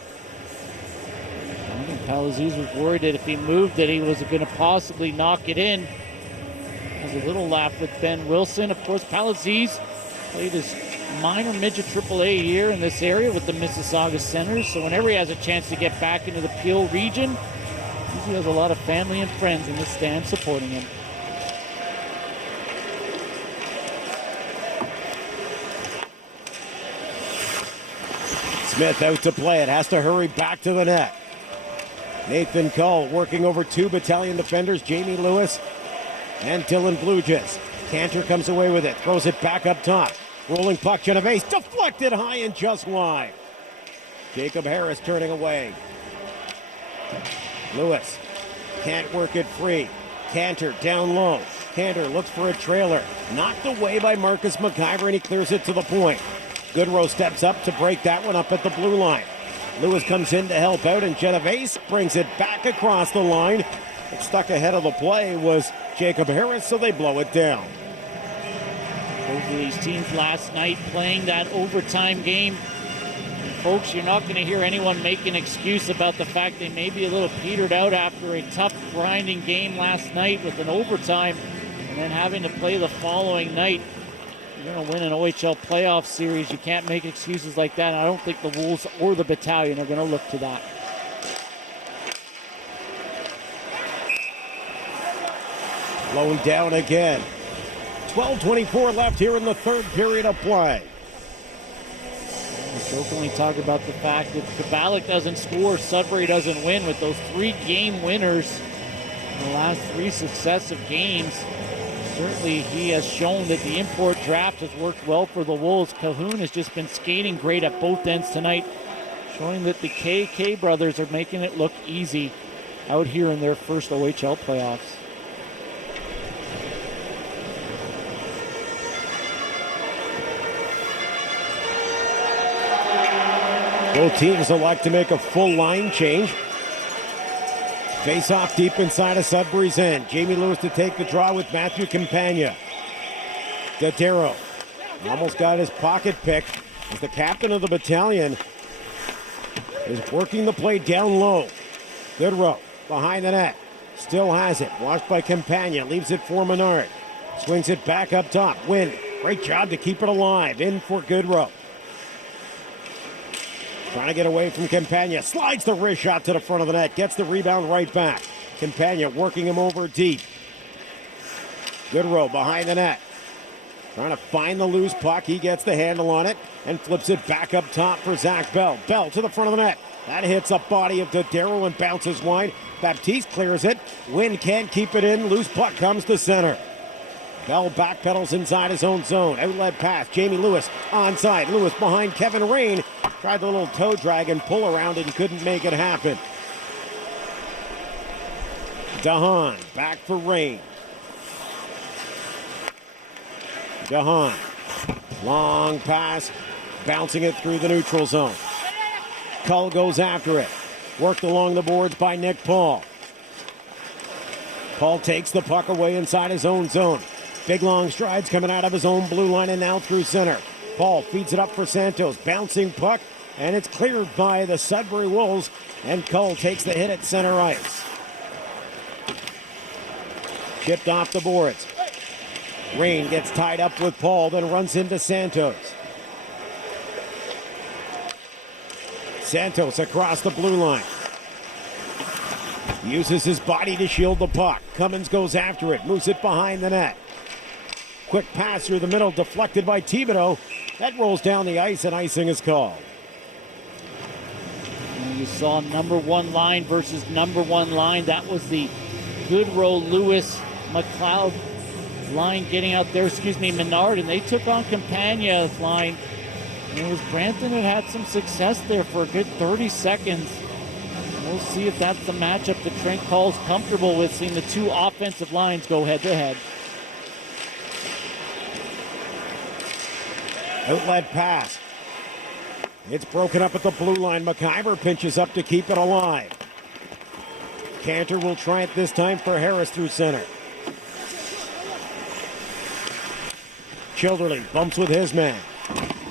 I think Palazzese was worried that if he moved that he was going to possibly knock it in. There's a little laugh with Ben Wilson. Of course, Palazzese played his minor midget AAA here in this area with the Mississauga Centers. So whenever he has a chance to get back into the Peel region, he has a lot of family and friends in the stand supporting him. Smith out to play it. Has to hurry back to the net. Nathan Cull working over two battalion defenders, Jamie Lewis and Dylan Bluges. Cantor comes away with it. Throws it back up top. Rolling puck, Genovese deflected high and just wide. Jacob Harris turning away. Lewis can't work it free. Cantor down low. Cantor looks for a trailer. Knocked away by Marcus McIver, and he clears it to the point. Goodrow steps up to break that one up at the blue line. Lewis comes in to help out, and Genovese brings it back across the line. But stuck ahead of the play was Jacob Harris, so they blow it down. Both of these teams last night playing that overtime game. And folks, you're not going to hear anyone make an excuse about the fact they may be a little petered out after a tough, grinding game last night with an overtime and then having to play the following night. You're going to win an OHL playoff series. You can't make excuses like that. And I don't think the Wolves or the Battalion are going to look to that. Blown down again. 12:24 left here in the third period of play. We jokingly talk about the fact that Kabalik doesn't score, Sudbury doesn't win with those 3 game winners in the last 3 successive games. Certainly he has shown that the import draft has worked well for the Wolves. Calhoun has just been skating great at both ends tonight, showing that the KK brothers are making it look easy out here in their first OHL playoffs. Both teams elect to make a full line change. Face off deep inside of Sudbury's end. Jamie Lewis to take the draw with Matthew Campagna. Dodero almost got his pocket picked as the captain of the battalion is working the play down low. Goodrow behind the net. Still has it. Watched by Campagna. Leaves it for Menard. Swings it back up top. Win. Great job to keep it alive. In for Goodrow. Trying to get away from Campagna. Slides the wrist shot to the front of the net. Gets the rebound right back. Campagna working him over deep. Goodrow behind the net. Trying to find the loose puck. He gets the handle on it and flips it back up top for Zach Bell. Bell to the front of the net. That hits a body of Dodero and bounces wide. Baptiste clears it. Wynn can't keep it in. Loose puck comes to center. Bell backpedals inside his own zone. Outlet pass. Jamie Lewis onside. Lewis behind Kevin Rain. Tried the little toe drag and pull around and couldn't make it happen. DeHaan back for Rain. DeHaan, long pass, bouncing it through the neutral zone. Cull goes after it. Worked along the boards by Nick Paul. Paul takes the puck away inside his own zone. Big long strides coming out of his own blue line and now through center. Paul feeds it up for Santos. Bouncing puck, and it's cleared by the Sudbury Wolves, and Cull takes the hit at center ice. Chipped off the boards. Rain gets tied up with Paul, then runs into Santos. Santos across the blue line. Uses his body to shield the puck. Cummins goes after it, moves it behind the net. Quick pass through the middle, deflected by Thibodeau. That rolls down the ice, and icing is called. And you saw number one line versus number one line. That was the Goodrow, Lewis, McLeod line getting out there, Menard, and they took on Campagna's line. And it was Brampton that had some success there for a good 30 seconds. We'll see if that's the matchup that Trent Cull's comfortable with, seeing the two offensive lines go head-to-head. Outlet pass. It's broken up at the blue line. McIver pinches up to keep it alive. Cantor will try it this time for Harris through center. Childerly bumps with his man.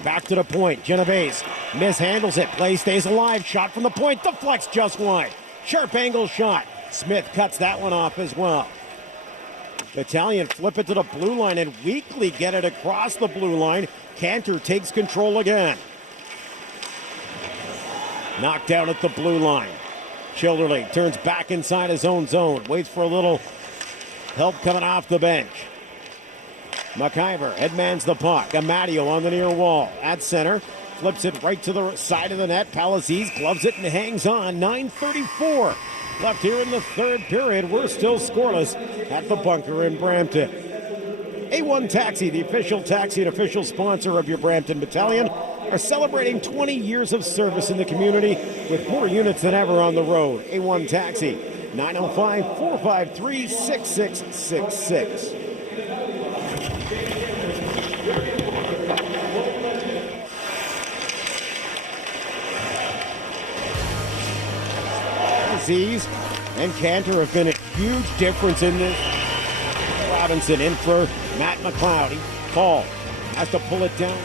Back to the point. Genovese mishandles it. Play stays alive. Shot from the point. Deflects just wide. Sharp angle shot. Smith cuts that one off as well. Battalion flip it to the blue line and weakly get it across the blue line. Cantor takes control again. Knocked down at the blue line. Childerly turns back inside his own zone. Waits for a little help coming off the bench. McIver headmans the puck. Amadio on the near wall. At center. Flips it right to the side of the net. Palazzese gloves it and hangs on. 9:34 left here in the third period. We're still scoreless at the bunker in Brampton. A1 Taxi, the official taxi and official sponsor of your Brampton Battalion, are celebrating 20 years of service in the community with more units than ever on the road. A1 Taxi, 905-453-6666. Aziz and Cantor have been a huge difference in this. Robinson in for Matt McLeod. Paul has to pull it down.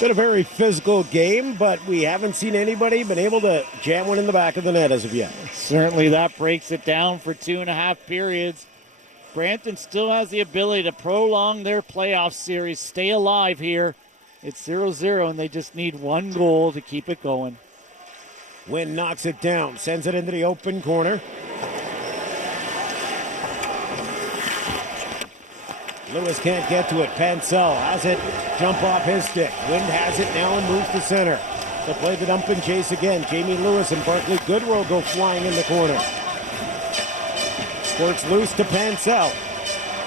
Been a very physical game, but we haven't seen anybody been able to jam one in the back of the net as of yet. Certainly that breaks it down for 2.5 periods. Brampton still has the ability to prolong their playoff series, stay alive here. It's 0-0, and they just need one goal to keep it going. Wynn knocks it down, sends it into the open corner. Lewis can't get to it. Pansell has it. Jump off his stick. Wind has it now and moves to center. To play the dump and chase again. Jamie Lewis and Barkley Goodrow go flying in the corner. Squirts loose to Pansell.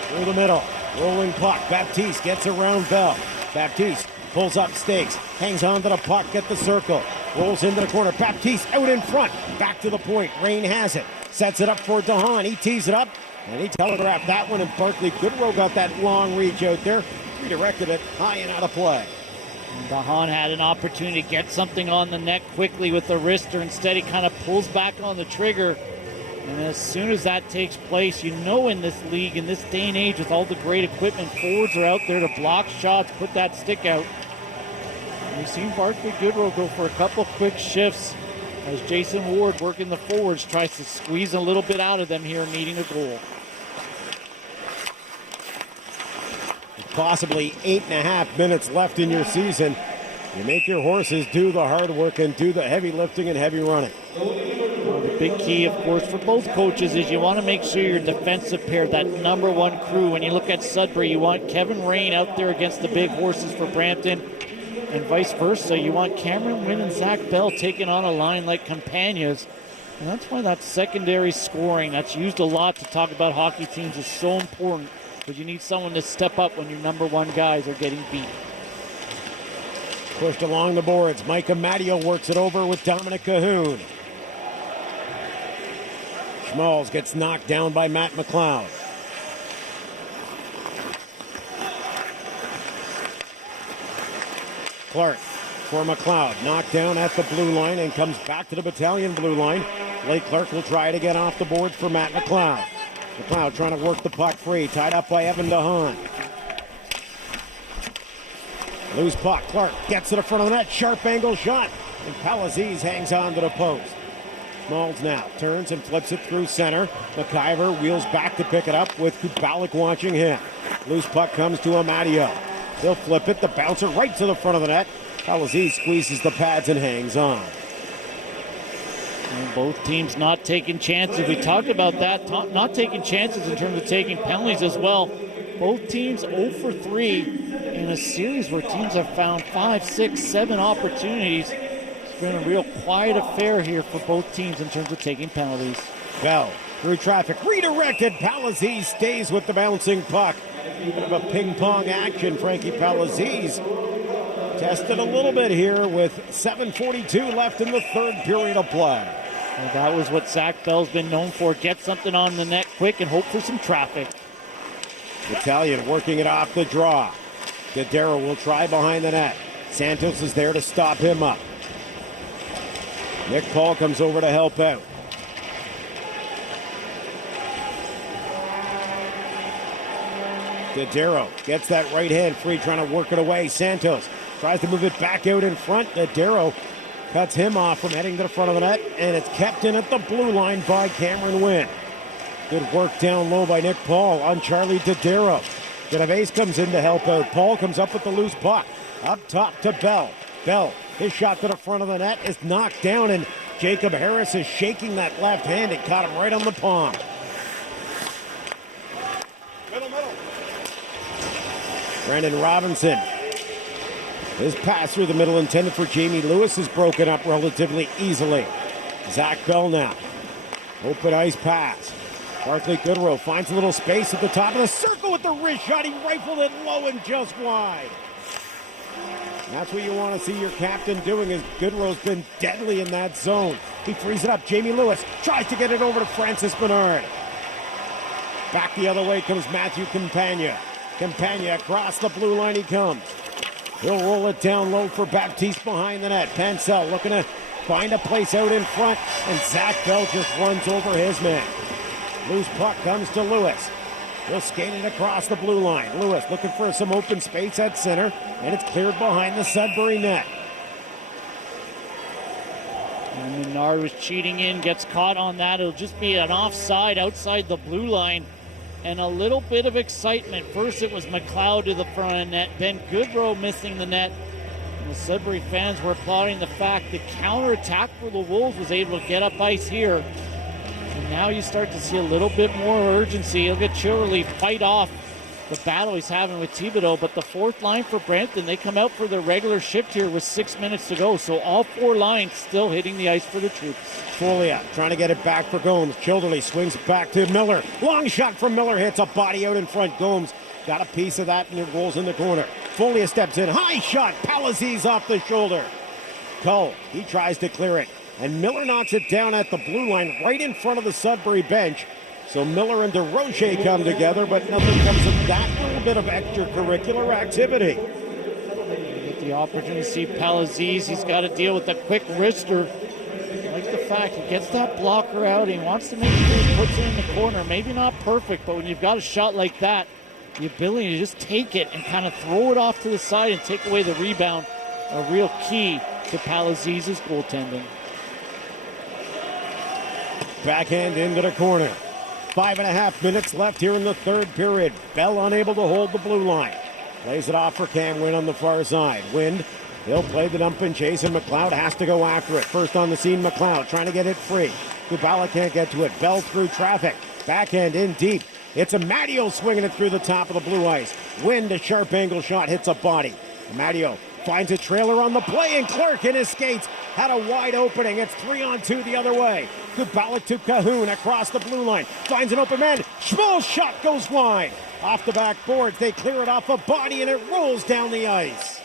Through the middle. Rolling puck. Baptiste gets around Bell. Baptiste pulls up stakes. Hangs on to the puck at the circle. Rolls into the corner. Baptiste out in front. Back to the point. Rain has it. Sets it up for DeHaan. He tees it up. And he telegraphed that one, and Barkley Goodrow got that long reach out there. Redirected it high and out of play. DeHaan had an opportunity to get something on the net quickly with the wrister. Instead, he kind of pulls back on the trigger. And as soon as that takes place, you know in this league, in this day and age, with all the great equipment, forwards are out there to block shots, put that stick out. And you've seen Barkley Goodrow go for a couple quick shifts as Jason Ward, working the forwards, tries to squeeze a little bit out of them here, needing a goal. Possibly 8.5 minutes left in your season. You make your horses do the hard work and do the heavy lifting and heavy running. Well, the big key, of course, for both coaches is you want to make sure your defensive pair, that number one crew. When you look at Sudbury, you want Kevin Rain out there against the big horses for Brampton. and vice versa. You want Cameron Wynn and Zach Bell taking on a line like Campagna's. And that's why that secondary scoring that's used a lot to talk about hockey teams is so important, because you need someone to step up when your number one guys are getting beat. Pushed along the boards. Mike Amadio works it over with Dominic Cahoon. Schmalz gets knocked down by Matt McLeod. Clark for McLeod. Knocked down at the blue line and comes back to the Battalion blue line. Blake Clark will try to get off the board for Matt McLeod. McLeod trying to work the puck free. Tied up by Evan DeHaan. Loose puck. Clark gets to the front of the net. Sharp angle shot. And Palaziz hangs on to the post. Schmalz now turns and flips it through center. McIver wheels back to pick it up with Kubalik watching him. Loose puck comes to Amadio. He'll flip it. The bouncer right to the front of the net. Palaziz squeezes the pads and hangs on. And both teams not taking chances. We talked about that, not taking chances in terms of taking penalties as well. Both teams 0 for 3 in a series where teams have found 5, 6, 7 opportunities. It's been a real quiet affair here for both teams in terms of taking penalties. Bell through traffic, redirected. Palaziz stays with the bouncing puck. A bit of a ping-pong action. Frankie Palaziz tested a little bit here with 7:42 left in the third period of play. Well, that was what Zach Bell's been known for. Get something on the net quick and hope for some traffic. Battalion working it off the draw. Dodaro will try behind the net. Santos is there to stop him up. Nick Paul comes over to help out. Dodaro gets that right hand free, trying to work it away. Santos tries to move it back out in front. Dodaro cuts him off from heading to the front of the net, and it's kept in at the blue line by Cameron Wynn. Good work down low by Nick Paul on Charlie Dodaro. Genovese comes in to help out. Paul comes up with the loose puck. Up top to Bell. Bell, his shot to the front of the net is knocked down, and Jacob Harris is shaking that left hand and caught him right on the palm. Brandon Robinson. His pass through the middle intended for Jamie Lewis is broken up relatively easily. Zach Bell now. Open ice pass. Barclay Goodrow finds a little space at the top of the circle with the wrist shot. He rifled it low and just wide. That's what you want to see your captain doing, as Goodrow's been deadly in that zone. He frees it up. Jamie Lewis tries to get it over to Francis Bernard. Back the other way comes Matthew Campagna. Campagna across the blue line he comes. He'll roll it down low for Baptiste behind the net. Pancel looking to find a place out in front, and Zach Bell just runs over his man. Loose puck comes to Lewis. He'll skate it across the blue line. Lewis looking for some open space at center, and it's cleared behind the Sudbury net. And Menard was cheating in, gets caught on that. It'll just be an offside outside the blue line. And a little bit of excitement. First it was McLeod to the front of the net, then Goodrow missing the net. And the Sudbury fans were applauding the fact the counterattack for the Wolves was able to get up ice here. And now you start to see a little bit more urgency. He'll get Chillerly fight off the battle he's having with Thibodeau. But the fourth line for Brampton, they come out for their regular shift here with 6 minutes to go. So all four lines still hitting the ice for the troops. Folia trying to get it back for Gomes. Childerly swings it back to Miller. Long shot from Miller, hits a body out in front. Gomes got a piece of that and it rolls in the corner. Folia steps in. High shot. Palaziz off the shoulder. Cole, he tries to clear it. And Miller knocks it down at the blue line right in front of the Sudbury bench. So Miller and DeRoche come together, but nothing comes of that little bit of extracurricular activity. You get the opportunity to see Palaziz. He's got to deal with the quick wrister. I like the fact he gets that blocker out. He wants to make sure he puts it in the corner. Maybe not perfect, but when you've got a shot like that, the ability to just take it and kind of throw it off to the side and take away the rebound, a real key to Palaziz's goaltending. Backhand into the corner. 5.5 minutes left here in the third period. Bell unable to hold the blue line. Plays it off for Cam Wynn on the far side. Wind, he'll play the dump and chase, and McLeod has to go after it. First on the scene, McLeod trying to get it free. Kubala can't get to it. Bell through traffic. Backhand in deep. It's Amadio swinging it through the top of the blue ice. Wind, a sharp angle shot, hits a body. Amadio finds a trailer on the play, and Clark in his skates had a wide opening. It's 3-on-2 the other way. Kubalik to Cahoon across the blue line. Finds an open man. Schmoll's shot goes wide. Off the back boards, they clear it off a body, and it rolls down the ice.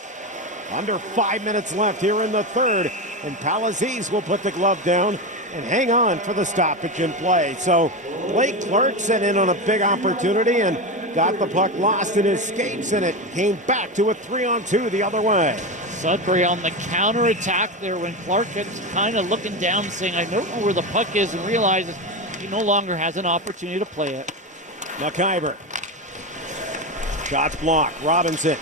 Under 5 minutes left here in the third, and Palazese will put the glove down and hang on for the stoppage in play. So Blake Clark sent in on a big opportunity and got the puck lost in his skates, and it came back to a 3-on-2 the other way. Sudbury on the counter-attack there when Clark gets kind of looking down saying, I don't know where the puck is, and realizes he no longer has an opportunity to play it. McIver. Shots blocked. Robinson.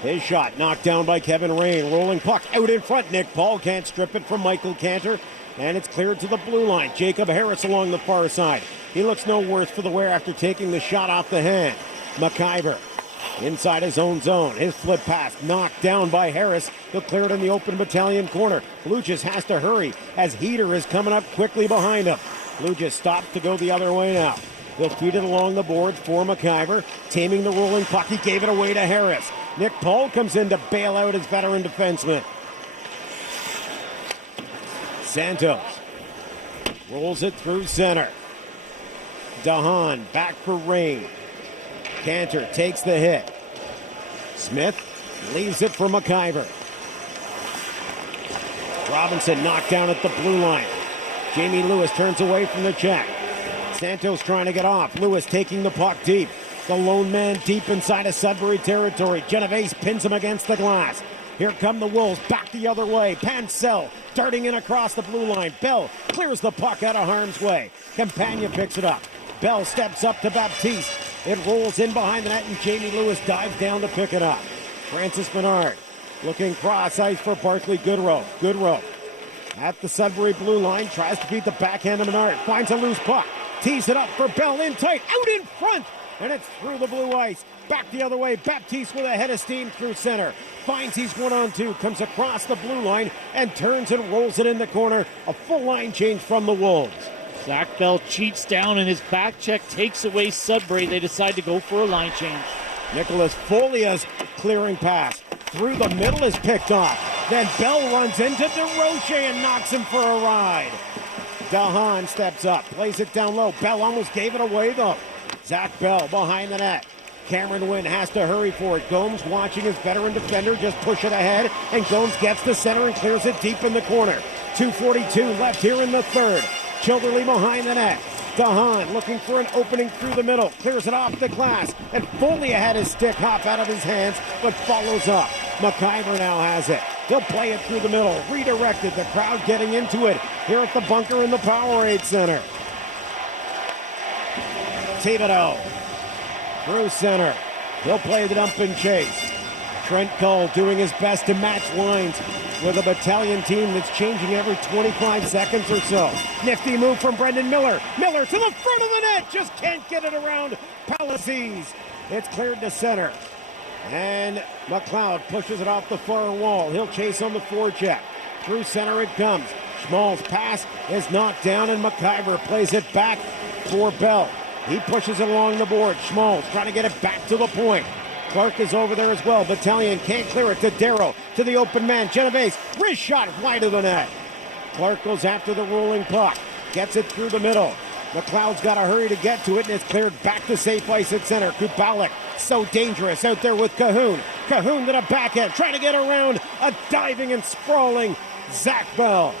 His shot knocked down by Kevin Rain. Rolling puck out in front. Nick Paul can't strip it from Michael Cantor. And it's cleared to the blue line. Jacob Harris along the far side. He looks no worse for the wear after taking the shot off the hand. McIver inside his own zone. His flip pass knocked down by Harris. He'll clear it in the open Battalion corner. Lucius has to hurry as Heater is coming up quickly behind him. Lucius stops to go the other way now. He'll feed it along the boards for McIver. Taming the rolling puck. He gave it away to Harris. Nick Paul comes in to bail out his veteran defenseman. Santos rolls it through center. Dahan back for Rain. Cantor takes the hit. Smith leaves it for McIver. Robinson knocked down at the blue line. Jamie Lewis turns away from the check. Santos trying to get off. Lewis taking the puck deep. The lone man deep inside of Sudbury territory. Genovese pins him against the glass. Here come the Wolves back the other way. Pancel darting in across the blue line. Bell clears the puck out of harm's way. Campagna picks it up. Bell steps up to Baptiste. It rolls in behind the net, and Jamie Lewis dives down to pick it up. Francis Bernard looking cross ice for Barclay Goodrow. Goodrow at the Sudbury blue line tries to beat the backhand of Bernard. Finds a loose puck. Tees it up for Bell in tight. Out in front. And it's through the blue ice. Back the other way. Baptiste with a head of steam through center. Finds he's 1-on-2. Comes across the blue line and turns and rolls it in the corner. A full line change from the Wolves. Zach Bell cheats down and his back check takes away Sudbury. They decide to go for a line change. Nicholas Folia's clearing pass through the middle is picked off. Then Bell runs into DeRoche and knocks him for a ride. Dahan steps up, plays it down low. Bell almost gave it away though. Zach Bell behind the net. Cameron Wynn has to hurry for it. Gomes watching his veteran defender just push it ahead, and Gomes gets the center and clears it deep in the corner. 2:42 left here in the third. Childerley behind the net. Dahan looking for an opening through the middle. Clears it off the glass, and Folia had his stick hop out of his hands, but follows up. McIver now has it. He'll play it through the middle. Redirected. The crowd getting into it here at the bunker in the Powerade Centre. Thibodeau through center. He'll play the dump and chase. Trent Cole doing his best to match lines with a Battalion team that's changing every 25 seconds or so. Nifty move from Brendan Miller. Miller to the front of the net. Just can't get it around Palazese. It's cleared to center. And McLeod pushes it off the far wall. He'll chase on the forecheck. Through center it comes. Schmall's pass is knocked down, and McIver plays it back for Bell. He pushes it along the board. Schmall's trying to get it back to the point. Clark is over there as well. Battalion can't clear it to Darrow. To the open man. Genovese. Wrist shot wide of the net. Clark goes after the rolling puck. Gets it through the middle. McLeod's got to hurry to get to it, and it's cleared back to safe ice at center. Kubalik, so dangerous out there with Cahoon. Cahoon to the backhand, trying to get around a diving and sprawling Zach Bell.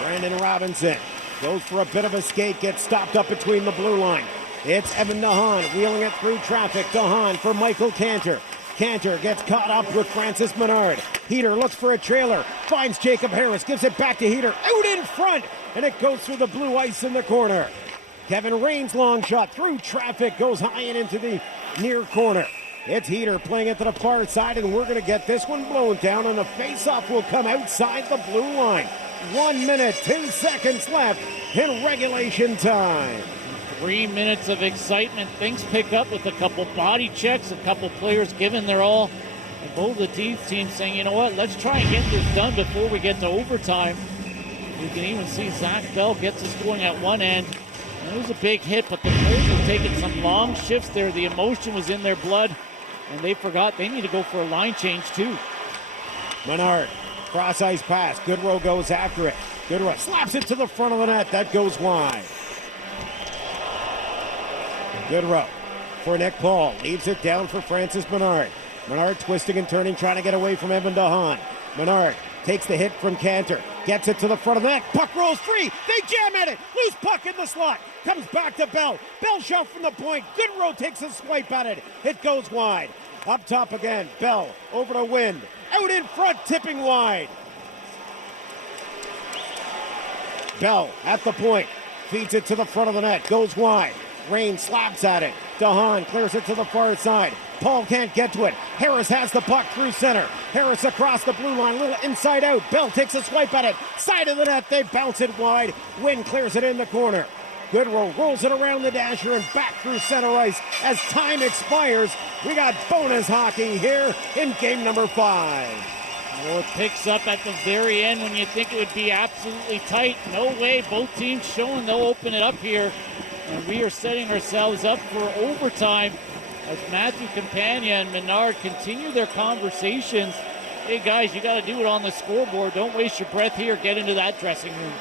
Brandon Robinson goes for a bit of a skate, gets stopped up between the blue line. It's Evan Dahan wheeling it through traffic. Dahan for Michael Cantor. Cantor gets caught up with Francis Menard. Heater looks for a trailer, finds Jacob Harris, gives it back to Heater, out in front, and it goes through the blue ice in the corner. Kevin Rain's long shot through traffic goes high and into the near corner. It's Heater playing it to the far side, and we're going to get this one blown down, and the face-off will come outside the blue line. 1 minute, 2 seconds left in regulation time. 3 minutes of excitement. Things pick up with a couple body checks, a couple players giving their all. And both the teams saying, you know what, let's try and get this done before we get to overtime. You can even see Zach Bell gets us going at one end. And it was a big hit, but the players were taking some long shifts there. The emotion was in their blood. and they forgot they need to go for a line change too. Menard, cross-ice pass. Goodrow goes after it. Goodrow slaps it to the front of the net. That goes wide. Goodrow for Nick Paul. Leaves it down for Francis Menard. Menard twisting and turning, trying to get away from Evan DeHaan. Menard takes the hit from Cantor. Gets it to the front of the net. Puck rolls free. They jam at it. Loose puck in the slot. Comes back to Bell. Bell shot from the point. Goodrow takes a swipe at it. It goes wide. Up top again. Bell over to Wind. Out in front, tipping wide. Bell at the point. Feeds it to the front of the net. Goes wide. Rain slaps at it. DeHaan clears it to the far side. Paul can't get to it. Harris has the puck through center. Harris across the blue line, little inside out. Bell takes a swipe at it. Side of the net, they bounce it wide. Wynn clears it in the corner. Goodrow rolls it around the dasher and back through center ice as time expires. We got bonus hockey here in game number 5. Well, it picks up at the very end when you think it would be absolutely tight. No way. Both teams showing they'll open it up here. And we are setting ourselves up for overtime as Matthew Campagna and Menard continue their conversations. Hey, guys, you got to do it on the scoreboard. Don't waste your breath here. Get into that dressing room.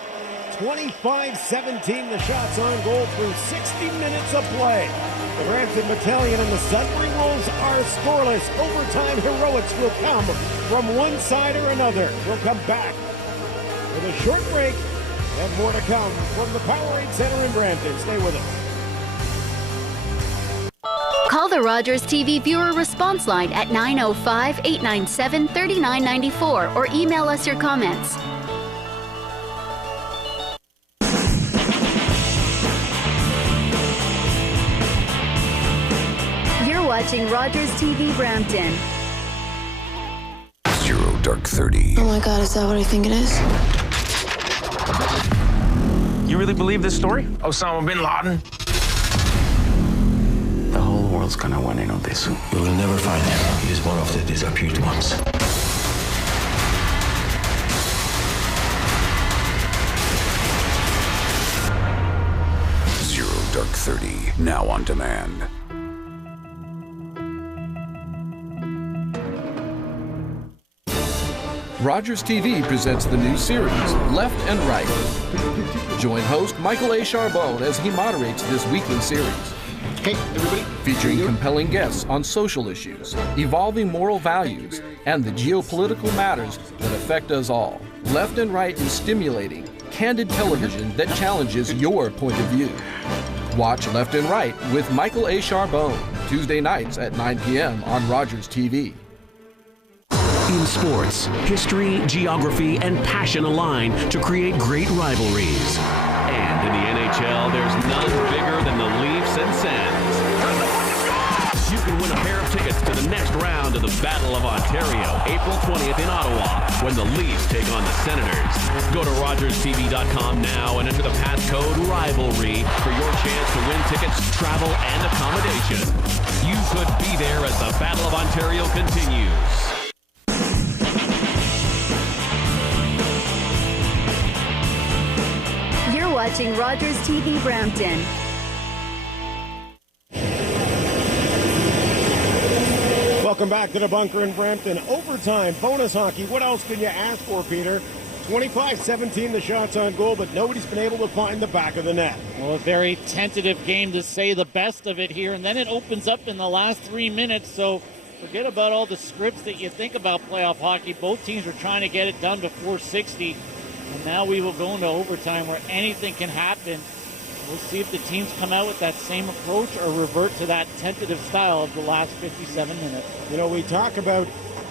25-17 the shots on goal through 60 minutes of play. The Brampton Battalion and the Sudbury Wolves are scoreless. Overtime heroics will come from one side or another. We'll come back with a short break and more to come from the Powerade Centre in Brampton. Stay with us. Call the Rogers TV viewer response line at 905-897-3994 or email us your comments. You're watching Rogers TV Brampton. Zero Dark 30. Oh my God, is that what I think it is? You really believe this story? Osama bin Laden? The whole world's gonna want to know this. We will never find him. He is one of the disappeared ones. Zero Dark 30, now on demand. Rogers TV presents the new series, Left and Right. Join host Michael A. Charbonne as he moderates this weekly series. Hey, everybody. Featuring compelling guests on social issues, evolving moral values, and the geopolitical matters that affect us all. Left and Right is stimulating, candid television that challenges your point of view. Watch Left and Right with Michael A. Charbonne, Tuesday nights at 9 p.m. on Rogers TV. In sports, history, geography, and passion align to create great rivalries. And in the NHL, there's none bigger than the Leafs and Sens. You can win a pair of tickets to the next round of the Battle of Ontario, April 20th in Ottawa, when the Leafs take on the Senators. Go to RogersTV.com now and enter the passcode RIVALRY for your chance to win tickets, travel, and accommodation. You could be there as the Battle of Ontario continues. You're watching Rogers TV Brampton. Welcome back to the bunker in Brampton. Overtime, bonus hockey. What else can you ask for, Peter? 25-17 the shots on goal, but nobody's been able to find the back of the net. Well, a very tentative game to say the best of it here, and then it opens up in the last 3 minutes, so forget about all the scripts that you think about playoff hockey. Both teams are trying to get it done before 60. And now we will go into overtime where anything can happen. We'll see if the teams come out with that same approach or revert to that tentative style of the last 57 minutes. You know, we talk about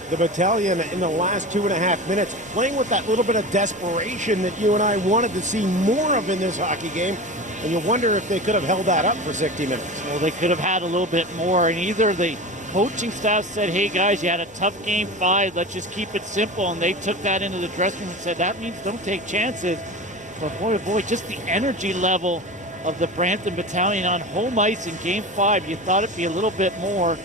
the battalion in the last 2.5 minutes playing with that little bit of desperation that you and I wanted to see more of in this hockey game. And you wonder if they could have held that up for 60 minutes. Well, they could have had a little bit more. And either the coaching staff said, hey, guys, you had a tough game 5. Let's just keep it simple. And they took that into the dressing room and said, that means don't take chances. But boy, oh boy, just the energy level of the Brampton Battalion on home ice in game 5. You thought it'd be a little bit more.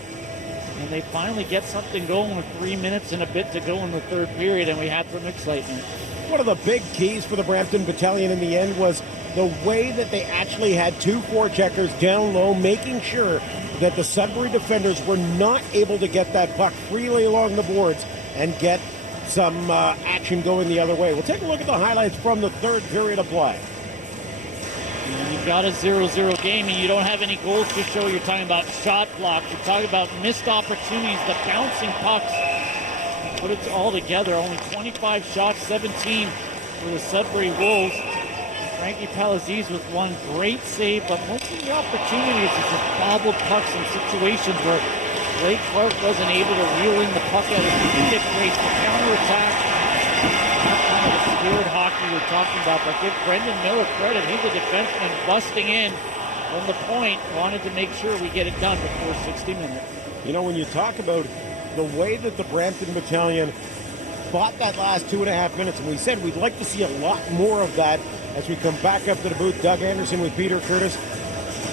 And they finally get something going with 3 minutes and a bit to go in the third period, and we had some excitement. One of the big keys for the Brampton Battalion in the end was the way that they actually had two forecheckers down low, making sure that the Sudbury defenders were not able to get that puck freely along the boards and get some action going the other way. We'll take a look at the highlights from the third period of play. You've got a 0-0 game and you don't have any goals to show. You're talking about shot blocks. You're talking about missed opportunities, the bouncing pucks. Put it all together. Only 25 shots, 17 for the Sudbury Wolves. Frankie Palazzese with one great save, but most of the opportunities is just bobbled pucks in situations where Blake Clark wasn't able to reel in the puck out of the great counterattack. Not kind of the scared hockey we're talking about, but give Brendan Miller credit. He's a defenseman busting in from the point. Wanted to make sure we get it done before 60 minutes. You know, when you talk about the way that the Brampton Battalion fought that last 2.5 minutes, and we said we'd like to see a lot more of that as we come back up to the booth. Doug Anderson with Peter Curtis.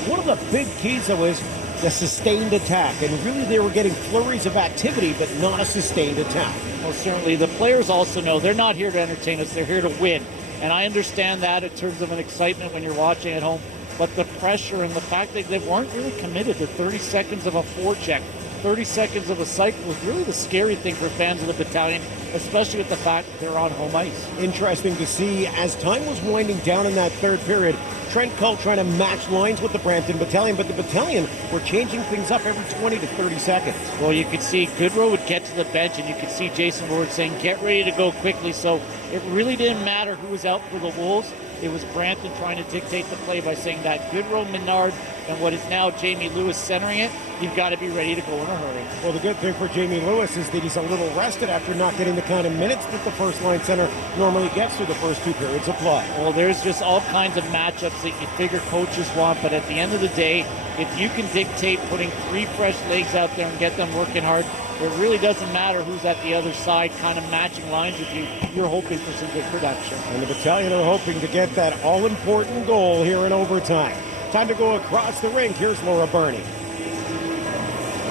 One of the big keys, though, is the sustained attack, and really they were getting flurries of activity, but not a sustained attack. Well, certainly the players also know they're not here to entertain us, they're here to win. And I understand that in terms of an excitement when you're watching at home, but the pressure and the fact that they weren't really committed to 30 seconds of a forecheck, 30 seconds of a cycle was really the scary thing for fans of the battalion, especially with the fact that they're on home ice. Interesting to see as time was winding down in that third period, Trent Cull trying to match lines with the Brampton Battalion, but the Battalion were changing things up every 20 to 30 seconds. Well, you could see Goodrow would get to the bench, and you could see Jason Ward saying, get ready to go quickly. So it really didn't matter who was out for the Wolves. It was Brampton trying to dictate the play by saying that Goodrow, Menard, and what is now Jamie Lewis centering it, you've got to be ready to go in a hurry. Well, the good thing for Jamie Lewis is that he's a little rested after not getting the kind of minutes that the first-line center normally gets through the first two periods of play. Well, there's just all kinds of matchups that you figure coaches want, but at the end of the day, if you can dictate putting three fresh legs out there and get them working hard, it really doesn't matter who's at the other side kind of matching lines with you. You're hoping for some good production. And the Battalion are hoping to get that all-important goal here in overtime. Time to go across the rink. Here's Laura Burney.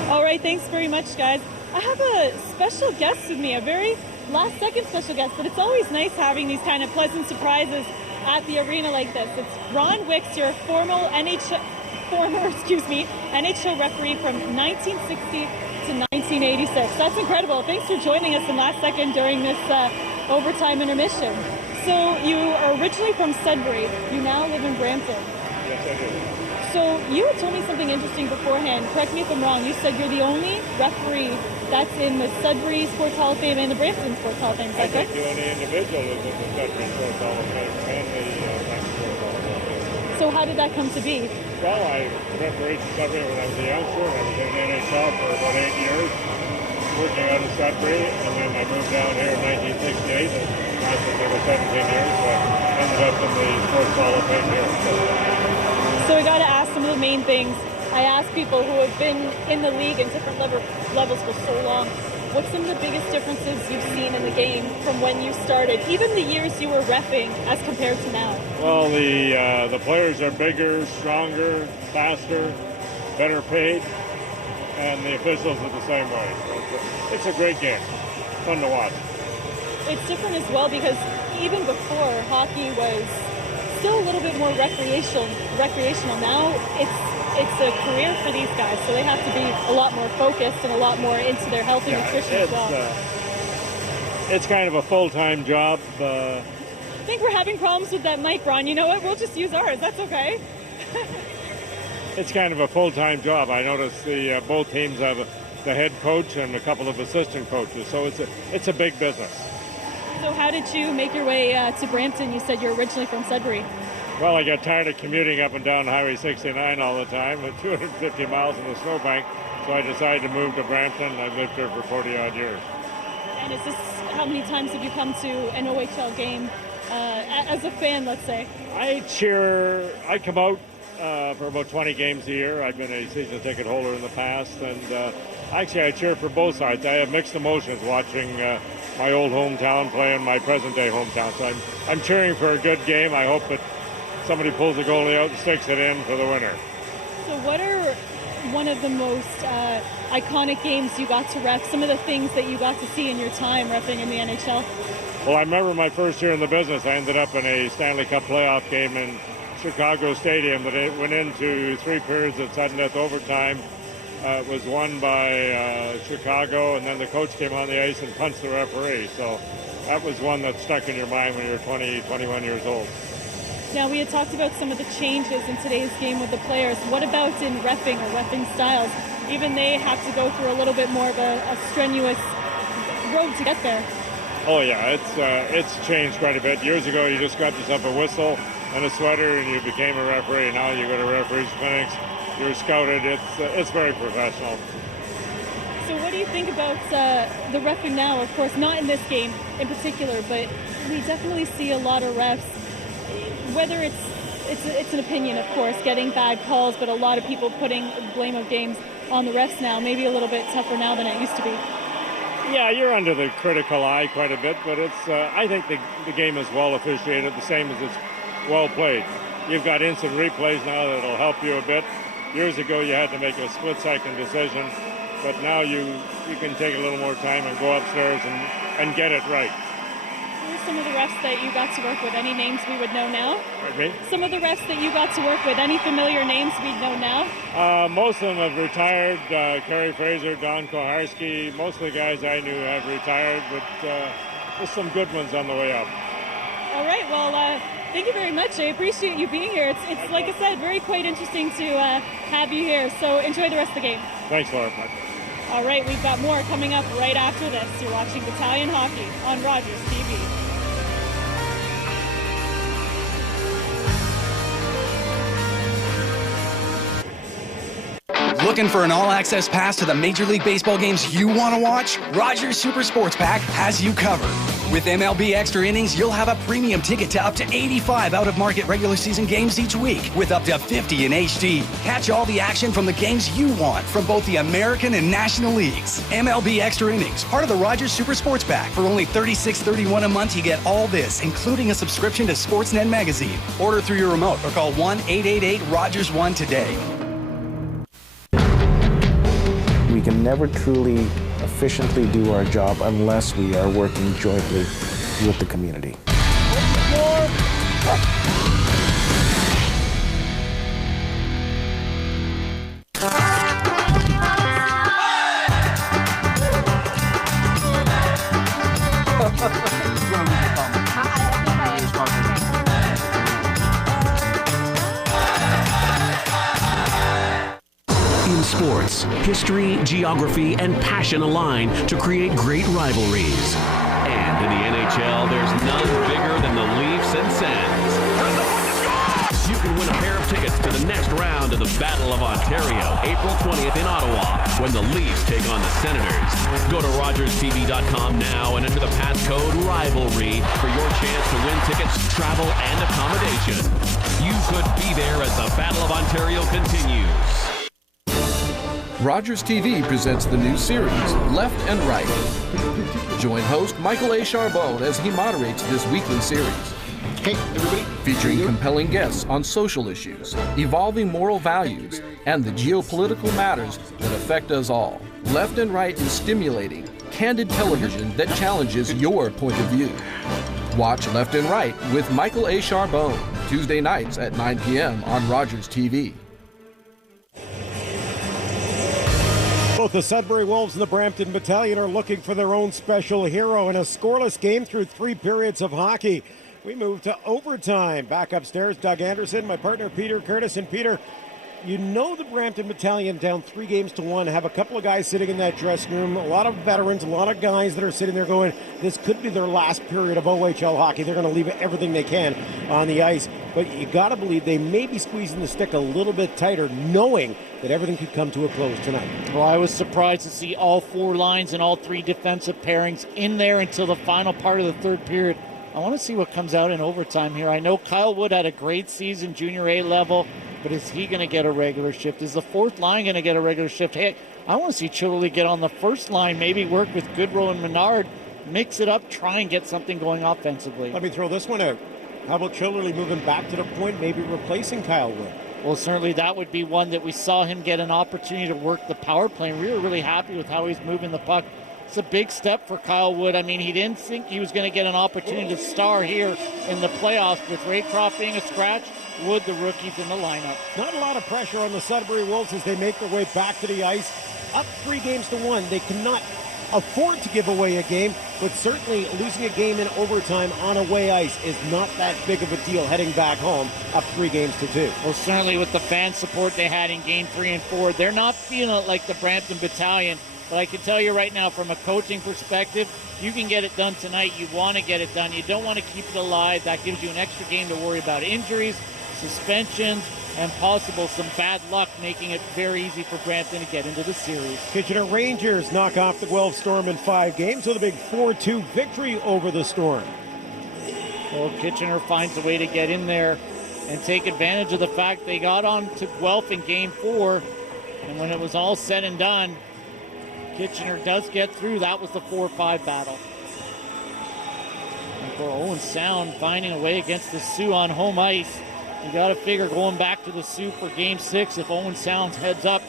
All right, thanks very much, guys. I have a special guest with me, a very last-second special guest, but it's always nice having these kind of pleasant surprises at the arena like this. It's Ron Wicks, your former NHL referee from 1960 to 1986. That's incredible. Thanks for joining us in last second during this overtime intermission. So you are originally from Sudbury. You now live in Brampton. Yes, I do. So you had told me something interesting beforehand. Correct me if I'm wrong. You said you're the only referee that's in the Sudbury Sports Hall of Fame and the Brampton Sports Hall of Fame. I think the only individual is in the Sudbury Sports Hall of Fame and the Brampton Sports Hall of Fame. So how did that come to be? Well, I refereed Sudbury when I was a youngster. I was in the NHL for about 8 years, working out of Sudbury, and then I moved down here in 1968 and lasted there for 17 years. So I ended up in the Sports Hall of Fame here. So I got to ask some of the main things. I ask people who have been in the league in different levels for so long, what's some of the biggest differences you've seen in the game from when you started, even the years you were reffing as compared to now? Well, the players are bigger, stronger, faster, better paid, and the officials are the same way. So it's a great game. Fun to watch. It's different as well because even before, hockey was still a little bit more recreational. Now it's a career for these guys, so they have to be a lot more focused and a lot more into their health and nutrition as well. It's kind of a full-time job. I think we're having problems with that mic, Ron. You know what? We'll just use ours. That's okay. It's kind of a full-time job. I noticed both teams have the head coach and a couple of assistant coaches, so it's a big business. So how did you make your way to Brampton? You said you're originally from Sudbury. Well, I got tired of commuting up and down Highway 69 all the time, with 250 miles in the snowbank, so I decided to move to Brampton. I've lived here for 40-odd years. And is this, how many times have you come to an OHL game as a fan, let's say? I come out for about 20 games a year. I've been a season ticket holder in the past, and actually I cheer for both sides. I have mixed emotions watching my old hometown play in my present-day hometown. So I'm cheering for a good game. I hope that somebody pulls the goalie out and sticks it in for the winner. So what are one of the most iconic games you got to ref, some of the things that you got to see in your time reffing in the NHL? Well, I remember my first year in the business, I ended up in a Stanley Cup playoff game in Chicago Stadium, but it went into 3 periods of sudden death overtime. It was won by Chicago, and then the coach came on the ice and punched the referee. So that was one that stuck in your mind when you were 20, 21 years old. Now, we had talked about some of the changes in today's game with the players. What about in reffing or reffing styles? Even they have to go through a little bit more of a strenuous road to get there. Oh yeah, it's changed quite a bit. Years ago, you just got yourself a whistle and a sweater, and you became a referee. Now you go to referees' clinics, you're scouted. It's very professional. So what do you think about the reffing now? Of course, not in this game in particular, but we definitely see a lot of refs. Whether it's an opinion, of course, getting bad calls, but a lot of people putting blame of games on the refs now. Maybe a little bit tougher now than it used to be. Yeah, you're under the critical eye quite a bit, but I think the game is well officiated, the same as it's well played. You've got instant replays now that'll help you a bit. Years ago, you had to make a split-second decision, but now you can take a little more time and go upstairs and get it right. Who are some of the refs that you got to work with? Any names we would know now? Pardon me? Some of the refs that you got to work with, any familiar names we'd know now? Most of them have retired. Kerry Fraser, Don Koharski, most of the guys I knew have retired, but there's some good ones on the way up. All right, well, thank you very much. I appreciate you being here. It's like I said, very quite interesting to have you here, so enjoy the rest of the game. Thanks, Laura. All right, we've got more coming up right after this. You're watching Battalion Hockey on Rogers TV. Looking for an all-access pass to the Major League Baseball games you want to watch? Rogers Super Sports Pack has you covered. With MLB Extra Innings, you'll have a premium ticket to up to 85 out-of-market regular season games each week, with up to 50 in HD. Catch all the action from the games you want from both the American and National Leagues. MLB Extra Innings, part of the Rogers Super Sports Pack. For only $36.31 a month, you get all this, including a subscription to Sportsnet magazine. Order through your remote or call 1-888-ROGERS-1 today. We can never truly efficiently do our job unless we are working jointly with the community. In sports, history, geography, and passion align to create great rivalries. And in the NHL, there's none bigger than the Leafs and Sens. You can win a pair of tickets to the next round of the Battle of Ontario, April 20th in Ottawa, when the Leafs take on the Senators. Go to RogersTV.com now and enter the passcode RIVALRY for your chance to win tickets, travel, and accommodation. You could be there as the Battle of Ontario continues. Rogers TV presents the new series, Left and Right. Join host Michael A. Charbonne as he moderates this weekly series. Hey, everybody. Featuring compelling guests on social issues, evolving moral values, and the geopolitical matters that affect us all. Left and Right is stimulating, candid television that challenges your point of view. Watch Left and Right with Michael A. Charbonne, Tuesday nights at 9 p.m. on Rogers TV. Both the Sudbury Wolves and the Brampton Battalion are looking for their own special hero in a scoreless game through 3 periods of hockey. We move to overtime. Back upstairs, Doug Anderson, my partner Peter Curtis. And Peter, you know the Brampton Battalion down 3-1 have a couple of guys sitting in that dressing room, a lot of veterans, a lot of guys that are sitting there going, this could be their last period of OHL hockey. They're going to leave everything they can on the ice. But you got to believe they may be squeezing the stick a little bit tighter, knowing that everything could come to a close tonight. Well, I was surprised to see all 4 lines and all 3 defensive pairings in there until the final part of the third period. I want to see what comes out in overtime here. I know Kyle Wood had a great season, junior A level, but is he going to get a regular shift? Is the 4th line going to get a regular shift? Hey, I want to see Chillerly get on the first line, maybe work with Goodrow and Menard, mix it up, try and get something going offensively. Let me throw this one out. How about Chillerly moving back to the point, maybe replacing Kyle Wood? Well, certainly that would be one that we saw him get an opportunity to work the power play, and we were really happy with how he's moving the puck. It's a big step for Kyle Wood. I mean, he didn't think he was going to get an opportunity to star here in the playoffs. With Raycroft being a scratch, Wood, the rookie's in the lineup. Not a lot of pressure on the Sudbury Wolves as they make their way back to the ice. Up 3-1. They cannot afford to give away a game, but certainly losing a game in overtime on away ice is not that big of a deal heading back home up 3-2. Well, certainly with the fan support they had in game 3 and 4, they're not feeling it like the Brampton Battalion. But I can tell you right now, from a coaching perspective, you can get it done tonight. You want to get it done. You don't want to keep it alive. That gives you an extra game to worry about injuries, suspensions, and possible some bad luck, making it very easy for Brampton to get into the series. Kitchener Rangers knock off the Guelph Storm in 5 games with a big 4-2 victory over the Storm. Well, Kitchener finds a way to get in there and take advantage of the fact they got on to Guelph in game 4, and when it was all said and done, Kitchener does get through. That was the 4-5 battle. And for Owen Sound finding a way against the Sioux on home ice, you got to figure going back to the Sioux for game 6, if Owen Sound heads up,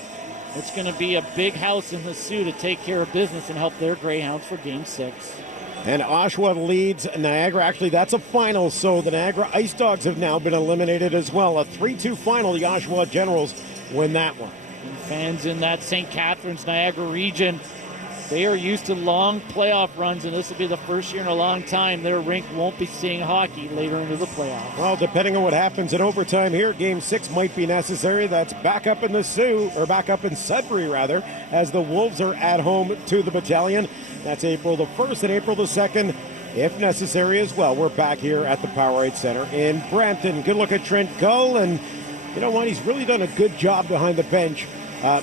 it's going to be a big house in the Sioux to take care of business and help their Greyhounds for game 6. And Oshawa leads Niagara. Actually, that's a final, so the Niagara Ice Dogs have now been eliminated as well. A 3-2 final. The Oshawa Generals win that one. And fans in that St. Catharines, Niagara region, they are used to long playoff runs, and this will be the first year in a long time their rink won't be seeing hockey later into the playoffs. Well, depending on what happens in overtime here, game 6 might be necessary. That's back up in the Sioux, or back up in Sudbury, rather, as the Wolves are at home to the Battalion. That's April the 1st and April the 2nd, if necessary as well. We're back here at the Powerade Centre in Brampton. Good look at Trent Gull, and you know what? He's really done a good job behind the bench,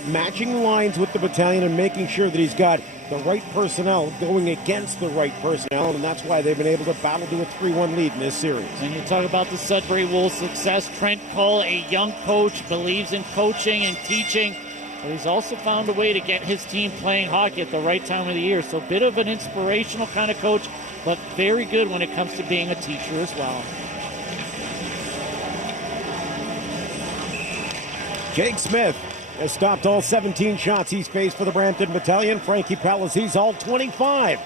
matching lines with the Battalion and making sure that he's got the right personnel going against the right personnel, and that's why they've been able to battle to a 3-1 lead in this series. And you talk about the Sudbury Wolves' success. Trent Cull, a young coach, believes in coaching and teaching, but he's also found a way to get his team playing hockey at the right time of the year. So a bit of an inspirational kind of coach, but very good when it comes to being a teacher as well. Jake Smith has stopped all 17 shots he's faced for the Brampton Battalion. Frankie Palazzi's all 25.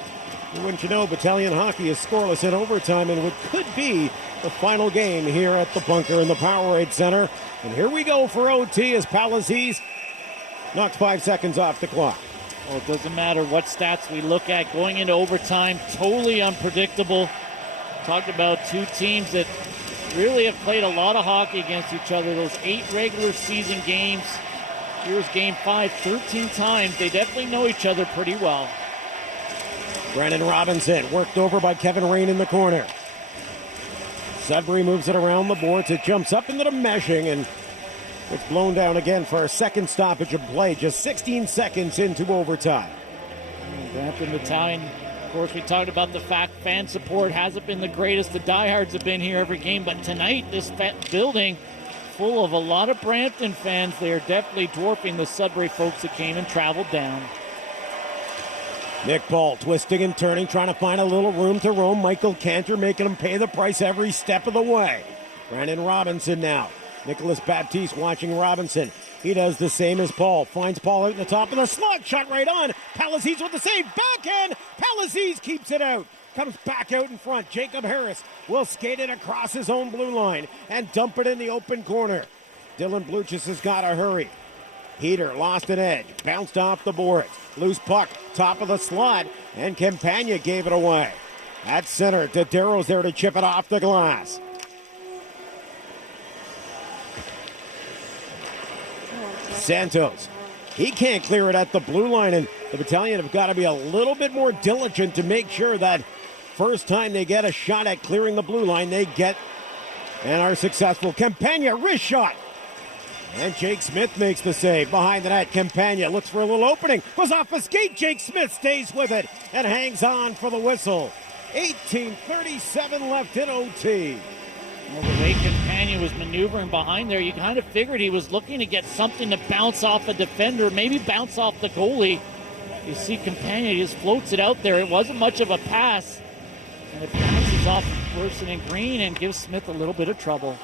Wouldn't you know, Battalion hockey is scoreless in overtime in what could be the final game here at the bunker in the Powerade Centre. And here we go for OT as Palazzi's knocks 5 seconds off the clock. Well, it doesn't matter what stats we look at going into overtime. Totally unpredictable. Talked about two teams that really have played a lot of hockey against each other. Those 8 regular season games. Here's game 5, 13 times. They definitely know each other pretty well. Brennan Robinson worked over by Kevin Rain in the corner. Sudbury moves it around the boards. It jumps up into the meshing, and it's blown down again for a second stoppage of play, just 16 seconds into overtime. Brampton Battalion, of course, we talked about the fact fan support hasn't been the greatest. The diehards have been here every game, but tonight this building full of a lot of Brampton fans. They are definitely dwarfing the Sudbury folks that came and traveled down. Nick Paul twisting and turning, trying to find a little room to roam. Michael Cantor making him pay the price every step of the way. Brandon Robinson now. Nicholas Baptiste watching Robinson. He does the same as Paul. Finds Paul out in the top of the slot. Shot right on. Palazzi's with the save. Backhand. Palazzi's keeps it out. Comes back out in front. Jacob Harris will skate it across his own blue line and dump it in the open corner. Dylan Bluchis has got to hurry. Peter lost an edge. Bounced off the boards. Loose puck. Top of the slot. And Campagna gave it away. At center, Dadero's there to chip it off the glass. Santos. He can't clear it at the blue line, and the Battalion have got to be a little bit more diligent to make sure that first time they get a shot at clearing the blue line, they get and are successful. Campagna, wrist shot. And Jake Smith makes the save. Behind the net, Campagna looks for a little opening. Was off a skate. Jake Smith stays with it and hangs on for the whistle. 18:37 left in OT. Well, the way Campagna was maneuvering behind there, you kind of figured he was looking to get something to bounce off a defender, maybe bounce off the goalie. You see Campagna just floats it out there. It wasn't much of a pass. And it bounces off the person in green and gives Smith a little bit of trouble.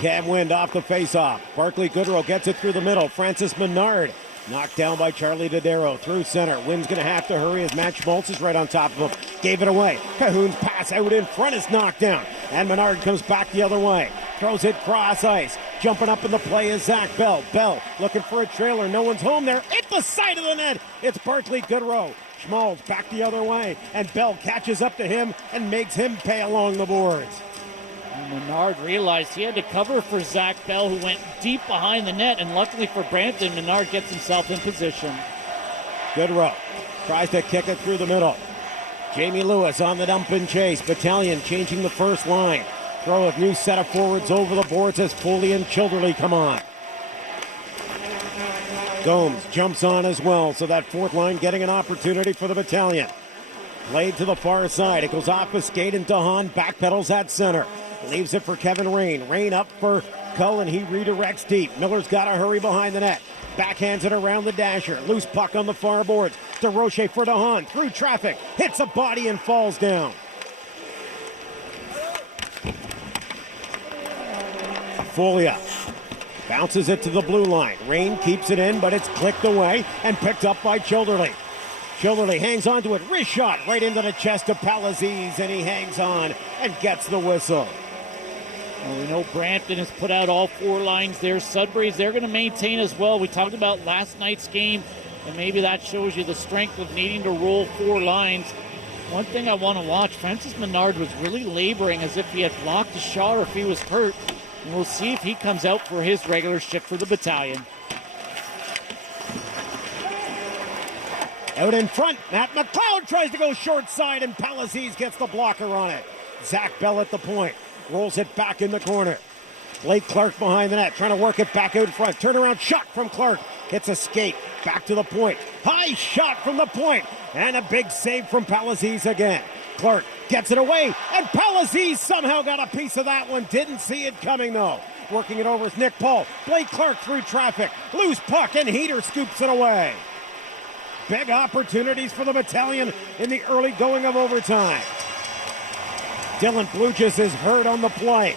Cam Wind off the faceoff. Barkley Goodrow gets it through the middle. Francis Menard Knocked down by Charlie Dodaro through center. Wynn's going to have to hurry as Matt Schmaltz is right on top of him. Gave it away. Cahoon's pass out in front is knocked down. And Menard comes back the other way. Throws it cross ice. Jumping up in the play is Zach Bell. Bell looking for a trailer. No one's home there. At the side of the net. It's Bartley Goodrow. Schmaltz back the other way. And Bell catches up to him and makes him pay along the boards. Menard realized he had to cover for Zach Bell, who went deep behind the net, and luckily for Brampton, Menard gets himself in position. Goodrow tries to kick it through the middle. Jamie Lewis on the dump and chase. Battalion changing the first line. Throw a new set of forwards over the boards as Foley and Childerley come on. Gomes jumps on as well, so that fourth line getting an opportunity for the Battalion. Played to the far side. It goes off a skate, and DeHaan backpedals at center. Leaves it for Kevin Rain. Rain up for Cullen. He redirects deep. Miller's got to hurry behind the net. Backhands it around the dasher. Loose puck on the far boards. DeRoche for DeHaan. Through traffic. Hits a body and falls down. Folia bounces it to the blue line. Rain keeps it in, but it's clicked away and picked up by Childerley. Childerley hangs on to it. Wrist shot right into the chest of Palaziz, and he hangs on and gets the whistle. Well, we know Brampton has put out all four lines there. Sudbury's, they're going to maintain as well. We talked about last night's game, and maybe that shows you the strength of needing to roll four lines. One thing I want to watch, Francis Menard was really laboring as if he had blocked a shot or if he was hurt. And we'll see if he comes out for his regular shift for the Battalion. Out in front, Matt McLeod tries to go short side, and Palaziz gets the blocker on it. Zach Bell at the point. Rolls it back in the corner. Blake Clark behind the net, trying to work it back out front. Turnaround shot from Clark. Hits a skate. Back to the point. High shot from the point. And a big save from Palaziz again. Clark gets it away, and Palaziz somehow got a piece of that one. Didn't see it coming, though. Working it over is Nick Paul. Blake Clark through traffic. Loose puck, and Heater scoops it away. Big opportunities for the Battalion in the early going of overtime. Dylan Bluchis is hurt on the play.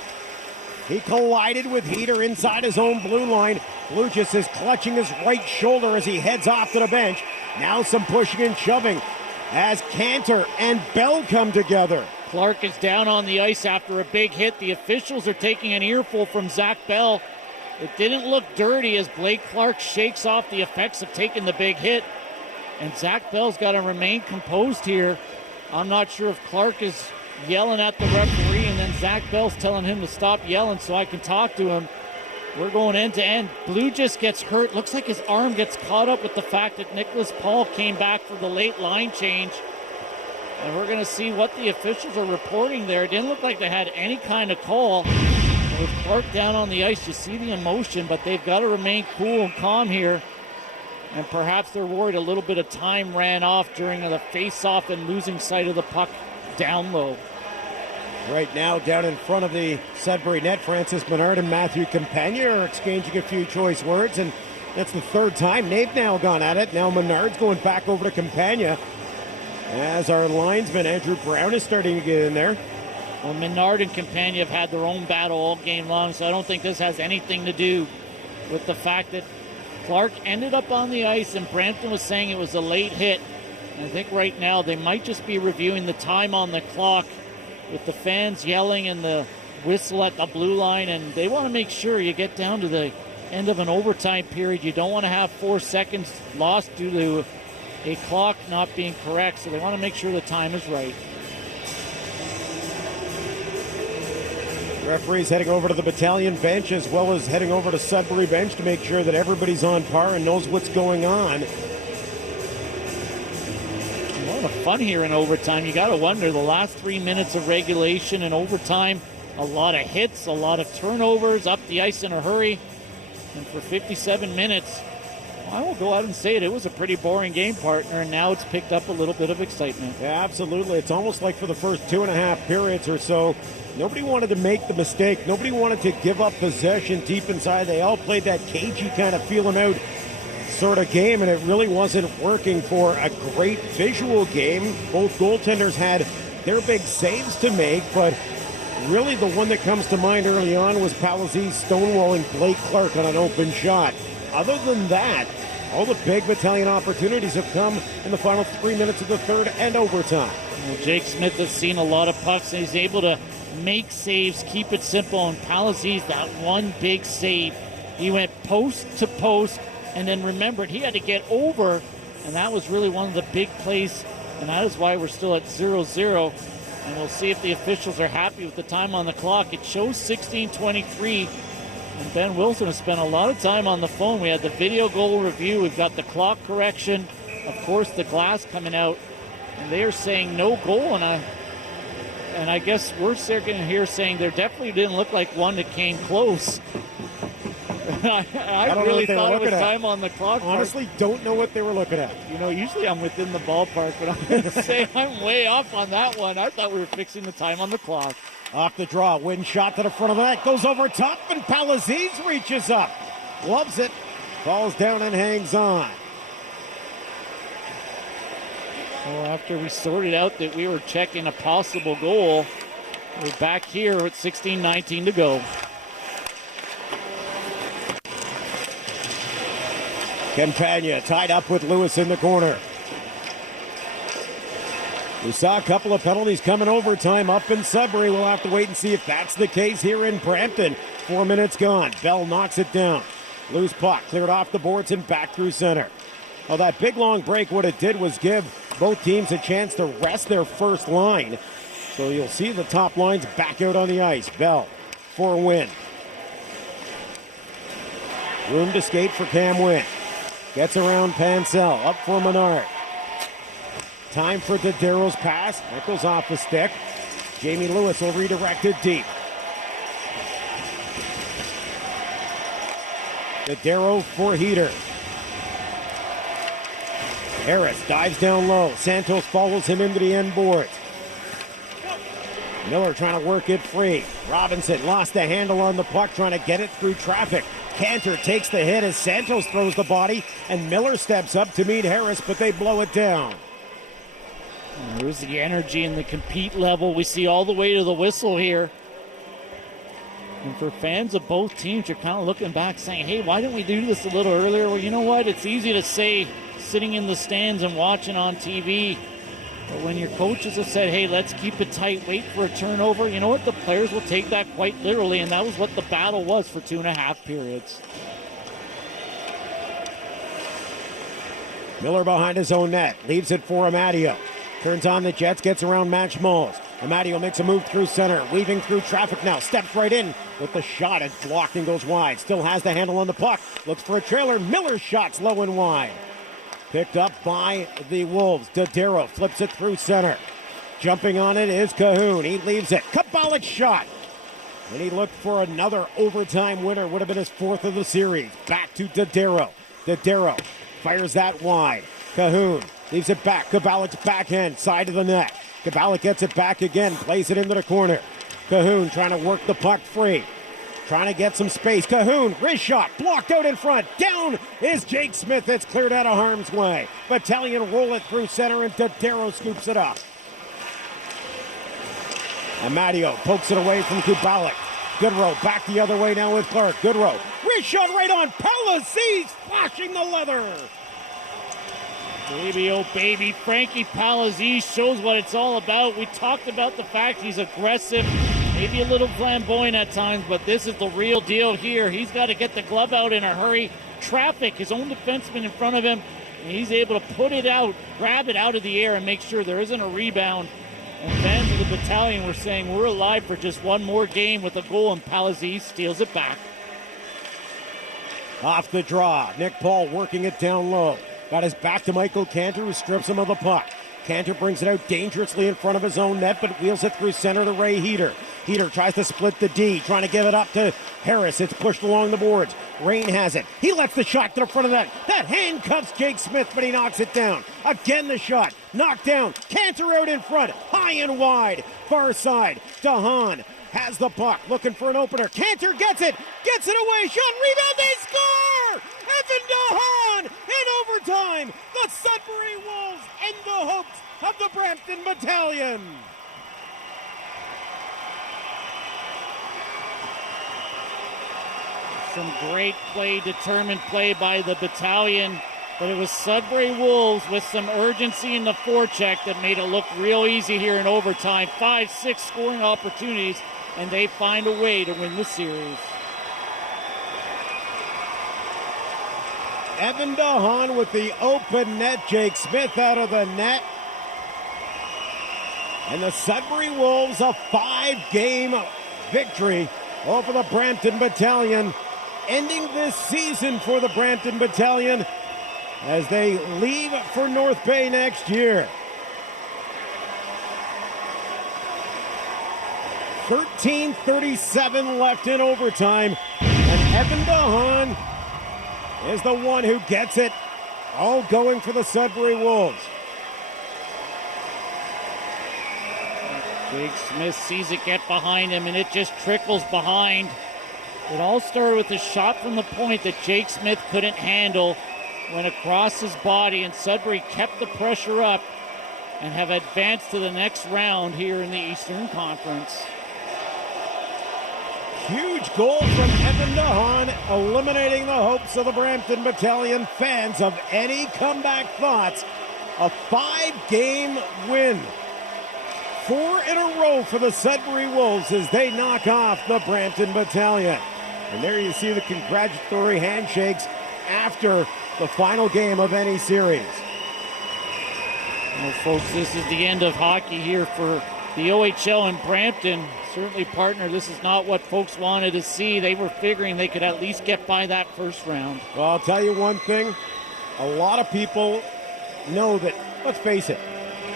He collided with Heater inside his own blue line. Bluchis is clutching his right shoulder as he heads off to the bench. Now some pushing and shoving as Cantor and Bell come together. Clark is down on the ice after a big hit. The officials are taking an earful from Zach Bell. It didn't look dirty as Blake Clark shakes off the effects of taking the big hit. And Zach Bell's got to remain composed here. I'm not sure if Clark is yelling at the referee and then Zach Bell's telling him to stop yelling so I can talk to him. We're going end to end. Blue just gets hurt. Looks like his arm gets caught up with the fact that Nicholas Paul came back for the late line change. And we're going to see what the officials are reporting there. It didn't look like they had any kind of call. With Clark down on the ice, you see the emotion, but they've got to remain cool and calm here. And perhaps they're worried a little bit of time ran off during the face-off and losing sight of the puck down low. Right now, down in front of the Sudbury net, Francis Menard and Matthew Campagna are exchanging a few choice words, and that's the third time they've now gone at it. Now Menard's going back over to Campagna as our linesman Andrew Brown is starting to get in there. Well, Menard and Campagna have had their own battle all game long, so I don't think this has anything to do with the fact that Clark ended up on the ice and Brampton was saying it was a late hit. And I think right now they might just be reviewing the time on the clock with the fans yelling and the whistle at the blue line, and they want to make sure you get down to the end of an overtime period. You don't want to have 4 seconds lost due to a clock not being correct, so they want to make sure the time is right. Referees heading over to the Battalion bench as well as heading over to Sudbury bench to make sure that everybody's on par and knows what's going on. A lot of fun here in overtime. You got to wonder, the last 3 minutes of regulation and overtime, a lot of hits, a lot of turnovers, up the ice in a hurry. And for 57 minutes, I will go out and say it, it was a pretty boring game, partner, and now it's picked up a little bit of excitement. Yeah, absolutely. It's almost like for the first 2.5 periods or so, nobody wanted to make the mistake. Nobody wanted to give up possession deep inside. They all played that cagey kind of feeling out sort of game, and it really wasn't working for a great visual game. Both goaltenders had their big saves to make, but really the one that comes to mind early on was Palaziz stonewalling Blake Clark on an open shot. Other than that, All the big Battalion opportunities have come in the final 3 minutes of the third and overtime. Well, Jake Smith has seen a lot of pucks, and he's able to make saves, keep it simple. And Palazzese, that one big save, he went post to post, and then remembered he had to get over, and that was really one of the big plays, and that is why we're still at 0-0. And we'll see if the officials are happy with the time on the clock. It shows 16:23. And Ben Wilson has spent a lot of time on the phone. We had the video goal review. We've got the clock correction. Of course, the glass coming out. And they are saying no goal. And I guess we're sitting here saying there definitely didn't look like one that came close. I really thought it was time on the clock. Honestly, don't know what they were looking at. You know, usually I'm within the ballpark, but I'm going to say I'm way off on that one. I thought we were fixing the time on the clock. Off the draw, wind shot to the front of the net, goes over top, and Palazzese reaches up. Loves it, falls down and hangs on. Well, after we sorted out that we were checking a possible goal, we're back here with 16:19 to go. Campagna tied up with Lewis in the corner. We saw a couple of penalties coming overtime up in Sudbury. We'll have to wait and see if that's the case here in Brampton. 4 minutes gone. Bell knocks it down. Loose puck cleared off the boards and back through center. Well, that big long break, what it did was give both teams a chance to rest their first line. So you'll see the top lines back out on the ice. Bell for a win. Room to skate for Cam Wynn. Gets around Pansell. Up for Menard. Time for Dadero's pass. That goes off the stick. Jamie Lewis will redirect it deep. Dadero for Heater. Harris dives down low. Santos follows him into the end boards. Miller trying to work it free. Robinson lost the handle on the puck, trying to get it through traffic. Cantor takes the hit as Santos throws the body, and Miller steps up to meet Harris, but they blow it down. And there's the energy and the compete level. We see all the way to the whistle here. And for fans of both teams, you're kind of looking back saying, hey, why didn't we do this a little earlier? Well, you know what? It's easy to say sitting in the stands and watching on TV. But when your coaches have said, hey, let's keep it tight, wait for a turnover, you know what? The players will take that quite literally, and that was what the battle was for 2.5 periods. Miller behind his own net. Leaves it for Amadio. Turns on the Jets, gets around Match Malls. Amadio makes a move through center, weaving through traffic now, steps right in with the shot. It's blocked and goes wide. Still has the handle on the puck. Looks for a trailer. Miller's shot's low and wide. Picked up by the Wolves. Dadero flips it through center. Jumping on it is Cahoon. He leaves it. Kabalik's shot. And he looked for another overtime winner. Would have been his 4th of the series. Back to Dadero. Dadero fires that wide. Cahoon leaves it back. Kabalik's backhand, side of the net. Kabalik gets it back again, plays it into the corner. Cahoon trying to work the puck free. Trying to get some space. Cahoon, wrist shot, blocked out in front. Down is Jake Smith. It's cleared out of harm's way. Battalion roll it through center, and Dadero scoops it up. Amadio pokes it away from Kubalik. Goodrow back the other way now with Clark. Goodrow, wrist shot right on. Palazzese flashing the leather. Baby, oh baby, Frankie Palazzese shows what it's all about. We talked about the fact he's aggressive, maybe a little flamboyant at times, but this is the real deal here. He's got to get the glove out in a hurry. Traffic, his own defenseman in front of him, and he's able to put it out, grab it out of the air, and make sure there isn't a rebound. And fans of the Battalion were saying we're alive for just one more game with a goal, and Palazzese steals it back. Off the draw, Nick Paul working it down low. Got his back to Michael Cantor, who strips him of the puck. Cantor brings it out dangerously in front of his own net, but wheels it through center to Ray Heater. Heater tries to split the D, trying to give it up to Harris. It's pushed along the boards. Rain has it. He lets the shot to the front of that. That handcuffs Jake Smith, but he knocks it down. Again the shot. Knocked down. Cantor out in front. High and wide. Far side. DeHaan has the puck. Looking for an opener. Cantor gets it. Gets it away. Shot. Rebound. They score! Evan DeHaan in overtime. The Sudbury Wolves end the hopes of the Brampton Battalion. Some great play, determined play by the Battalion. but it was Sudbury Wolves with some urgency in the forecheck that made it look real easy here in overtime. 5-6 scoring opportunities, and they find a way to win the series. Evan DeHaan with the open net. Jake Smith out of the net. And the Sudbury Wolves, a 5-game victory over the Brampton Battalion, ending this season for the Brampton Battalion as they leave for North Bay next year. 13:37 left in overtime, and Evan DeHaan is the one who gets it, all going for the Sudbury Wolves. Jake Smith sees it get behind him, and it just trickles behind. It all started with a shot from the point that Jake Smith couldn't handle, went across his body, and Sudbury kept the pressure up and have advanced to the next round here in the Eastern Conference. Huge goal from Evan DeHaan, eliminating the hopes of the Brampton Battalion fans of any comeback thoughts. A 5-game win. 4 in a row for the Sudbury Wolves as they knock off the Brampton Battalion. And there you see the congratulatory handshakes after the final game of any series. Well, folks, this is the end of hockey here for the OHL in Brampton. Certainly, partner, this is not what folks wanted to see. They were figuring they could at least get by that first round. Well, I'll tell you one thing. A lot of people know that, let's face it,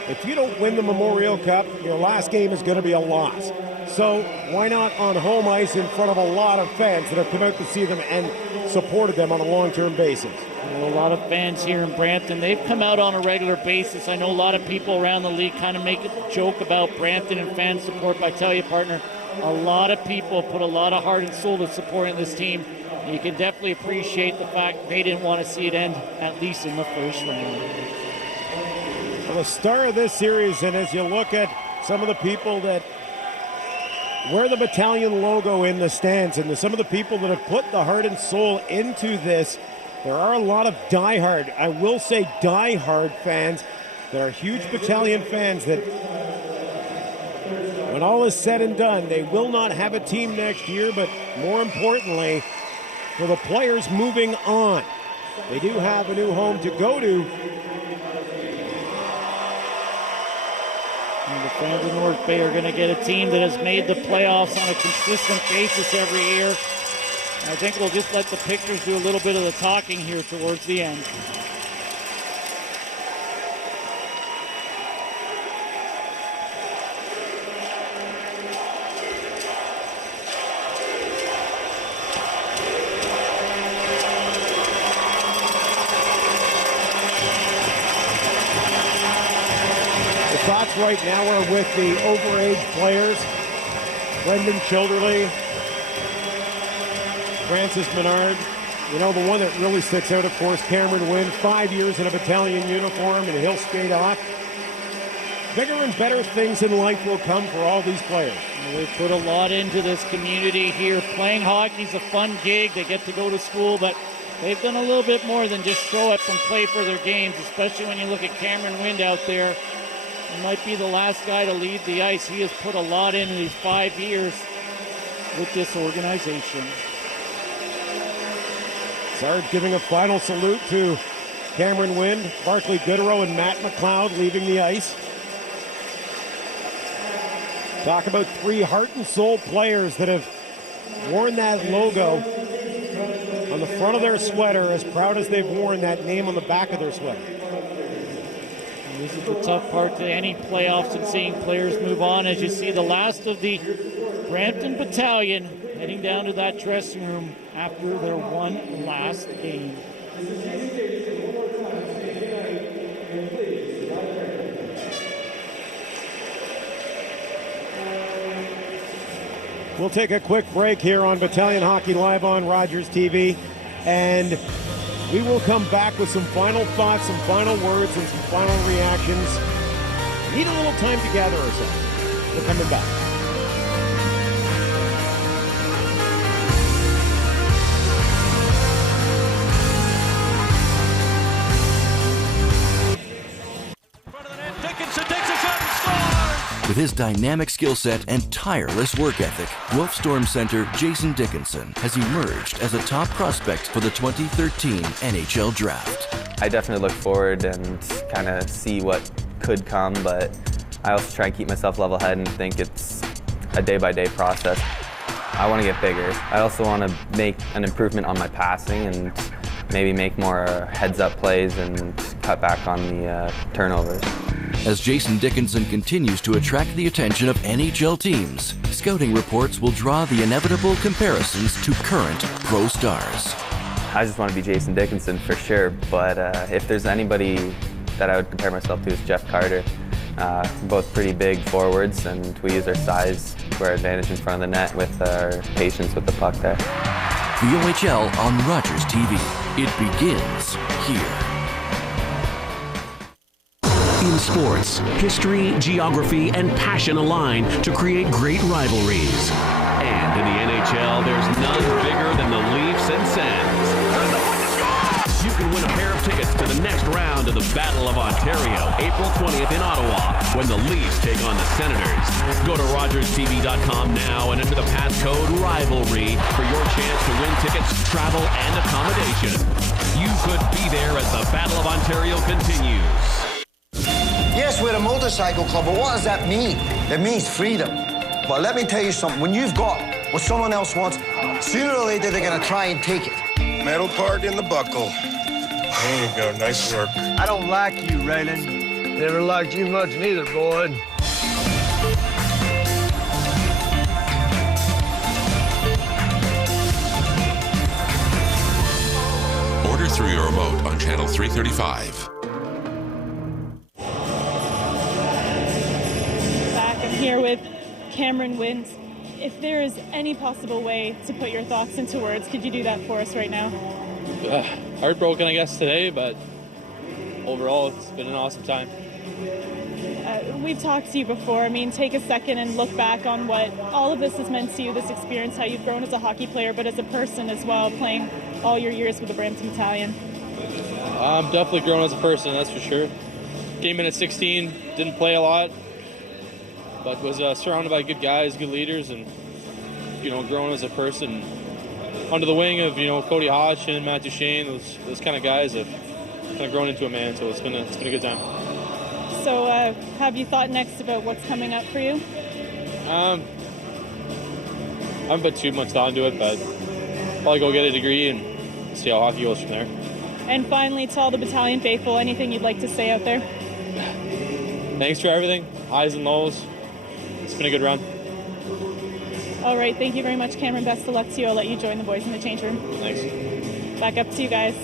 if you don't win the Memorial Cup, your last game is going to be a loss. So why not on home ice in front of a lot of fans that have come out to see them and supported them on a long-term basis? Well, a lot of fans here in Brampton, they've come out on a regular basis. I know a lot of people around the league kind of make a joke about Brampton and fan support, but I tell you, partner, a lot of people put a lot of heart and soul to supporting this team. You can definitely appreciate the fact they didn't want to see it end, at least in the first round. Well, the star of this series, and as you look at some of the people that wear the battalion logo in the stands, and some of the people that have put the heart and soul into this, there are a lot of diehard, I will say diehard fans that are huge battalion fans that when all is said and done, they will not have a team next year, but more importantly, for the players moving on, they do have a new home to go to. And the fans of North Bay are going to get a team that has made the playoffs on a consistent basis every year. I think we'll just let the pictures do a little bit of the talking here towards the end. The thoughts right now are with the overage players, Brendan Childerley, Francis Menard. You know, the one that really sticks out, of course, Cameron Wynn, 5 years in a battalion uniform, and he'll skate off. Bigger and better things in life will come for all these players. They put a lot into this community here. Playing hockey's a fun gig. They get to go to school, but they've done a little bit more than just show up and play for their games, especially when you look at Cameron Wynn out there. He might be the last guy to leave the ice. He has put a lot in these 5 years with this organization. Sarge giving a final salute to Cameron Wynn, Barclay Goodrow, and Matt McLeod leaving the ice. Talk about 3 heart and soul players that have worn that logo on the front of their sweater, as proud as they've worn that name on the back of their sweater. And this is the tough part to any playoffs and seeing players move on. As you see the last of the Brampton Battalion heading down to that dressing room after their one last game. We'll take a quick break here on Battalion Hockey Live on Rogers TV, and we will come back with some final thoughts, some final words, and some final reactions. Need a little time to gather ourselves. We're coming back. With his dynamic skill set and tireless work ethic, Wolfstorm center Jason Dickinson has emerged as a top prospect for the 2013 NHL Draft. I definitely look forward and kind of see what could come, but I also try and keep myself level-headed and think it's a day-by-day process. I want to get bigger. I also want to make an improvement on my passing and maybe make more heads-up plays and cut back on the turnovers. As Jason Dickinson continues to attract the attention of NHL teams, scouting reports will draw the inevitable comparisons to current pro stars. I just want to be Jason Dickinson for sure, but if there's anybody that I would compare myself to is Jeff Carter. Both pretty big forwards, and we use our size to our advantage in front of the net with our patience with the puck there. The OHL on Rogers TV. It begins here. In sports, history, geography, and passion align to create great rivalries. And in the NHL, there's none bigger than the Leafs and Sens. You can win a pair of tickets to the next round of the Battle of Ontario, April 20th in Ottawa, when the Leafs take on the Senators. Go to RogersTV.com now and enter the passcode RIVALRY for your chance to win tickets, travel, and accommodation. You could be there as the Battle of Ontario continues. Yes, we're a motorcycle club, but what does that mean? It means freedom. But let me tell you something, when you've got what someone else wants, sooner or later they're gonna try and take it. Metal part in the buckle. There you go, nice work. I don't like you, Raylan. Never liked you much neither, Boyd. Order through your remote on channel 335. Here with Cameron Wins. If there is any possible way to put your thoughts into words, could you do that for us right now? Heartbroken, I guess, today, but overall, it's been an awesome time. We've talked to you before. I mean, take a second and look back on what all of this has meant to you, this experience, how you've grown as a hockey player, but as a person as well, playing all your years with the Brampton Battalion. I'm definitely grown as a person, that's for sure. Came in at 16, didn't play a lot, but was surrounded by good guys, good leaders, and, grown as a person. Under the wing of, Cody Hodgson, Matt Duchesne, those kind of guys have kind of grown into a man, so it's been a good time. So have you thought next about what's coming up for you? I haven't put too much thought into it, but probably go get a degree and see how hockey goes from there. And finally, to all the battalion faithful, anything you'd like to say out there? Thanks for everything, highs and lows. It's been a good run. All right, thank you very much, Cameron. Best of luck to you. I'll let you join the boys in the change room. Thanks. Back up to you guys.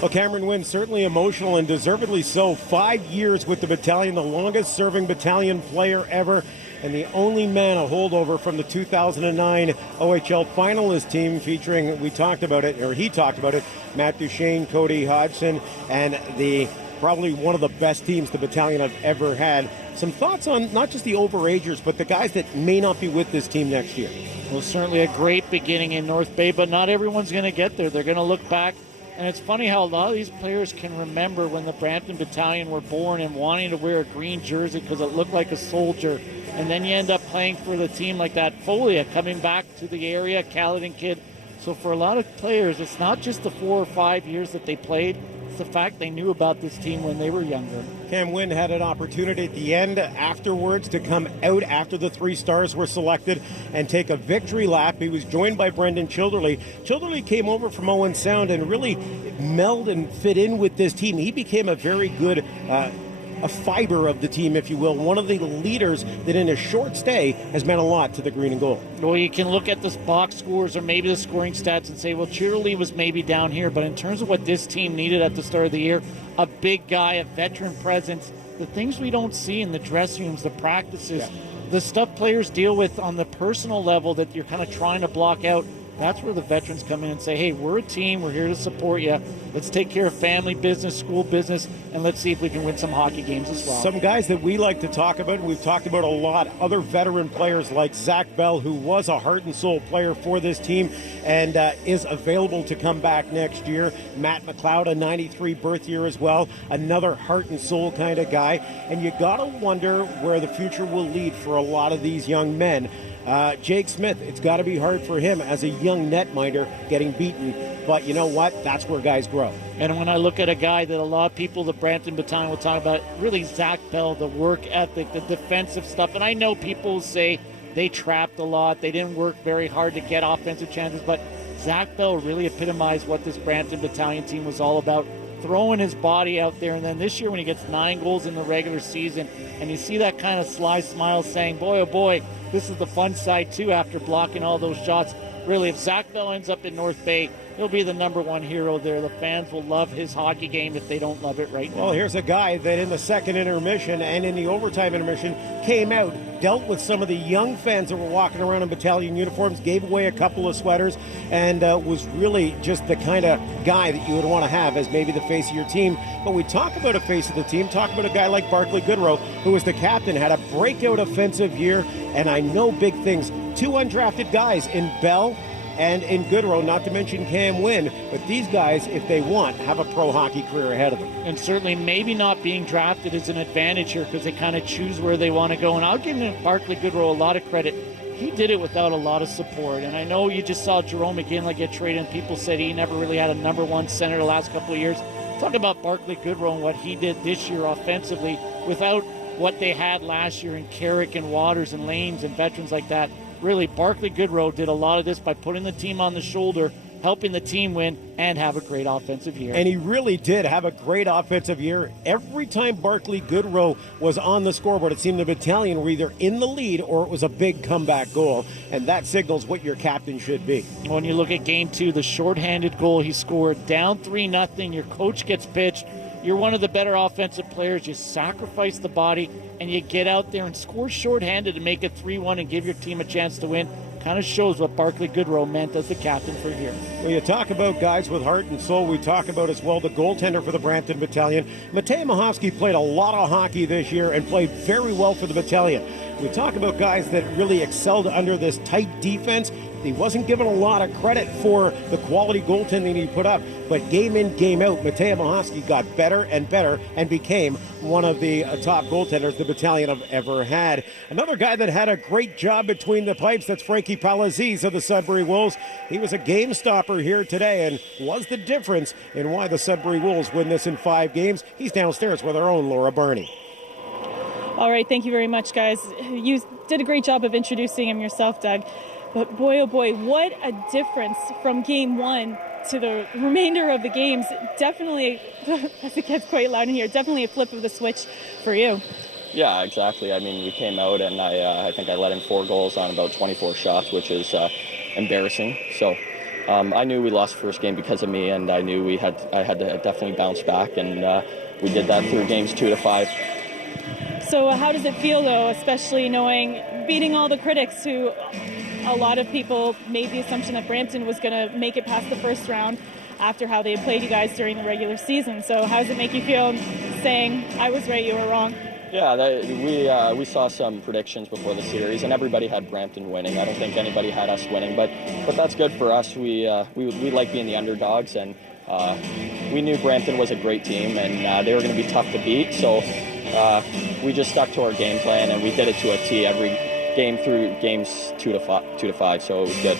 Well, Cameron Wynn, certainly emotional and deservedly so. 5 years with the battalion, the longest-serving battalion player ever, and the only man a holdover from the 2009 OHL finalist team featuring, he talked about it, Matt Duchesne, Cody Hodgson, and probably one of the best teams the battalion have ever had. Some thoughts on not just the overagers, but the guys that may not be with this team next year. Well, certainly a great beginning in North Bay, but not everyone's going to get there. They're going to look back, and it's funny how a lot of these players can remember when the Brampton Battalion were born and wanting to wear a green jersey because it looked like a soldier, and then you end up playing for the team like that. Folia coming back to the area, Caledon kid. So for a lot of players, it's not just the 4 or 5 years that they played. It's the fact they knew about this team when they were younger. Cam Wynn had an opportunity at the end afterwards to come out after the 3 stars were selected and take a victory lap. He was joined by Brendan Childerley. Childerley came over from Owen Sound and really melded and fit in with this team. He became a very good a fiber of the team, if you will, one of the leaders that in a short stay has meant a lot to the green and gold. Well, you can look at this box scores or maybe the scoring stats and say, well, Chirley was maybe down here, but in terms of what this team needed at the start of the year, a big guy, a veteran presence, the things we don't see in the dressing rooms, the practices, the stuff players deal with on the personal level that you're kind of trying to block out, That's where the veterans come in and say, hey, we're a team, we're here to support you. Let's take care of family business, school business, and let's see if we can win some hockey games as well. Some guys that we like to talk about, and we've talked about a lot, other veteran players like Zach Bell, who was a heart and soul player for this team and is available to come back next year. Matt McLeod, a 93 birth year as well, another heart and soul kind of guy. And you got to wonder where the future will lead for a lot of these young men. Jake Smith, it's got to be hard for him as a young netminder getting beaten. But you know what? That's where guys grow. And when I look at a guy that a lot of people, the Brampton Battalion, will talk about, really Zach Bell, the work ethic, the defensive stuff. And I know people say they trapped a lot. They didn't work very hard to get offensive chances. But Zach Bell really epitomized what this Brampton Battalion team was all about, throwing his body out there. And then this year when he gets 9 goals in the regular season, and you see that kind of sly smile saying, boy, oh boy, this is the fun side too after blocking all those shots. Really, if Zach Bell ends up in North Bay, he'll be the #1 hero there. The fans will love his hockey game if they don't love it right now. Well, here's a guy that in the second intermission and in the overtime intermission came out, dealt with some of the young fans that were walking around in battalion uniforms, gave away a couple of sweaters, and was really just the kind of guy that you would want to have as maybe the face of your team. But we talk about a face of the team, talk about a guy like Barclay Goodrow, who was the captain, had a breakout offensive year, and I know big things. 2 undrafted guys in Bell and in Goodrow, not to mention Cam Wynn. But these guys, if they want, have a pro hockey career ahead of them. And certainly maybe not being drafted is an advantage here because they kind of choose where they want to go. And I'll give Barclay Goodrow a lot of credit. He did it without a lot of support. And I know you just saw Jerome McGinley get traded, and people said he never really had a #1 center the last couple of years. Talk about Barclay Goodrow and what he did this year offensively without what they had last year in Carrick and Waters and Lanes and veterans like that. Really, Barclay Goodrow did a lot of this by putting the team on the shoulder, helping the team win, and have a great offensive year. And he really did have a great offensive year. Every time Barclay Goodrow was on the scoreboard, it seemed the battalion were either in the lead or it was a big comeback goal, and that signals what your captain should be. When you look at Game 2, the shorthanded goal he scored, down 3-0, your coach gets pitched, you're one of the better offensive players, you sacrifice the body, and you get out there and score shorthanded to make it 3-1 and give your team a chance to win. Kind of shows what Barclay Goodrow meant as the captain for here. When you talk about guys with heart and soul, we talk about as well the goaltender for the Brampton Battalion. Matej Mahofsky played a lot of hockey this year and played very well for the battalion. We talk about guys that really excelled under this tight defense. He wasn't given a lot of credit for the quality goaltending he put up, but game in, game out, Matej Mahofsky got better and better and became one of the top goaltenders the battalion have ever had. Another guy that had a great job between the pipes, that's Frankie Palazese of the Sudbury Wolves. He was a game stopper here today and was the difference in why the Sudbury Wolves win this in 5 games. He's downstairs with our own Laura Barney. All right, thank you very much, guys. You did a great job of introducing him yourself, Doug. But boy, oh boy, what a difference from Game 1 to the remainder of the games. Definitely, as it gets quite loud in here, definitely a flip of the switch for you. Yeah, exactly. I mean, we came out and I think I let in 4 goals on about 24 shots, which is embarrassing. So I knew we lost the first game because of me, and I knew I had to definitely bounce back, and we did that through games 2 to 5. So how does it feel, though, especially knowing, beating all the critics who a lot of people made the assumption that Brampton was going to make it past the first round after how they had played you guys during the regular season. So how does it make you feel saying, I was right, you were wrong? Yeah, we saw some predictions before the series, and everybody had Brampton winning. I don't think anybody had us winning, but that's good for us. We like being the underdogs, and we knew Brampton was a great team, and they were going to be tough to beat. So we just stuck to our game plan, and we did it to a T every game through games 2 to 5, so it was good.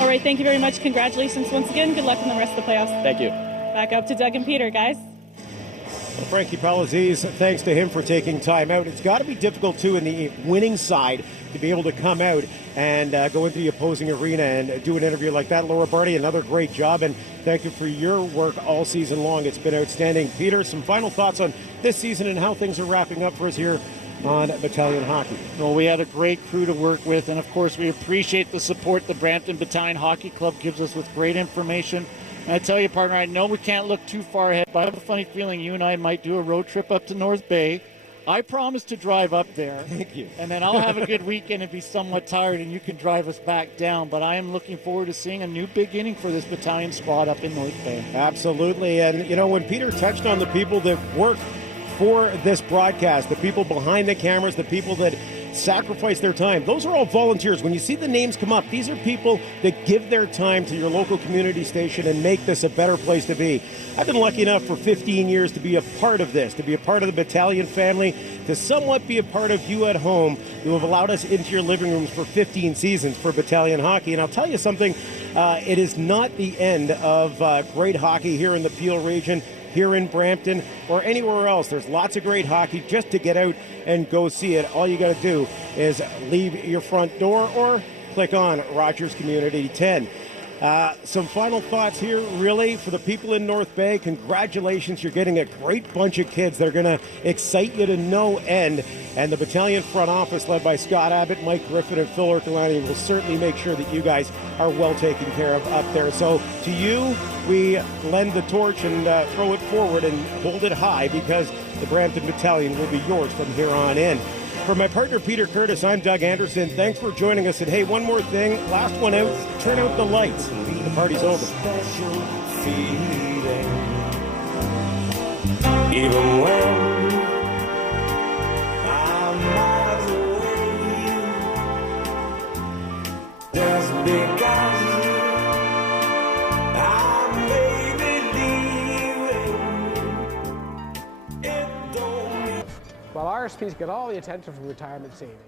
All right, thank you very much. Congratulations once again. Good luck in the rest of the playoffs. Thank you. Back up to Doug and Peter, guys. Well, Frankie Palazese, thanks to him for taking time out. It's got to be difficult, too, in the winning side to be able to come out and go into the opposing arena and do an interview like that. Laura Barney, another great job, and thank you for your work all season long. It's been outstanding. Peter, some final thoughts on this season and how things are wrapping up for us here on Battalion Hockey. Well, we had a great crew to work with, and of course we appreciate the support the Brampton Battalion Hockey Club gives us with great information. And I tell you, partner, I know we can't look too far ahead, but I have a funny feeling you and I might do a road trip up to North Bay. I promise to drive up there. Thank you. And then I'll have a good weekend and be somewhat tired, and you can drive us back down. But I am looking forward to seeing a new beginning for this battalion squad up in North Bay. Absolutely. And, you know, when Peter touched on the people that work for this broadcast, the people behind the cameras, the people that sacrifice their time, those are all volunteers. When you see the names come up, these are people that give their time to your local community station and make this a better place to be. I've been lucky enough for 15 years to be a part of this, to be a part of the battalion family, to somewhat be a part of you at home, who have allowed us into your living rooms for 15 seasons for battalion hockey. And I'll tell you something, it is not the end of great hockey here in the Peel region, here in Brampton, or anywhere else. There's lots of great hockey just to get out and go see it. All you got to do is leave your front door or click on Rogers Community 10. Some final thoughts here, really, for the people in North Bay. Congratulations, you're getting a great bunch of kids. They're going to excite you to no end. And the battalion front office, led by Scott Abbott, Mike Griffin, and Phil Urkelani, will certainly make sure that you guys are well taken care of up there. So to you, we lend the torch and throw it forward and hold it high, because the Brampton Battalion will be yours from here on in. For my partner, Peter Curtis, I'm Doug Anderson. Thanks for joining us. And hey, one more thing. Last one out. Turn out the lights. The party's over. Even when I'm miles away, just because I may be leaving, it don't mean. While RSPs get all the attention from retirement savings,